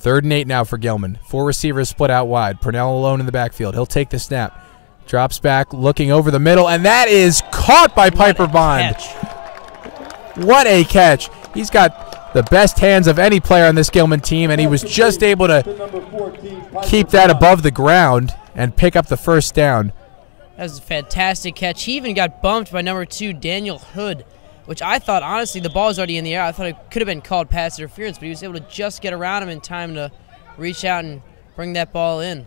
3rd and 8 now for Gilman. 4 receivers split out wide. Purnell alone in the backfield. He'll take the snap. Drops back, looking over the middle, and that is caught by Piper Bond. What a catch. He's got the best hands of any player on this Gilman team, and he was just able to keep that above the ground and pick up the first down. That was a fantastic catch. He even got bumped by number 2, Daniel Hood, which I thought, honestly, the ball was already in the air. I thought it could have been called pass interference, but he was able to just get around him in time to reach out and bring that ball in.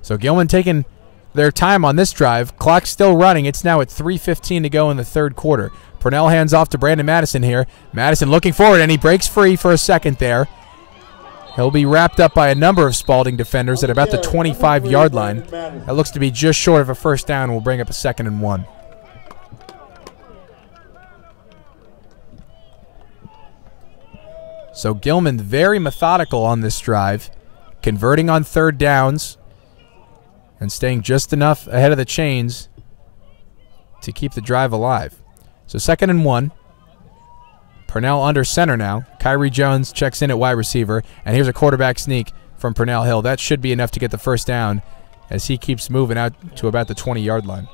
So Gilman taking their time on this drive. Clock's still running. It's now at 3:15 to go in the 3rd quarter. Purnell hands off to Brandon Madison here. Madison looking forward, and he breaks free for a second there. He'll be wrapped up by a number of Spalding defenders at about the 25-yard line. That looks to be just short of a first down. We'll bring up a 2nd and 1. So Gilman very methodical on this drive, converting on 3rd downs and staying just enough ahead of the chains to keep the drive alive. So 2nd and 1. Purnell under center now. Kyrie Jones checks in at wide receiver, and here's a quarterback sneak from Purnell Hill. That should be enough to get the first down as he keeps moving out to about the 20-yard line.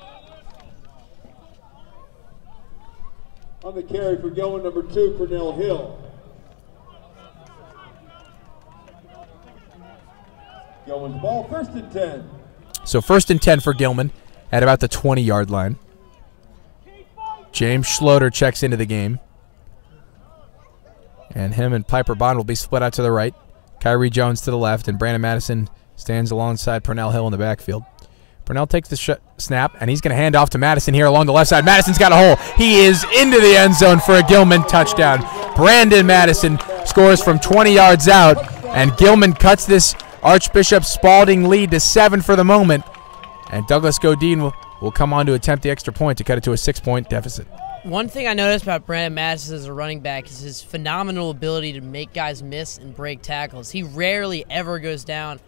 On the carry for Gilman, number 2, Purnell Hill. Gilman's ball, 1st and 10. So 1st and 10 for Gilman at about the 20-yard line. James Schloter checks into the game. And him and Piper Bond will be split out to the right. Kyrie Jones to the left, and Brandon Madison stands alongside Purnell Hill in the backfield. Purnell takes the snap, and he's going to hand off to Madison here along the left side. Madison's got a hole. He is into the end zone for a Gilman touchdown. Brandon Madison scores from 20 yards out, and Gilman cuts this Archbishop Spalding lead to 7 for the moment. And Douglas Godin will come on to attempt the extra point to cut it to a 6-point deficit. One thing I noticed about Brandon Mattis as a running back is his phenomenal ability to make guys miss and break tackles. He rarely ever goes down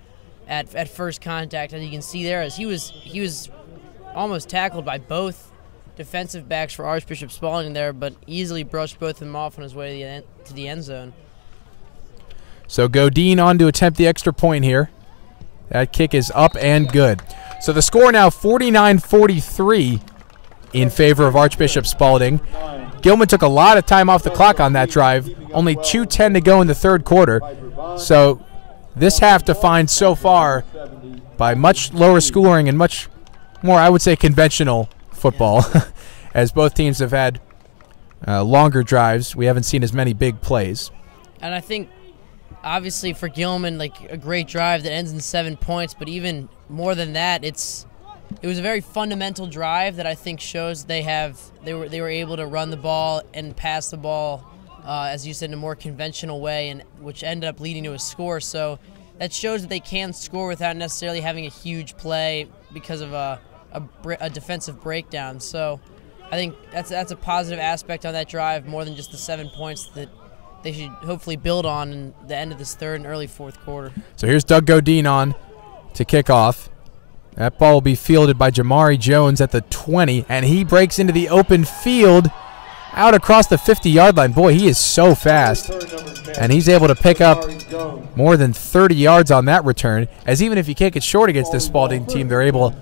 at first contact, as you can see there, as he was almost tackled by both defensive backs for Archbishop Spalding there, but easily brushed both of them off on his way to the end zone. So Godine on to attempt the extra point here. That kick is up and good. So the score now 49-43 in favor of Archbishop Spalding. Gilman took a lot of time off the clock on that drive. Only 2:10 to go in the third quarter. So this half defined so far by much lower scoring and much more, I would say, conventional football. As both teams have had longer drives, we haven't seen as many big plays. And I think, obviously, for Gilman, like a great drive that ends in 7 points, but even more than that, it was a very fundamental drive that I think shows they were able to run the ball and pass the ball, as you said, in a more conventional way, and which ended up leading to a score. So that shows that they can score without necessarily having a huge play because of a defensive breakdown. So I think that's a positive aspect on that drive, more than just the 7 points that they should hopefully build on in the end of this third and early fourth quarter. So here's Doug Godine on to kick off. That ball will be fielded by Jamari Jones at the 20, and he breaks into the open field out across the 50-yard line. Boy, he is so fast, and he's able to pick up more than 30 yards on that return, as even if you kick it short against this Spalding team, they're able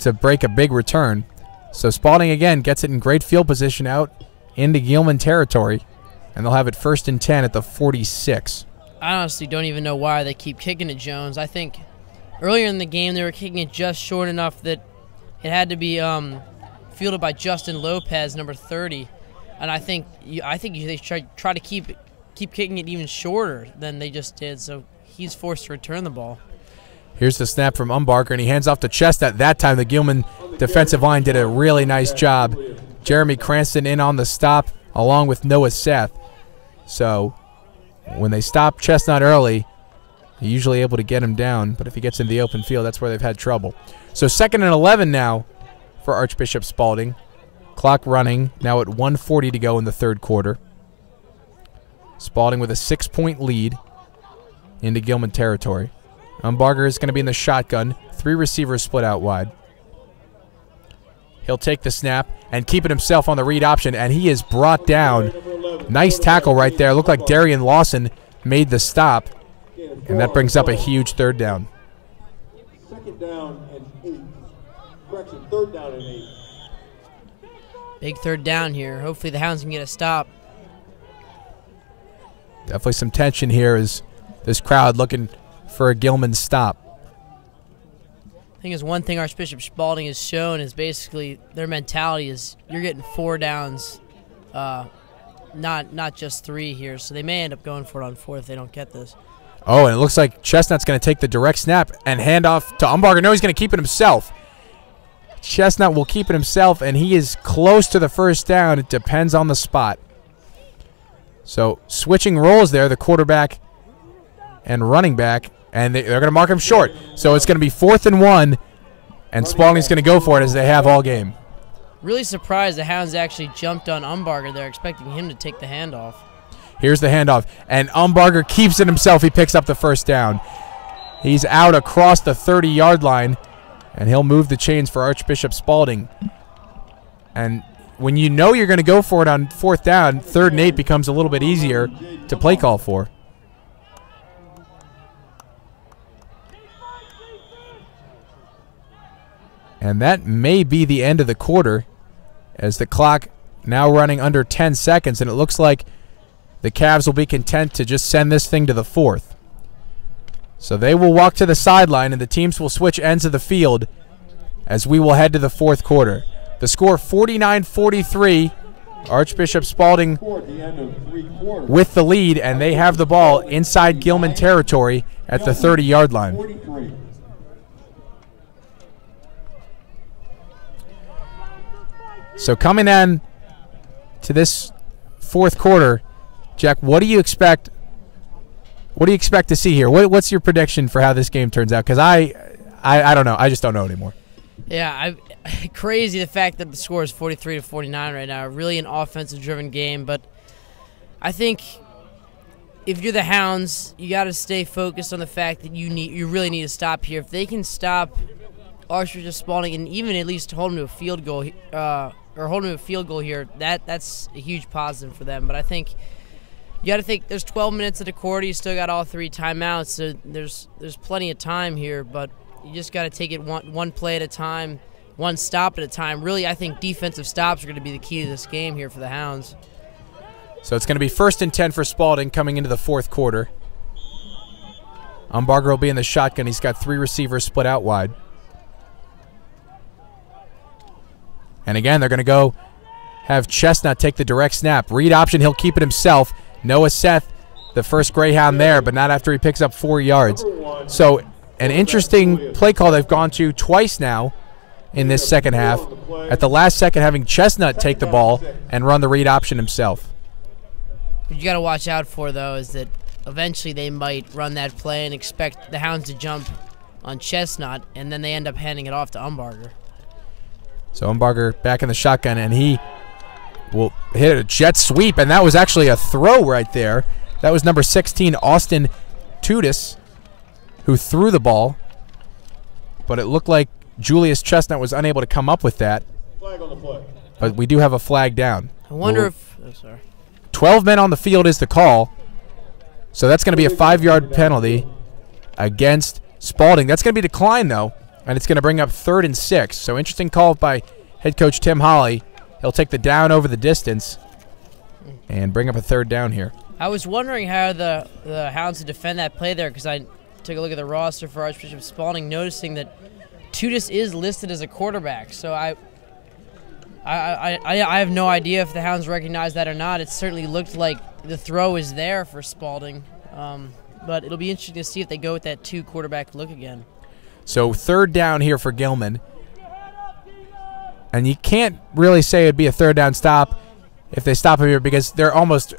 to break a big return. So Spalding, again, gets it in great field position out into Gilman territory, and they'll have it 1st and 10 at the 46. I honestly don't even know why they keep kicking it, Jones. I think earlier in the game they were kicking it just short enough that it had to be fielded by Justin Lopez, number 30, and I think they try to keep kicking it even shorter than they just did, so he's forced to return the ball. Here's the snap from Umbarger, and he hands off to Chestnut. That time the Gilman defensive line did a really nice job. Jeremy Cranston in on the stop along with Noah Seth. So when they stop Chestnut early, they're usually able to get him down, but if he gets in the open field, that's where they've had trouble. So 2nd and 11 now for Archbishop Spalding. Clock running now at 1:40 to go in the third quarter. Spalding with a 6-point lead into Gilman territory. Umbarger is going to be in the shotgun. 3 receivers split out wide. He'll take the snap and keep it himself on the read option, and he is brought down. Nice tackle right there. Looked like Darian Lawson made the stop, and that brings up a huge 3rd down. 2nd down and 8. Correction, 3rd down and 8. Big 3rd down here. Hopefully the Hounds can get a stop. Definitely some tension here as this crowd looking for a Gilman stop. I think is one thing Archbishop Spalding has shown is basically their mentality is you're getting 4 downs, not just 3 here. So they may end up going for it on 4 if they don't get this. Oh, and it looks like Chestnut's going to take the direct snap and hand off to Umbarger. No, he's going to keep it himself. Chestnut will keep it himself, and he is close to the 1st down. It depends on the spot. So switching roles there, the quarterback and running back, and they're going to mark him short. So it's going to be 4th and 1, and Spalding's going to go for it as they have all game. Really surprised the Hounds actually jumped on Umbarger there, expecting him to take the handoff. Here's the handoff, and Umbarger keeps it himself. He picks up the 1st down. He's out across the 30-yard line, and he'll move the chains for Archbishop Spalding. And when you know you're going to go for it on 4th down, 3rd and 8 becomes a little bit easier to play call for. And that may be the end of the quarter as the clock now running under 10 seconds, and it looks like the Cavs will be content to just send this thing to the 4th. So they will walk to the sideline, and the teams will switch ends of the field as we will head to the 4th quarter. The score 49-43, Archbishop Spalding with the lead, and they have the ball inside Gilman territory at the 30-yard line. So coming in to this 4th quarter, Jack, what do you expect? What do you expect to see here? What's your prediction for how this game turns out? Because I don't know. I just don't know anymore. Yeah, crazy the fact that the score is 43-49 right now. Really an offensive-driven game, but I think if you're the Hounds, you got to stay focused on the fact that you really need to stop here. If they can stop Archbishop Spalding and even at least hold him to a field goal, here, that's a huge positive for them. But I think you got to think there's 12 minutes of the quarter. You still got all 3 timeouts, so there's plenty of time here. But you just got to take it one play at a time, one stop at a time. Really, I think defensive stops are going to be the key to this game here for the Hounds. So it's going to be 1st and 10 for Spalding coming into the 4th quarter. Umbarger will be in the shotgun. He's got 3 receivers split out wide. And again, they're going to go have Chestnut take the direct snap. Read option, he'll keep it himself. Noah Seth, the first Greyhound there, but not after he picks up 4 yards. So an interesting play call they've gone to twice now in this second half. At the last second, having Chestnut take the ball and run the read option himself. What you got to watch out for, though, is that eventually they might run that play and expect the Hounds to jump on Chestnut, and then they end up handing it off to Umbarger. So Umbarger back in the shotgun, and he will hit a jet sweep, and that was actually a throw right there. That was number 16, Austin Tudis, who threw the ball, but it looked like Julius Chestnut was unable to come up with that. Flag on the play. But we do have a flag down. I wonder if... Oh, sorry. 12 men on the field is the call. So that's going to be a 5-yard penalty against Spalding. That's going to be declined, though, and it's going to bring up 3rd and 6. So interesting call by head coach Tim Holly. He'll take the down over the distance and bring up a 3rd down here. I was wondering how the Hounds would defend that play there because I took a look at the roster for Archbishop Spalding, noticing that Tudis is listed as a quarterback. So I have no idea if the Hounds recognize that or not. It certainly looked like the throw is there for Spalding. But it'll be interesting to see if they go with that 2-quarterback look again. So 3rd down here for Gilman. And you can't really say it'd be a 3rd down stop if they stop him here because they're almost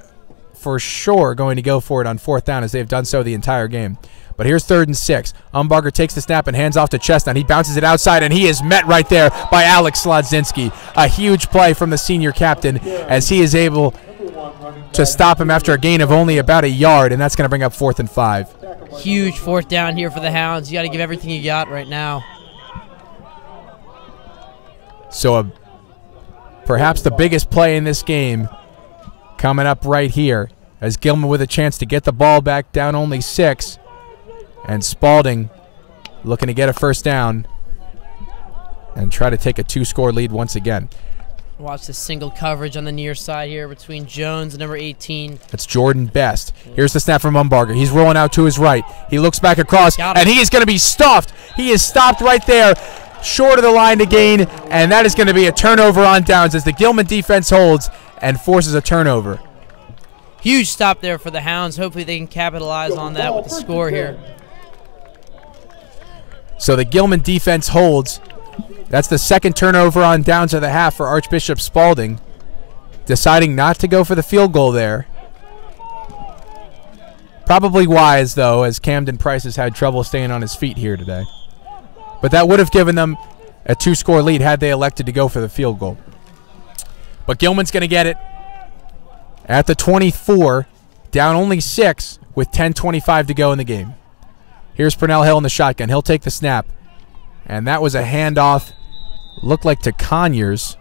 for sure going to go for it on 4th down as they've done so the entire game. But here's 3rd and 6. Umbarger takes the snap and hands off to Chestnut. He bounces it outside, and he is met right there by Alex Slodzinski. A huge play from the senior captain as he is able to stop him after a gain of only about 1 yard, and that's going to bring up 4th and 5. Huge 4th down here for the Hounds. You got to give everything you got right now. So perhaps the biggest play in this game coming up right here as Gilman with a chance to get the ball back down only 6. And Spalding looking to get a 1st down and try to take a 2-score lead once again. Watch the single coverage on the near side here between Jones and number 18. That's Jordan Best. Here's the snap from Umbarger. He's rolling out to his right. He looks back across, and he is going to be stuffed. He is stopped right there, short of the line to gain, and that is going to be a turnover on downs as the Gilman defense holds and forces a turnover. Huge stop there for the Hounds. Hopefully they can capitalize on that with the score here. So the Gilman defense holds. That's the 2nd turnover on downs of the half for Archbishop Spalding, deciding not to go for the field goal there. Probably wise, though, as Camden Price has had trouble staying on his feet here today. But that would have given them a 2-score lead had they elected to go for the field goal. But Gilman's going to get it at the 24, down only 6 with 10:25 to go in the game. Here's Pernell Hill in the shotgun. He'll take the snap. And that was a handoff, looked like to Conyers.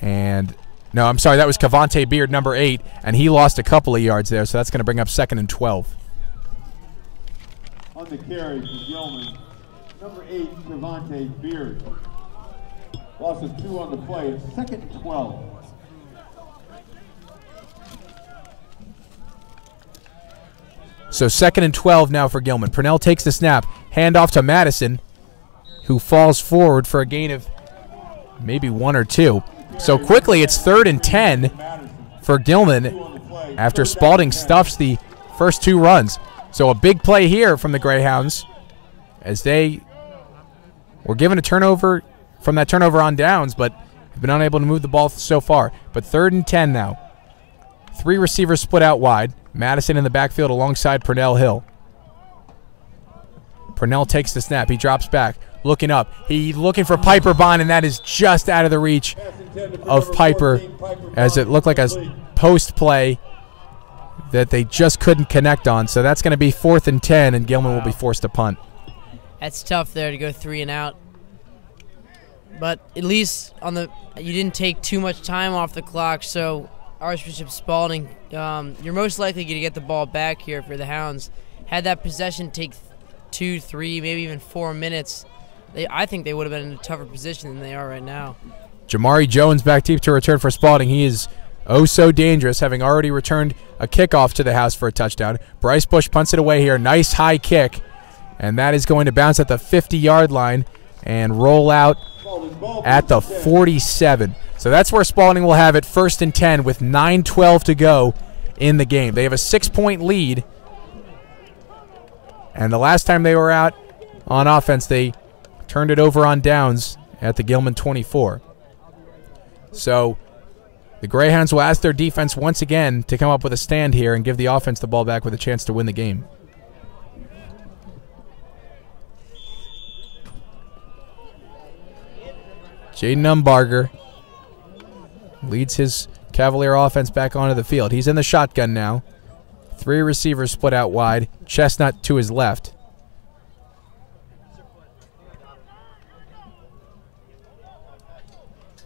And, no, I'm sorry, that was Cavante Beard, number 8, and he lost a couple of yards there, so that's going to bring up 2nd and 12. On the carry for Gilman, number 8, Cavante Beard. Loss of 2 on the play. It's 2nd and 12. So 2nd and 12 now for Gilman. Purnell takes the snap. Hand off to Madison, who falls forward for a gain of maybe 1 or 2. So quickly it's 3rd and 10 for Gilman after Spalding stuffs the first 2 runs. So a big play here from the Greyhounds as they were given a turnover from that turnover on downs, but have been unable to move the ball so far. But 3rd and 10 now. 3 receivers split out wide. Madison in the backfield alongside Purnell Hill. Purnell takes the snap. He drops back. looking up. He's looking for Piper Bond, and that is just out of the reach of Piper, as it looked like a post play that they just couldn't connect on. So that's going to be 4th and 10, and Gilman will be forced to punt. That's tough there to go 3 and out. But at least you didn't take too much time off the clock, so Archbishop Spalding, you're most likely going to get the ball back here for the Hounds. Had that possession take 2, 3, maybe even 4 minutes, I think they would have been in a tougher position than they are right now. Jamari Jones back deep to return for Spalding. He is oh so dangerous, having already returned a kickoff to the house for a touchdown. Bryce Bush punts it away here. Nice high kick, and that is going to bounce at the 50-yard line and roll out at the 47. So that's where Spalding will have it, 1st and 10 with 9:12 to go in the game. They have a 6-point lead, and the last time they were out on offense, they turned it over on downs at the Gilman 24. So the Greyhounds will ask their defense once again to come up with a stand here and give the offense the ball back with a chance to win the game. Jaden Umbarger leads his Cavalier offense back onto the field. He's in the shotgun now. 3 receivers split out wide. Chestnut to his left.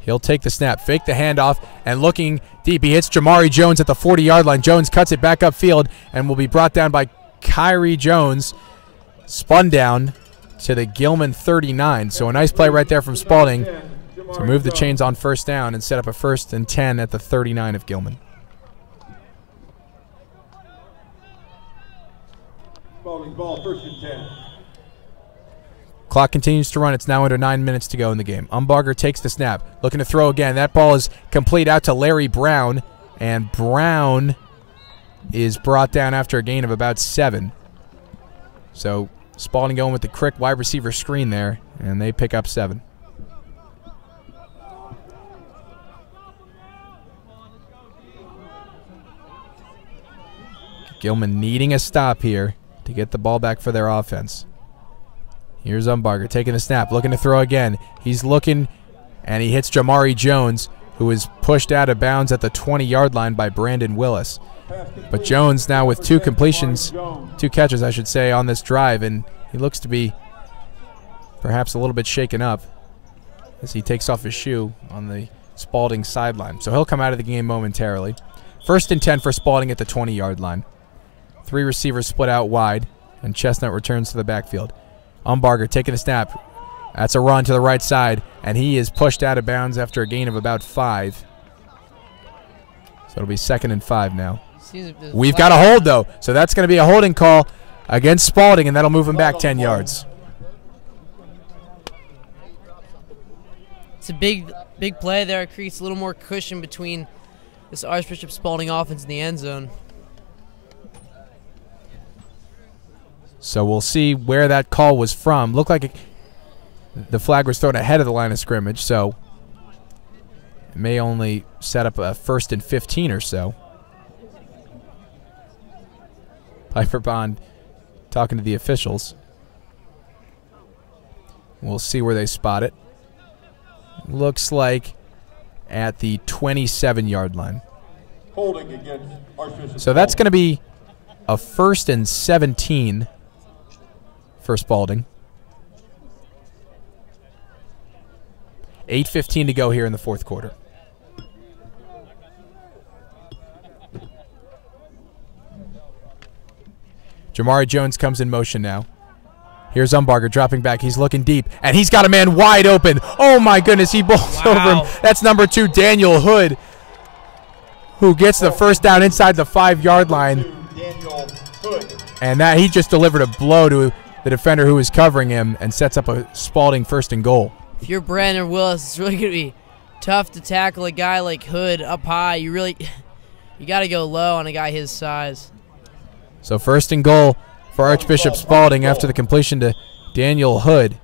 He'll take the snap, fake the handoff, and looking deep. He hits Jamari Jones at the 40-yard line. Jones cuts it back upfield and will be brought down by Kyrie Jones. Spun down to the Gilman 39. So a nice play right there from Spalding to move the chains on 1st down and set up a 1st and 10 at the 39 of Gilman. Spalding ball, 1st and 10. Clock continues to run. It's now under 9 minutes to go in the game. Umbarger takes the snap, looking to throw again. That ball is complete out to Larry Brown, and Brown is brought down after a gain of about 7. So Spalding going with the quick wide receiver screen there, and they pick up 7. Gilman needing a stop here to get the ball back for their offense. Here's Umbarger taking the snap, looking to throw again. He's looking, and he hits Jamari Jones, who is pushed out of bounds at the 20-yard line by Brandon Willis. But Jones now with 2 completions, 2 catches, I should say, on this drive, and he looks to be perhaps a little bit shaken up as he takes off his shoe on the Spalding sideline. So he'll come out of the game momentarily. 1st and 10 for Spalding at the 20-yard line. 3 receivers split out wide, and Chestnut returns to the backfield. Umbarger taking a snap. That's a run to the right side, and he is pushed out of bounds after a gain of about 5. So it'll be 2nd and 5 now. We've got a hold, though, so that's going to be a holding call against Spalding, and that'll move him back 10 yards. It's a big play there. It creates a little more cushion between this Archbishop Spalding offense in the end zone. So we'll see where that call was from. Looked like the flag was thrown ahead of the line of scrimmage, so it may only set up a 1st and 15 or so. Piper Bond talking to the officials. We'll see where they spot it. Looks like at the 27-yard line. Holding against Archbishop. So that's going to be a 1st and 17 for Spalding. 8:15 to go here in the 4th quarter. Jamari Jones comes in motion now. Here's Umbarger dropping back. He's looking deep, and he's got a man wide open. Oh, my goodness, he bowls over him. That's number 2, Daniel Hood, who gets the 1st down inside the 5-yard line. And that he just delivered a blow to the defender who was covering him and sets up a Spalding 1st and goal. If you're Brandon Willis, it's really going to be tough to tackle a guy like Hood up high. You got to go low on a guy his size. So 1st and goal for Archbishop Spalding after the completion to Daniel Hood.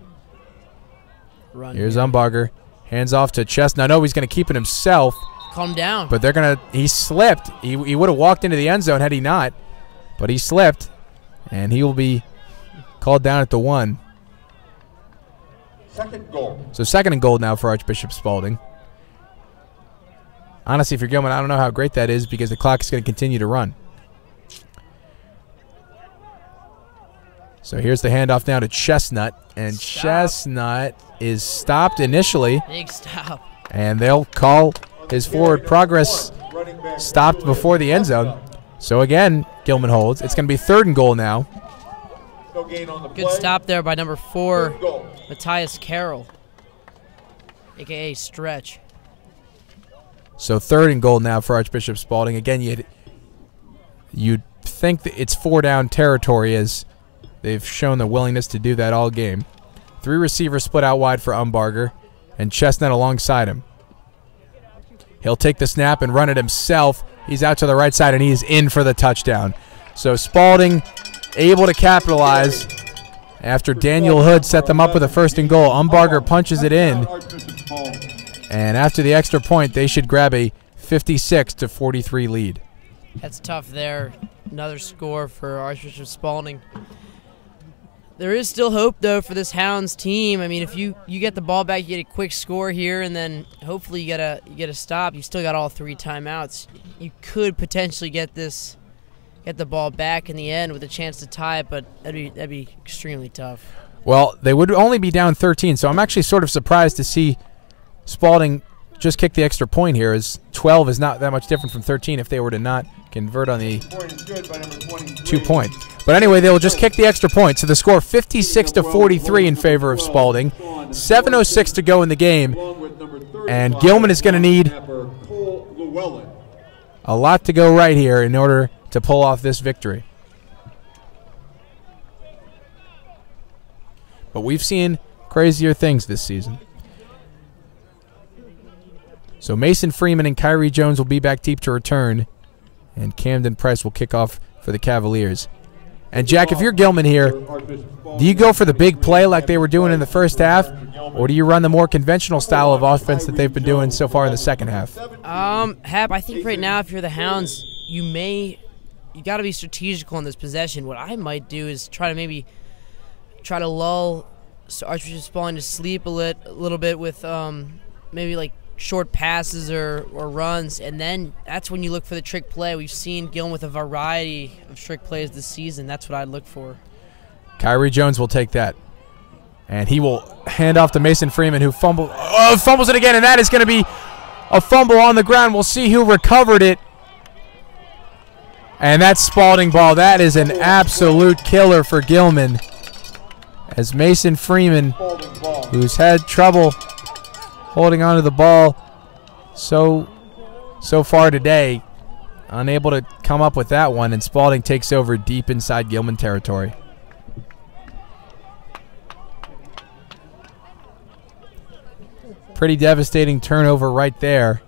Here's Umbarger. Hands off to Chestnut. No, he's going to keep it himself. Calm down. But they're going to – he slipped. He would have walked into the end zone had he not. But he slipped, and he will be called down at the 1. Second goal. So 2nd and goal now for Archbishop Spalding. Honestly, if you're Gilman, I don't know how great that is because the clock is going to continue to run. So here's the handoff now to Chestnut, and Chestnut is stopped initially. Big stop. And they'll call his forward progress stopped before the end zone. So again, Gilman holds. It's going to be 3rd and goal now. Good stop there by number 4, Matthias Carroll, a.k.a. Stretch. So 3rd and goal now for Archbishop Spalding. Again, you'd think that it's 4-down territory as they've shown the willingness to do that all game. 3 receivers split out wide for Umbarger, and Chestnut alongside him. He'll take the snap and run it himself. He's out to the right side, and he is in for the touchdown. So Spalding able to capitalize after Daniel Hood set them up with a 1st and goal. Umbarger punches it in, and after the extra point, they should grab a 56-43 lead. That's tough there. Another score for Archbishop Spalding. There is still hope, though, for this Hounds team. I mean, if you get the ball back, you get a quick score here, and then hopefully you get a stop. You still got all 3 timeouts. You could potentially get the ball back in the end with a chance to tie it, but that'd be extremely tough. Well, they would only be down 13, so I'm actually sort of surprised to see Spalding just kick the extra point here, as 12 is not that much different from 13 if they were to not convert on the 2-point. But anyway, they will just kick the extra point. So the score 56-43 in favor of Spalding. 7:06 to go in the game. And Gilman is going to need a lot to go right here in order to pull off this victory. But we've seen crazier things this season. So Mason Freeman and Kyrie Jones will be back deep to return. And Camden Price will kick off for the Cavaliers. And, Jack, if you're Gilman here, do you go for the big play like they were doing in the first half, or do you run the more conventional style of offense that they've been doing so far in the second half? Hap, I think right now if you're the Hounds, you got to be strategical in this possession. What I might do is try to lull Archbishop Spalding to sleep a little bit with maybe like short passes or runs, and then that's when you look for the trick play. We've seen Gilman with a variety of trick plays this season. That's what I'd look for. Kyrie Jones will take that, and he will hand off to Mason Freeman, who fumbles it again, and that is going to be a fumble on the ground. We'll see who recovered it, and that's Spalding ball. That is an absolute killer for Gilman, as Mason Freeman, who's had trouble holding on to the ball so far today, unable to come up with that one, and Spalding takes over deep inside Gilman territory. Pretty devastating turnover right there,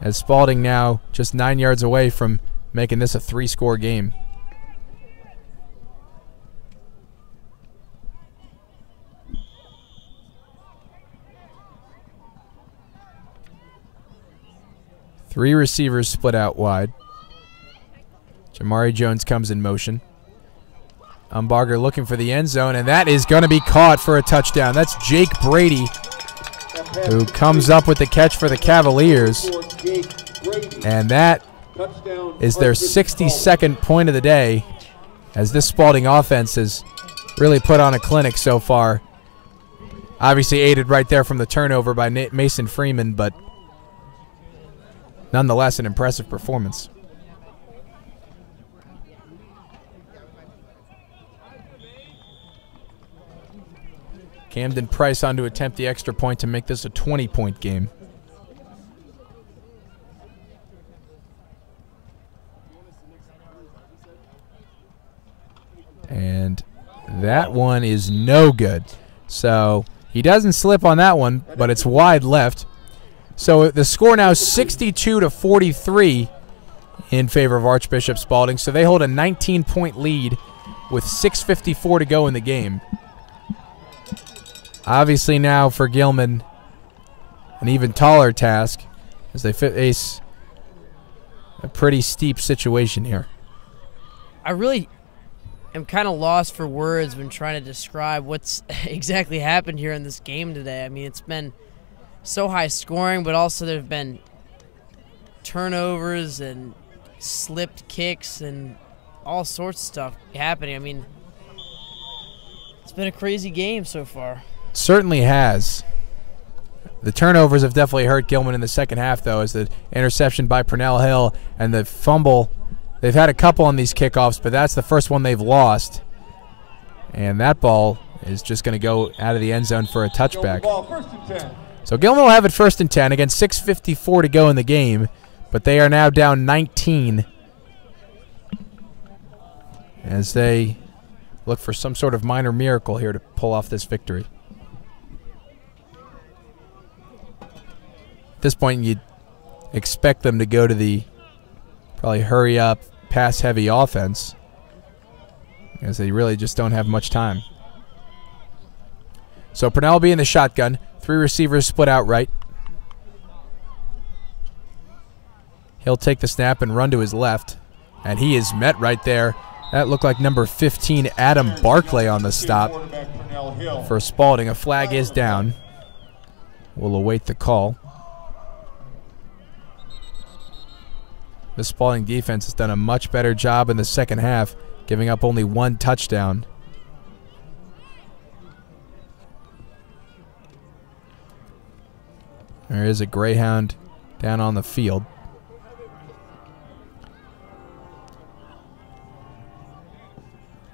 as Spalding now just 9 yards away from making this a 3-score game. Three receivers split out wide. Jamari Jones comes in motion. Umbarger looking for the end zone, and that is going to be caught for a touchdown. That's Jake Brady, who comes up with the catch for the Cavaliers. And that is their 62nd point of the day, as this Spalding offense has really put on a clinic so far. Obviously aided right there from the turnover by Mason Freeman, but nonetheless an impressive performance. Camden Price on to attempt the extra point to make this a 20-point game. And that one is no good. So he doesn't slip on that one, but it's wide left. So the score now is 62-43 in favor of Archbishop Spalding. So they hold a 19-point lead with 6:54 to go in the game. Obviously now for Gilman, an even taller task as they face a pretty steep situation here. I really am kind of lost for words when trying to describe what's exactly happened here in this game today. I mean, it's been so high scoring, but also there have been turnovers and slipped kicks and all sorts of stuff happening. I mean, it's been a crazy game so far. It certainly has. The turnovers have definitely hurt Gilman in the second half, though, as the interception by Purnell Hill and the fumble. They've had a couple on these kickoffs, but that's the first one they've lost. And that ball is just going to go out of the end zone for a touchback. So Gilman will have it 1st and 10. Again, 6:54 to go in the game, but they are now down 19 as they look for some sort of minor miracle here to pull off this victory. At this point, you'd expect them to go to the probably hurry-up, pass-heavy offense, as they really just don't have much time. So Purnell will be in the shotgun. 3 receivers split out right. He'll take the snap and run to his left, and he is met right there. That looked like number 15, Adam Barclay, on the stop for Spalding. A flag is down. We'll await the call. The Spalding defense has done a much better job in the second half, giving up only 1 touchdown. There is a Greyhound down on the field.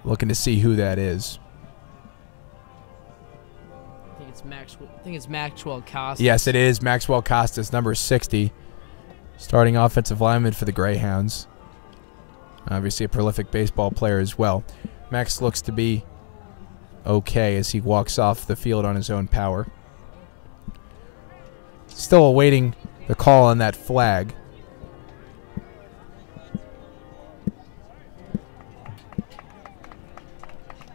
Looking to see who that is. I think it's Maxwell Costas. Yes, it is Maxwell Costas, number 60. Starting offensive lineman for the Greyhounds. Obviously a prolific baseball player as well. Max looks to be okay as he walks off the field on his own power. Still awaiting the call on that flag.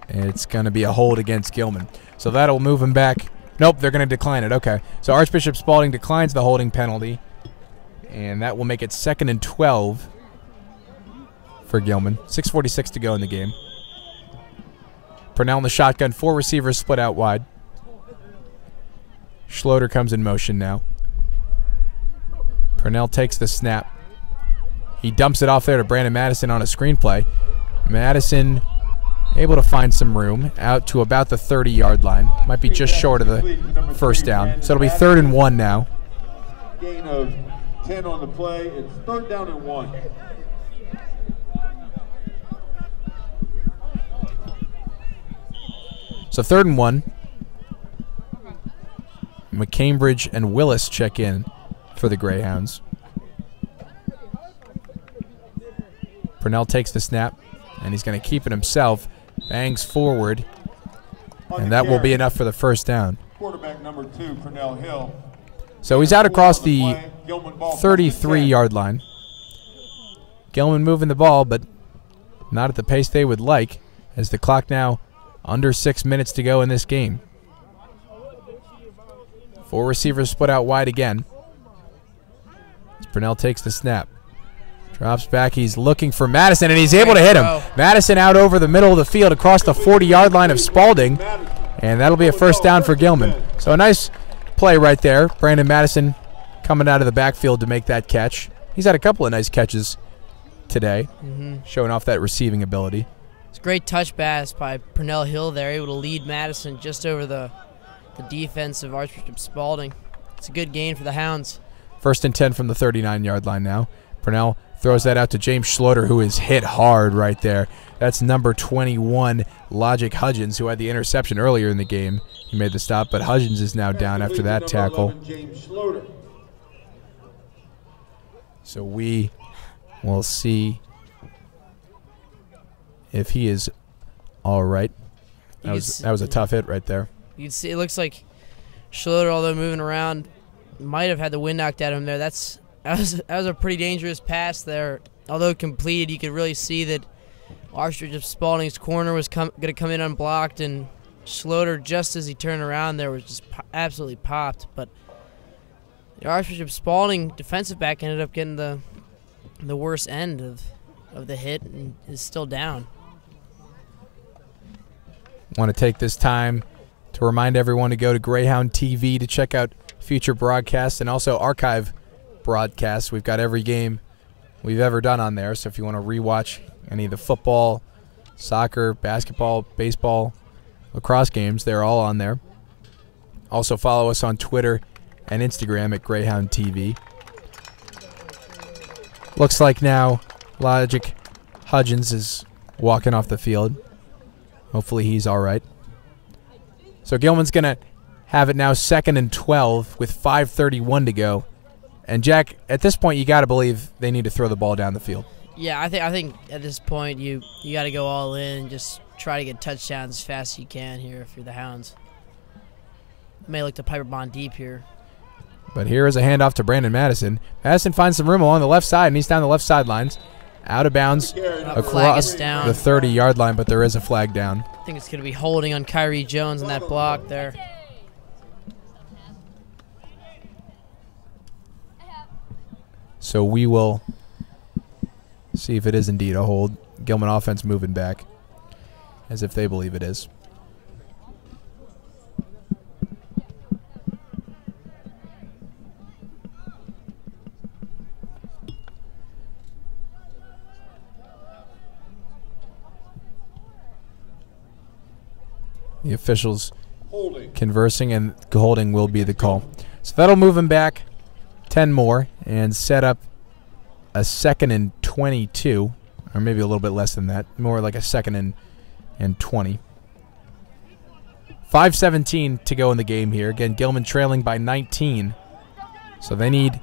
It's going to be a hold against Gilman. So that'll move him back. Nope, they're going to decline it. Okay. So Archbishop Spalding declines the holding penalty. And that will make it 2nd and 12 for Gilman. 6:46 to go in the game. Purnell in the shotgun. 4 receivers split out wide. Schloter comes in motion now. Purnell takes the snap. He dumps it off there to Brandon Madison on a screenplay. Madison able to find some room out to about the 30-yard line. Might be just short of the first down. So it'll be 3rd and 1 now. Gain of 10 on the play. It's 3rd down and 1. So 3rd and 1. McCambridge and Willis check in for the Greyhounds. Purnell takes the snap, and he's going to keep it himself. Bangs forward, and that will be enough for the first down. Quarterback number 2, Purnell Hill. So he's out across the 33-yard line. Gilman moving the ball, but not at the pace they would like, as the clock now under 6 minutes to go in this game. 4 receivers split out wide again. As Purnell takes the snap. Drops back. He's looking for Madison, and he's able to hit him. Madison out over the middle of the field across the 40-yard line of Spalding, and that'll be a first down for Gilman. So a nice play right there. Brandon Madison coming out of the backfield to make that catch. He's had a couple of nice catches today, showing off that receiving ability. It's a great touch pass by Purnell Hill there, able to lead Madison just over the defense of Archbishop Spalding. It's a good gain for the Hounds. 1st and 10 from the 39-yard line now. Purnell throws that out to James Schloter, who is hit hard right there. That's number 21, Logic Hudgens, who had the interception earlier in the game. He made the stop, but Hudgens is now down after that tackle. So we will see if he is all right. That was a tough hit right there. You can see it looks like Schloter, although moving around, might have had the wind knocked out of him there. That was a pretty dangerous pass there. Although completed, you could really see that Archbishop Spalding's corner was going to come in unblocked, and Schloter, just as he turned around there, was just absolutely popped. But the Archbishop Spalding defensive back ended up getting the worst end of the hit and is still down. Want to take this time to remind everyone to go to Greyhound TV to check out future broadcasts and also archive broadcasts. We've got every game we've ever done on there, so if you want to rewatch any of the football, soccer, basketball, baseball, lacrosse games, they're all on there. Also follow us on Twitter and Instagram at Greyhound TV. Looks like now Logic Hudgens is walking off the field. Hopefully he's all right. So Gilman's going to have it now 2nd and 12 with 5:31 to go. And Jack, at this point, you got to believe they need to throw the ball down the field. Yeah, I think at this point you got to go all in and just try to get touchdowns as fast as you can here if you're the Hounds. May look to Piper Bond deep here. But here is a handoff to Brandon Madison. Madison finds some room along the left side, and he's down the left sidelines. Out of bounds across the 30-yard line, but there is a flag down. I think it's going to be holding on Kyrie Jones on that block there. So we will see if it is indeed a hold. Gilman offense moving back as if they believe it is. The officials conversing, and holding will be the call. So that'll move him back 10 more and set up a 2nd and 22, or maybe a little bit less than that, more like a 2nd and 20. 5:17 to go in the game here. Again, Gilman trailing by 19, so they need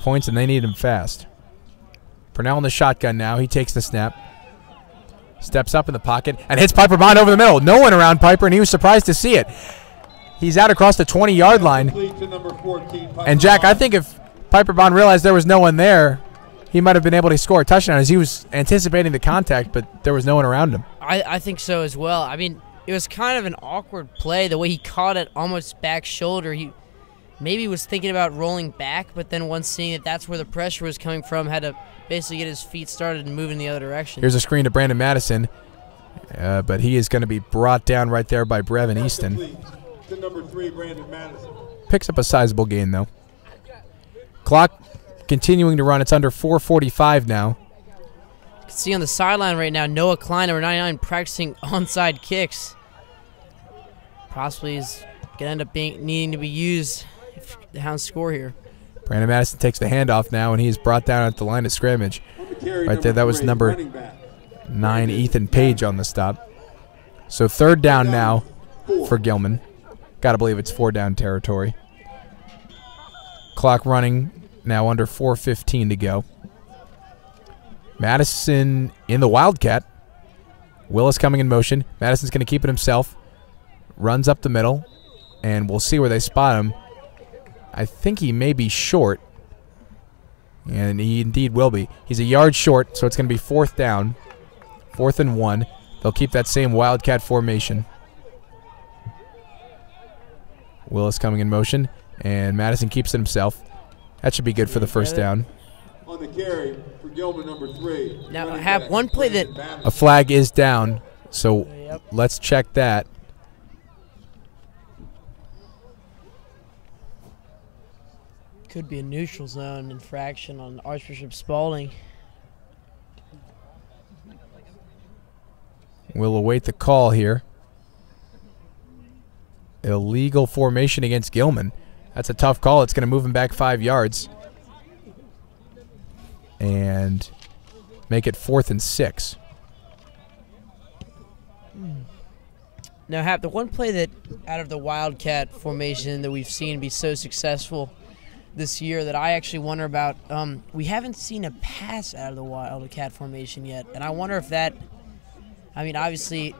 points, and they need them fast. Purnell in the shotgun now. He takes the snap. Steps up in the pocket and hits Piper Bond over the middle. No one around Piper, and he was surprised to see it. He's out across the 20-yard line. And, Jack, I think if Piper Bond realized there was no one there, he might have been able to score a touchdown as he was anticipating the contact, but there was no one around him. I think so as well. I mean, it was kind of an awkward play, the way he caught it almost back shoulder. He maybe was thinking about rolling back, but then once seeing that that's where the pressure was coming from, had to basically get his feet started and move in the other direction. Here's a screen to Brandon Madison, but he is going to be brought down right there by Brevin Easton. Number 3, Brandon Madison. Picks up a sizable gain, though. Clock continuing to run. It's under 4:45 now. You can see on the sideline right now, Noah Klein, number 99, practicing onside kicks. Possibly is going to end up needing to be used if the Hounds score here. Brandon Madison takes the handoff now, and he is brought down at the line of scrimmage. Right there, that was number 9, Ethan Page, on the stop. So 3rd down now for Gilman. Got to believe it's 4-down territory. Clock running now under 4:15 to go. Madison in the Wildcat. Willis coming in motion. Madison's going to keep it himself. Runs up the middle, and we'll see where they spot him. I think he may be short, and he indeed will be. He's a yard short, so it's going to be 4th down, 4th and 1. They'll keep that same Wildcat formation. Willis coming in motion, and Madison keeps it himself. That should be good for the 1st down. On the carry for Gilman, number 3. Now, I have one play that... A flag is down, so let's check that. Could be a neutral zone infraction on Archbishop Spalding. We'll await the call here. Illegal formation against Gilman. That's a tough call. It's going to move him back 5 yards. And make it 4th and 6. Now, Hap, the one play that out of the Wildcat formation that we've seen be so successful this year that I actually wonder about, we haven't seen a pass out of the Wildcat formation yet. And I wonder if that, I mean, obviously,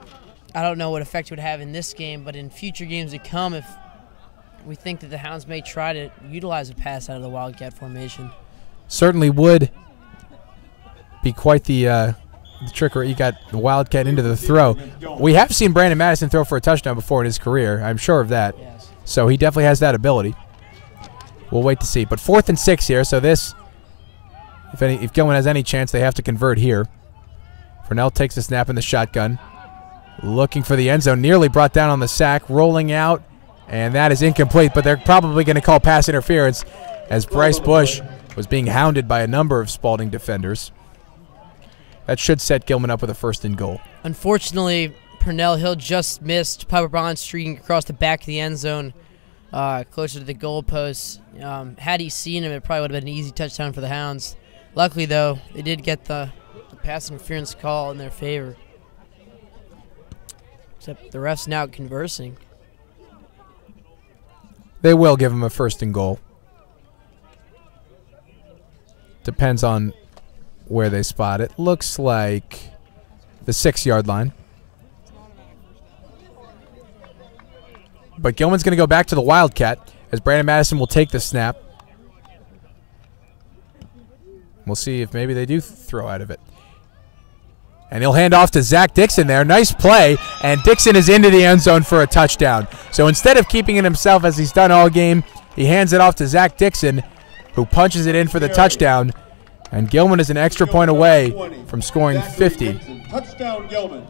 I don't know what effect it would have in this game, but in future games to come, if we think that the Hounds may try to utilize a pass out of the Wildcat formation. Certainly would be quite the trick where you got the Wildcat into the throw. We have seen Brandon Madison throw for a touchdown before in his career. I'm sure of that. Yes. So he definitely has that ability. We'll wait to see. But 4th and 6 here, so this, if Gilman has any chance, they have to convert here. Purnell takes the snap in the shotgun. looking for the end zone, nearly brought down on the sack, rolling out, and that is incomplete, but they're probably going to call pass interference as Bryce Bush was being hounded by a number of Spalding defenders. That should set Gilman up with a 1st and goal. Unfortunately, Purnell Hill just missed Piper Bond streaking across the back of the end zone, closer to the goalposts. Had he seen him, it probably would have been an easy touchdown for the Hounds. Luckily, though, they did get the pass interference call in their favor. Except the ref's now conversing. They will give him a 1st and goal. Depends on where they spot it. Looks like the 6-yard line. But Gilman's going to go back to the Wildcat as Brandon Madison will take the snap. We'll see if maybe they do throw out of it. And he'll hand off to Zach Dixon there. Nice play, and Dixon is into the end zone for a touchdown. So instead of keeping it himself as he's done all game, he hands it off to Zach Dixon, who punches it in for the touchdown. And Gilman is an extra point away from scoring 50. Touchdown, Gilman.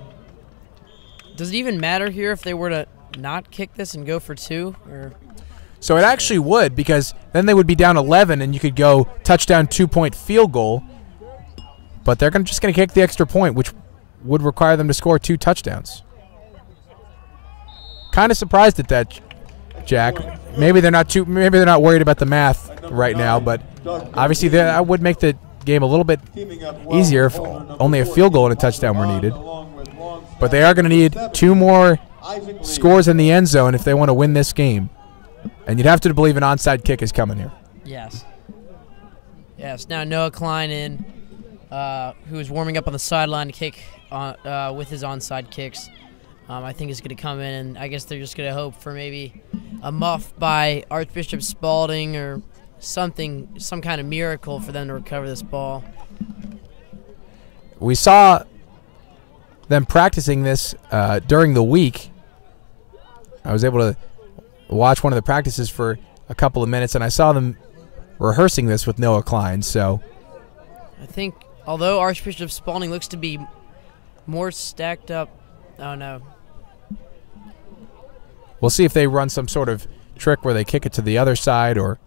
Does it even matter here if they were to not kick this and go for 2? Or? So it actually would, because then they would be down 11 and you could go touchdown 2-point field goal. But they're just going to kick the extra point, which would require them to score 2 touchdowns. Kind of surprised at that, Jack. Maybe they're not worried about the math right now, but obviously that would make the game a little bit easier if only a field goal and a touchdown were needed. But they are going to need 2 more scores in the end zone if they want to win this game. And you'd have to believe an onside kick is coming here. Yes. Yes. Now Noah Klein in, who is warming up on the sideline to kick with his onside kicks. I think is going to come in, and I guess they're just going to hope for maybe a muff by Archbishop Spalding or something, some kind of miracle for them to recover this ball. We saw them practicing this during the week. I was able to watch one of the practices for a couple of minutes, and I saw them rehearsing this with Noah Klein. So I think, although Archbishop Spalding looks to be more stacked up, oh no. We'll see if they run some sort of trick where they kick it to the other side, or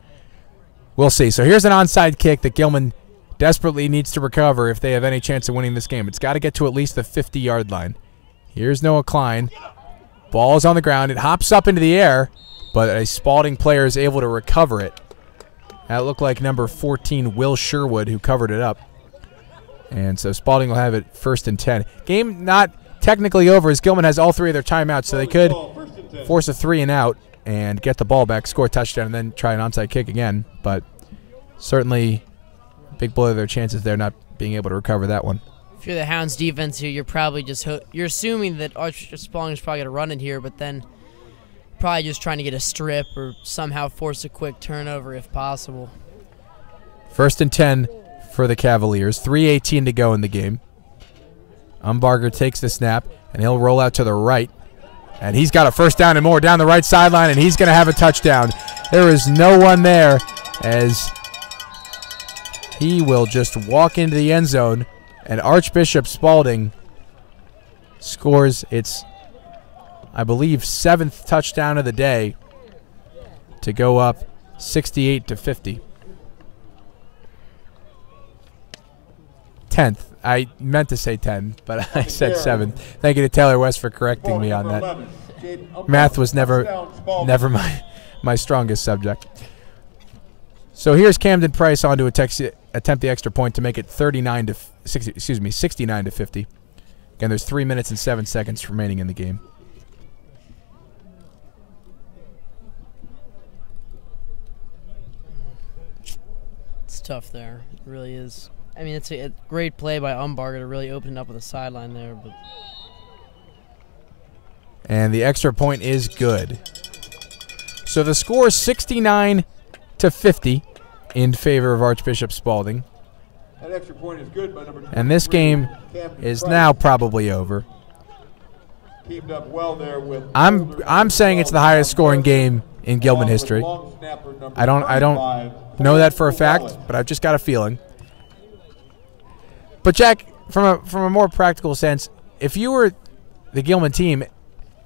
we'll see. So here's an onside kick that Gilman desperately needs to recover if they have any chance of winning this game. It's got to get to at least the 50-yard line. Here's Noah Klein. Ball is on the ground. It hops up into the air, but a Spalding player is able to recover it. That looked like number 14, Will Sherwood, who covered it up. And so Spalding will have it 1st and 10. Game not technically over as Gilman has all 3 of their timeouts, so they could force a 3-and-out and get the ball back, score a touchdown, and then try an onside kick again. But certainly a big blow to their chances there not being able to recover that one. If you're the Hounds defense here, you're probably just you're assuming that Archbishop Spalding is probably going to run it here, but then probably just trying to get a strip or somehow force a quick turnover if possible. 1st and 10 for the Cavaliers. 3:18 to go in the game. Umbarger takes the snap, and he'll roll out to the right. And he's got a 1st down and more down the right sideline, and he's going to have a touchdown. There is no one there as he will just walk into the end zone, and Archbishop Spalding scores its, I believe, 7th touchdown of the day to go up 68-50. 10th. I meant to say 10, but I said 7th. Thank you to Taylor West for correcting me on that. Math was never my strongest subject. So here's Camden Price on to attempt the extra point to make it 69-50. Again, there's 3 minutes and 7 seconds remaining in the game. It's tough there. It really is. I mean, it's a great play by Umbarger to really open up with the sideline there. But and the extra point is good. So the score is 69-50 in favor of Archbishop Spalding. That extra point is good by number 23. And this game is now probably over. Teamed up well there with I'm saying it's the highest scoring game in Gilman history. I don't know that for a fact, but I've just got a feeling. But Jack, from a more practical sense, if you were the Gilman team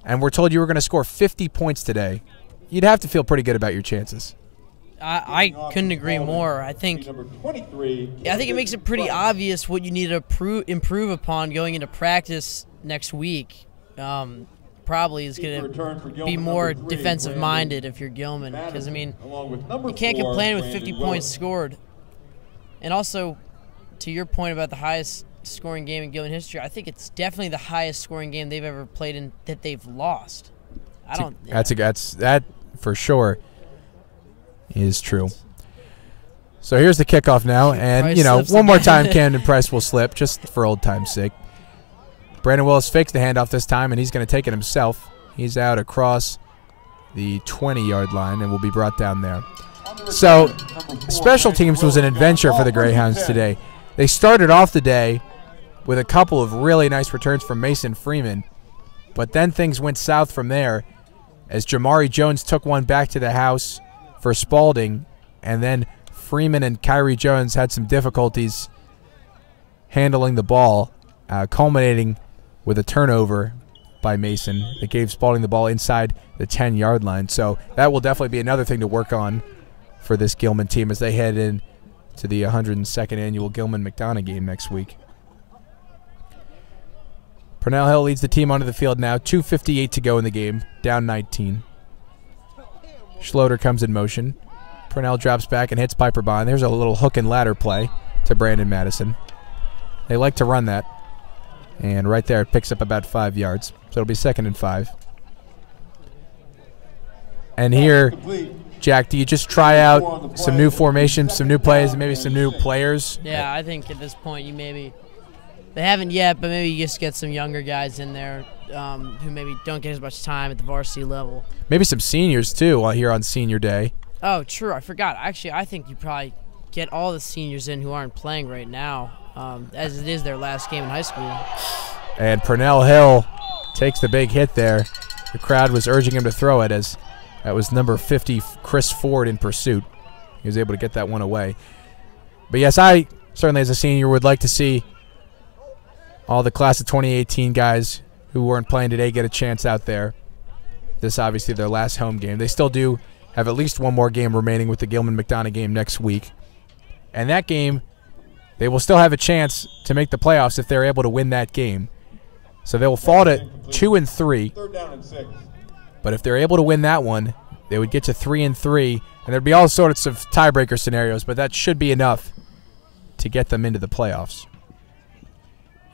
and we're told you were going to score 50 points today, you'd have to feel pretty good about your chances. I couldn't agree more. I think it makes it pretty obvious what you need to improve upon going into practice next week. Probably is going to be more defensive-minded if you're Gilman, because, I mean, you can't complain with 50 points scored. And also, to your point about the highest scoring game in Gilman history, I think it's definitely the highest scoring game they've ever played in that they've lost. That for sure is true. So here's the kickoff now, and one more time Camden Price will slip just for old time's sake. Brandon Willis fakes the handoff this time, and he's going to take it himself. He's out across the 20-yard line and will be brought down there. So special teams was an adventure for the Greyhounds today. They started off the day with a couple of really nice returns from Mason Freeman, but then things went south from there as Jamari Jones took one back to the house for Spalding, and then Freeman and Kyrie Jones had some difficulties handling the ball, culminating with a turnover by Mason that gave Spalding the ball inside the 10-yard line. So that will definitely be another thing to work on for this Gilman team as they head in to the 102nd annual Gilman-McDonough game next week. Purnell Hill leads the team onto the field now. 2:58 to go in the game, down 19. Schloter comes in motion. Purnell drops back and hits Piper Bond. There's a little hook and ladder play to Brandon Madison. They like to run that. And right there it picks up about 5 yards. So it'll be 2nd and 5. And here, Jack, do you just try out some new formations, some new plays, and maybe some new players? Yeah, I think at this point they haven't yet, but maybe you just get some younger guys in there who maybe don't get as much time at the varsity level. Maybe some seniors, too, while here on senior day. Oh, true. I forgot. Actually, I think you probably get all the seniors in who aren't playing right now, as it is their last game in high school. And Purnell Hill takes the big hit there. The crowd was urging him to throw it as that was number 50, Chris Ford, in pursuit. He was able to get that one away. But, yes, I certainly as a senior would like to see all the class of 2018 guys who weren't playing today get a chance out there. This obviously their last home game. They still do have at least one more game remaining with the Gilman-McDonough game next week. And that game, they will still have a chance to make the playoffs if they're able to win that game. So they will fall to 2 and 3. 3rd down and 6. But if they're able to win that one, they would get to 3 and 3. And there'd be all sorts of tiebreaker scenarios, but that should be enough to get them into the playoffs.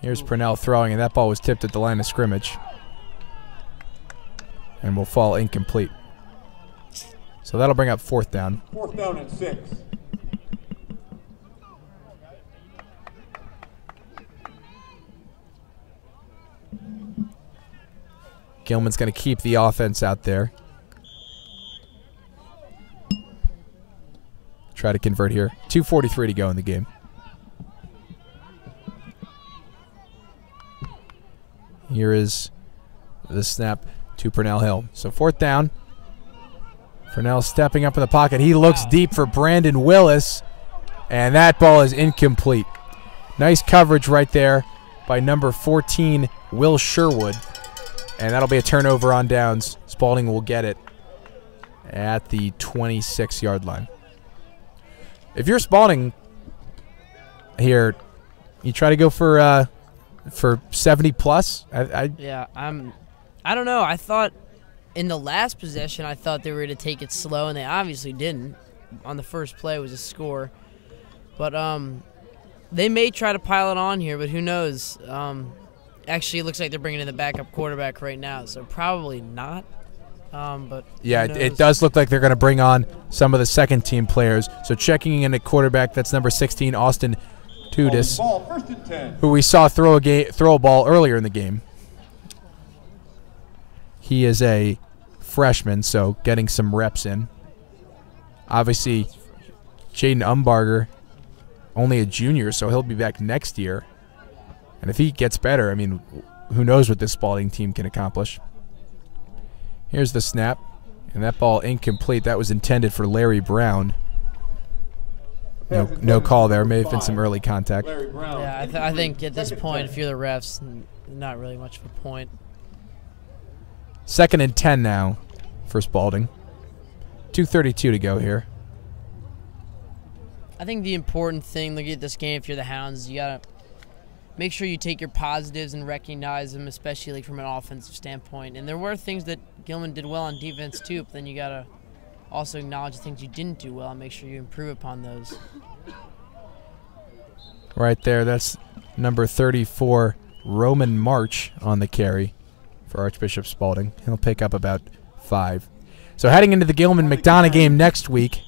Here's Purnell throwing, and that ball was tipped at the line of scrimmage and will fall incomplete. So that'll bring up 4th down. 4th down and 6. Gilman's going to keep the offense out there. Try to convert here. 2:43 to go in the game. Here is the snap to Purnell Hill. So 4th down. Purnell stepping up in the pocket. He looks deep for Brandon Willis, and that ball is incomplete. Nice coverage right there by number 14, Will Sherwood, and that'll be a turnover on downs. Spalding will get it at the 26-yard line. If you're Spalding here, you try to go for 70 plus. I don't know. I thought in the last possession, I thought they were going to take it slow, and they obviously didn't. On the first play was a score, but they may try to pile it on here, but who knows? Actually, it looks like they're bringing in the backup quarterback right now, so probably not. But yeah, it does look like they're going to bring on some of the second-team players. So checking in at quarterback, that's number 16, Austin Tudis, who we saw throw a ball earlier in the game. He is a freshman, so getting some reps in. Obviously, Jaden Umbarger, only a junior, so he'll be back next year. And if he gets better, I mean, who knows what this Spalding team can accomplish. Here's the snap, and that ball incomplete. That was intended for Larry Brown. No call there. May have been some early contact. Yeah, I think at this point, if you're the refs, not really much of a point. 2nd and 10 now for Spalding. 2:32 to go here. I think the important thing looking at this game, if you're the Hounds, you got to make sure you take your positives and recognize them, especially like from an offensive standpoint. And there were things that Gilman did well on defense too, but then you got to also acknowledge the things you didn't do well and make sure you improve upon those. Right there, that's number 34, Roman March, on the carry for Archbishop Spalding. He'll pick up about 5. So heading into the Gilman-McDonough game next week,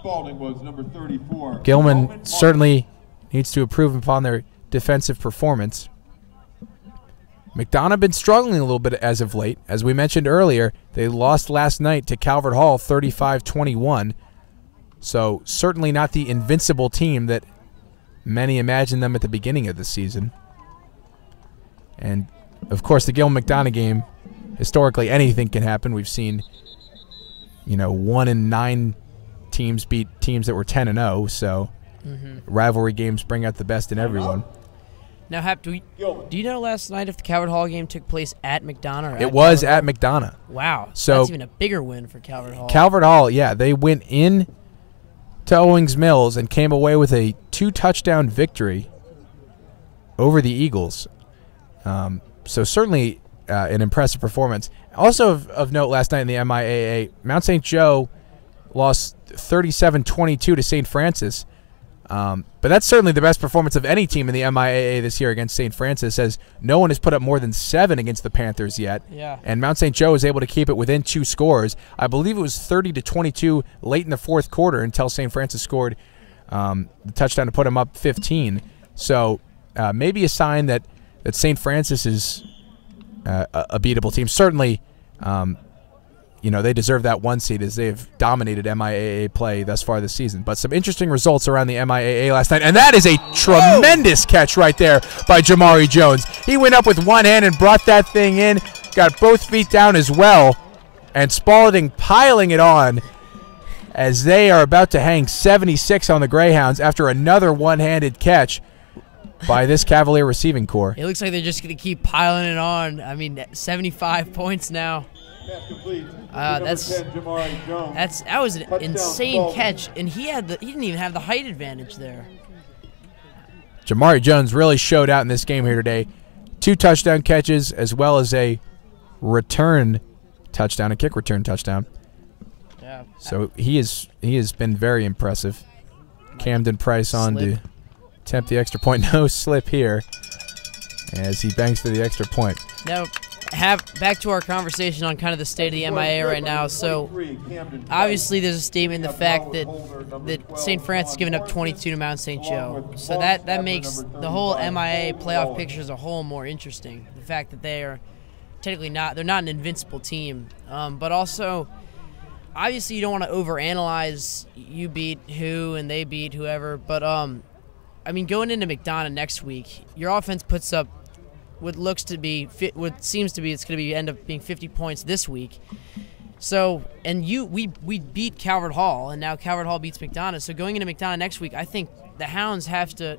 Spalding was number 34. Gilman certainly needs to improve upon their defensive performance. McDonough been struggling a little bit as of late. As we mentioned earlier, they lost last night to Calvert Hall 35-21. So certainly not the invincible team that many imagined them at the beginning of the season. And, of course, the Gilman-McDonough game, historically anything can happen. We've seen, 1 in 9 teams beat teams that were 10-0, so rivalry games bring out the best in everyone. Now, Hap, do you know last night if the Calvert Hall game took place at McDonough? Or it was at McDonough. Wow. So that's even a bigger win for Calvert Hall. Calvert Hall, yeah, they went in to Owings Mills and came away with a 2-touchdown victory over the Eagles. So certainly an impressive performance. Also of note last night in the MIAA, Mount St. Joe lost 37-22 to St. Francis. But that's certainly the best performance of any team in the MIAA this year against St. Francis, as no one has put up more than 7 against the Panthers yet. Yeah. And Mount St. Joe was able to keep it within 2 scores. I believe it was 30-22 late in the 4th quarter until St. Francis scored the touchdown to put them up 15. So maybe a sign that St. Francis is a beatable team. Certainly, they deserve that 1 seed as they have dominated MIAA play thus far this season. But some interesting results around the MIAA last night. And that is a tremendous catch right there by Jamari Jones. He went up with one hand and brought that thing in, got both feet down as well. And Spalding piling it on as they are about to hang 76 on the Greyhounds after another one-handed catch by this Cavalier receiving corps. It looks like they're just going to keep piling it on. I mean, 75 points now. That was an insane catch, and he didn't even have the height advantage there. Jamari Jones really showed out in this game here today. 2 touchdown catches as well as a return touchdown, a kick return touchdown. Yeah. So he has been very impressive. Camden Price on to attempt the extra point. No slip here as he bangs for the extra point. Now, back to our conversation on kind of the state of the MIA right now. So, obviously, there's a statement in the fact that St. Francis giving up 22 to Mount St. Joe. So that makes the whole MIA playoff picture as a whole more interesting. The fact that they are technically they're not an invincible team. But also, obviously, you don't want to overanalyze you beat who and they beat whoever. But, going into McDonough next week, your offense puts up what seems to be it's going to end up being 50 points this week. So, and we beat Calvert Hall, and now Calvert Hall beats McDonough. So going into McDonough next week, I think the Hounds have to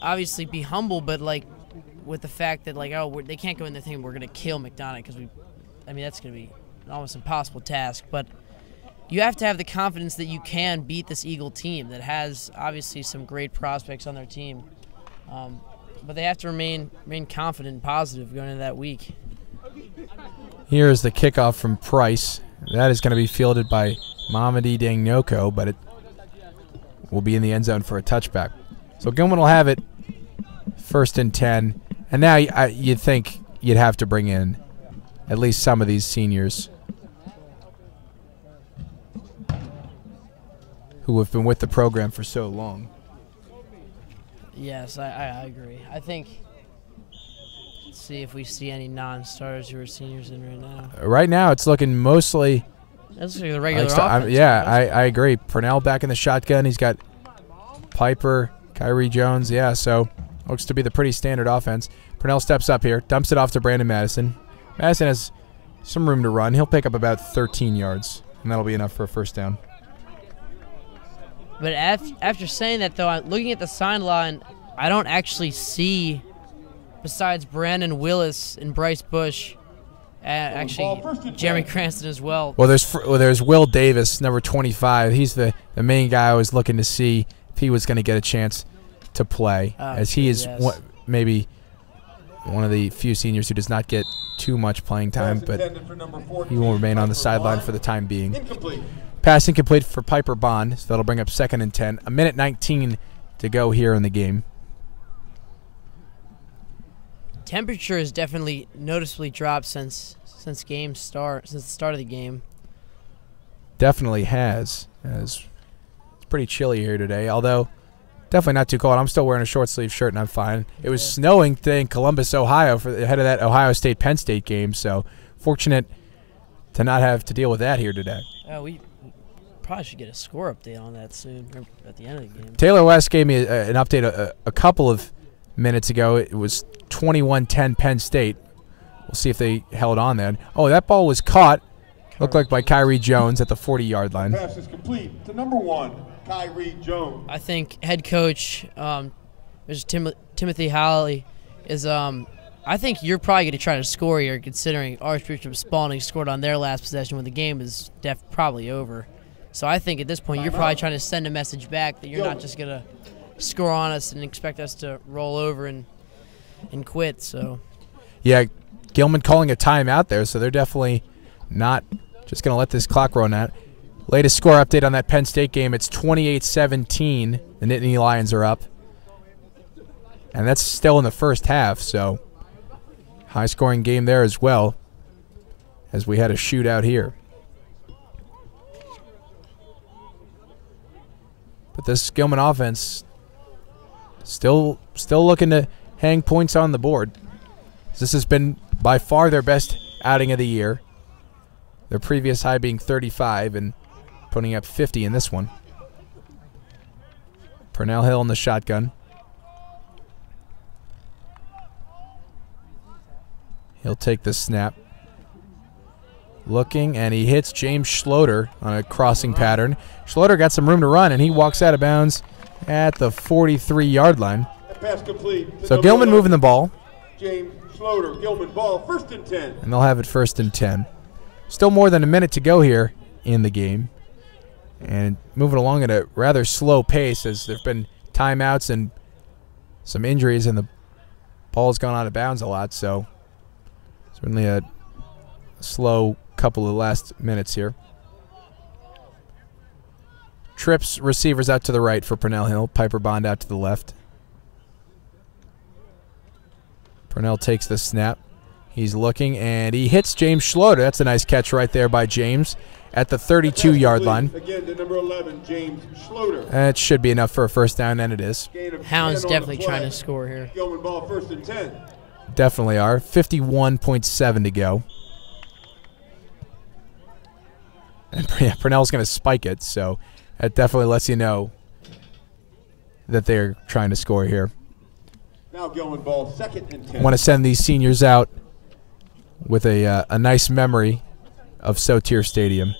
obviously be humble, but with the fact that they can't go in there thinking we're going to kill McDonough, because that's going to be an almost impossible task. But you have to have the confidence that you can beat this Eagle team that has obviously some great prospects on their team. But they have to remain confident and positive going into that week. Here is the kickoff from Price. That is going to be fielded by Mamadi Dangnoko, but it will be in the end zone for a touchback. So Gilman will have it 1st and 10. And now you'd think you'd have to bring in at least some of these seniors who have been with the program for so long. Yes, I agree. I think, let's see if we see any non-starters who are seniors in right now. Right now, it's looking mostly. That's like the regular offense. I agree. Purnell back in the shotgun. He's got Piper, Kyrie Jones. Yeah, so looks to be the pretty standard offense. Purnell steps up here, dumps it off to Brandon Madison. Madison has some room to run. He'll pick up about 13 yards, and that'll be enough for a 1st down. But after saying that, though, looking at the sideline, I don't actually see, besides Brandon Willis and Bryce Bush, Actually, Jeremy Cranston as well. Well, there's Will Davis, number 25. He's the main guy I was looking to see if he was going to get a chance to play, as he is maybe one of the few seniors who does not get too much playing time, but he will remain on the sideline for the time being. Pass incomplete for Piper Bond, so that'll bring up 2nd and 10. A minute 19 to go here in the game. Temperature has definitely noticeably dropped since the start of the game. Definitely has. It's pretty chilly here today, although definitely not too cold. I'm still wearing a short sleeve shirt and I'm fine. It was snowing today in Columbus, Ohio, for ahead of that Ohio State-Penn State game, so fortunate to not have to deal with that here today. We probably should get a score update on that soon, or at the end of the game. Taylor West gave me an update a couple of minutes ago. It was 21-10 Penn State. We'll see if they held on then. Oh, that ball was caught. Looked like by Kyrie Jones at the 40-yard line. Pass is complete to number 1, Kyrie Jones. I think head coach, Mr. Timothy Howley, is I think you're probably going to try to score here, considering Archbishop Spalding scored on their last possession when the game is probably over. So I think at this point you're probably trying to send a message back that you're not just going to score on us and expect us to roll over and quit. So yeah, Gilman calling a timeout there, so they're definitely not just going to let this clock run out. Latest score update on that Penn State game, it's 28-17. The Nittany Lions are up. And that's still in the first half, so high-scoring game there as well, as we had a shootout here. But this Gilman offense still looking to hang points on the board. This has been by far their best outing of the year. Their previous high being 35 and putting up 50 in this one. Purnell Hill in the shotgun. He'll take the snap. Looking, and he hits James Schloter on a crossing pattern. Schloter got some room to run, and he walks out of bounds at the 43-yard line. Pass complete. So Gilman moving the ball. James Schloter, Gilman ball, 1st and 10. And they'll have it 1st and 10. Still more than a minute to go here in the game. And moving along at a rather slow pace, as there have been timeouts and some injuries, and the ball's gone out of bounds a lot. So certainly a slow couple of last minutes here. Trips receivers out to the right for Purnell Hill. Piper Bond out to the left. Purnell takes the snap. He's looking, and he hits James Schloter. That's a nice catch right there by James at the 32-yard line. Again to number 11, James Schloter. That should be enough for a first down, and it is. Hounds definitely trying to score here. Gilman ball, 1st and 10. Definitely are. 51.7 to go. And Purnell's going to spike it, so that definitely lets you know that they're trying to score here. Now Gilman ball, 2nd and 10. I want to send these seniors out with a nice memory of Sotir Stadium.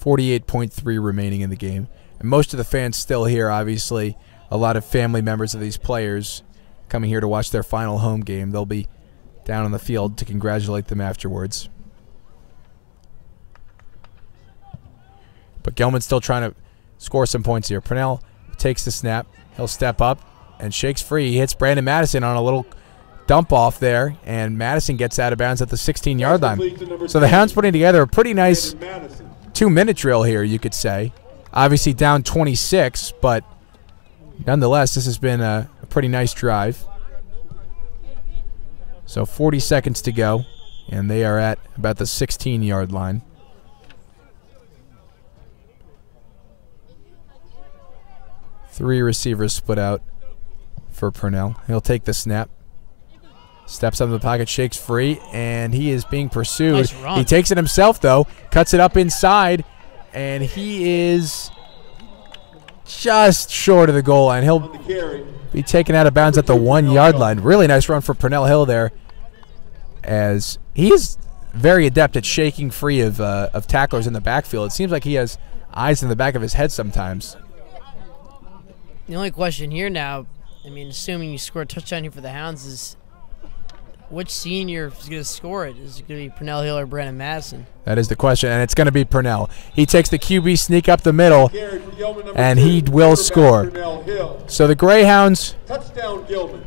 .3 remaining in the game. And most of the fans still here, obviously. A lot of family members of these players coming here to watch their final home game. They'll be down on the field to congratulate them afterwards. But Gilman's still trying to score some points here. Purnell takes the snap. He'll step up and shakes free. He hits Brandon Madison on a little dump off there, and Madison gets out of bounds at the 16-yard line. So the Hounds putting together a pretty nice 2-minute drill here, you could say. Obviously down 26, but nonetheless, this has been a pretty nice drive. So 40 seconds to go, and they are at about the 16-yard line. Three receivers split out for Purnell. He'll take the snap. Steps up in the pocket, shakes free, and he is being pursued. Nice run. He takes it himself, though, cuts it up inside, and he is just short of the goal line. He'll be taken out of bounds at the 1-yard line. Really nice run for Purnell Hill there, as he's very adept at shaking free of tacklers in the backfield. It seems like he has eyes in the back of his head sometimes. The only question here now I mean, assuming you score a touchdown here for the Hounds, is which senior is going to score it? Is it going to be Purnell Hill or Brandon Madison? That is the question, and it's going to be Purnell. He takes the QB sneak up the middle, and he will score. So the Greyhounds, Touchdown, Gilman.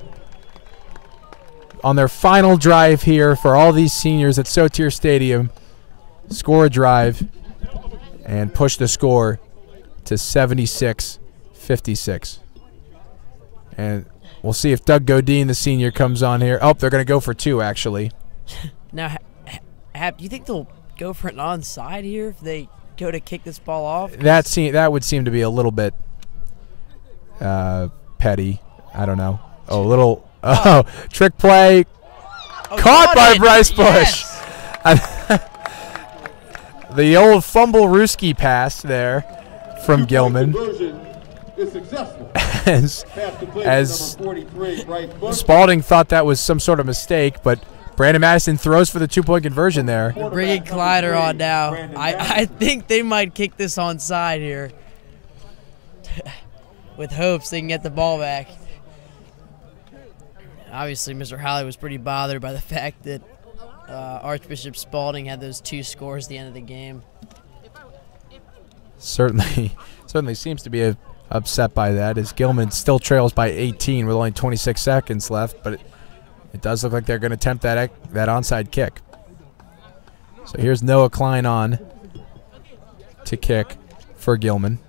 on their final drive here for all these seniors at Sotier Stadium, score a drive and push the score to 76-56. And we'll see if Doug Godine, the senior, comes on here. Oh, they're going to go for 2, actually. Now, do you think they'll go for an onside here if they go to kick this ball off? That would seem to be a little bit petty. I don't know. Oh, a little trick play. Caught by Bryce Bush. Yes. The old fumble-rooski pass there from Gilman. Is successful. as Spalding thought that was some sort of mistake, but Brandon Madison throws for the 2-point conversion there. Bringing Collider on now. I think they might kick this onside here with hopes they can get the ball back. Obviously, Mr. Howley was pretty bothered by the fact that Archbishop Spalding had those 2 scores at the end of the game. Certainly seems to be upset by that, as Gilman still trails by 18 with only 26 seconds left, but it does look like they're going to attempt that onside kick. So here's Noah Klein on to kick for Gilman.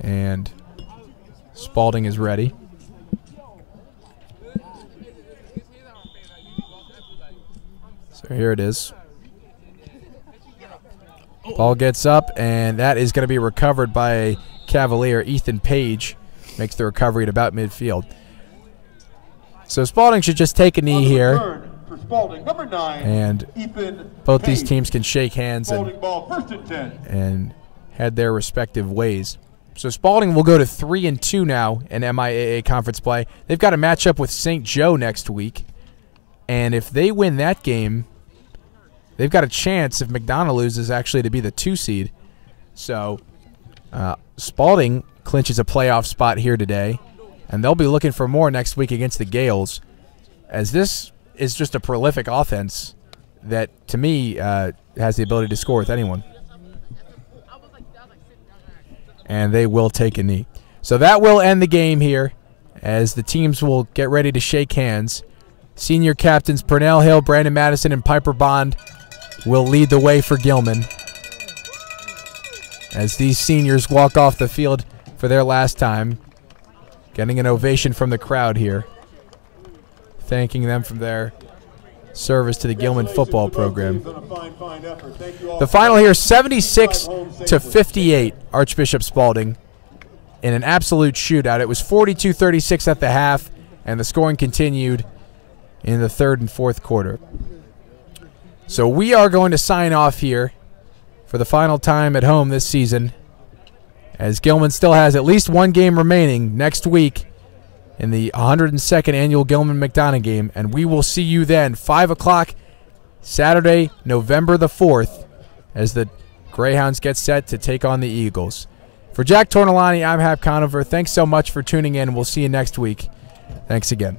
And Spalding is ready. So here it is. Ball gets up, and that is going to be recovered by a Cavalier. Ethan Page makes the recovery at about midfield. So Spalding should just take a knee here. Spalding, number 9, and Ethan both Page. these teams can shake hands Ball, 1st and 10. and head their respective ways. So Spalding will go to 3-2 now in MIAA conference play. They've got a matchup with St. Joe next week, and if they win that game, they've got a chance, if McDonough loses, actually to be the 2 seed. So Spalding clinches a playoff spot here today, and they'll be looking for more next week against the Gales, as this is just a prolific offense that, to me, has the ability to score with anyone. And they will take a knee. So that will end the game here, as the teams will get ready to shake hands. Senior captains Purnell Hill, Brandon Madison, and Piper Bond will lead the way for Gilman, as these seniors walk off the field for their last time, getting an ovation from the crowd here, thanking them for their service to the Gilman football program. The final here, 76-58, Archbishop Spalding, in an absolute shootout. It was 42-36 at the half, and the scoring continued in the 3rd and 4th quarter. So we are going to sign off here for the final time at home this season, as Gilman still has at least 1 game remaining next week in the 102nd annual Gilman-McDonough game, and we will see you then, 5 o'clock Saturday, November the 4th, as the Greyhounds get set to take on the Eagles. For Jack Tornolani, I'm Hap Conover. Thanks so much for tuning in. We'll see you next week. Thanks again.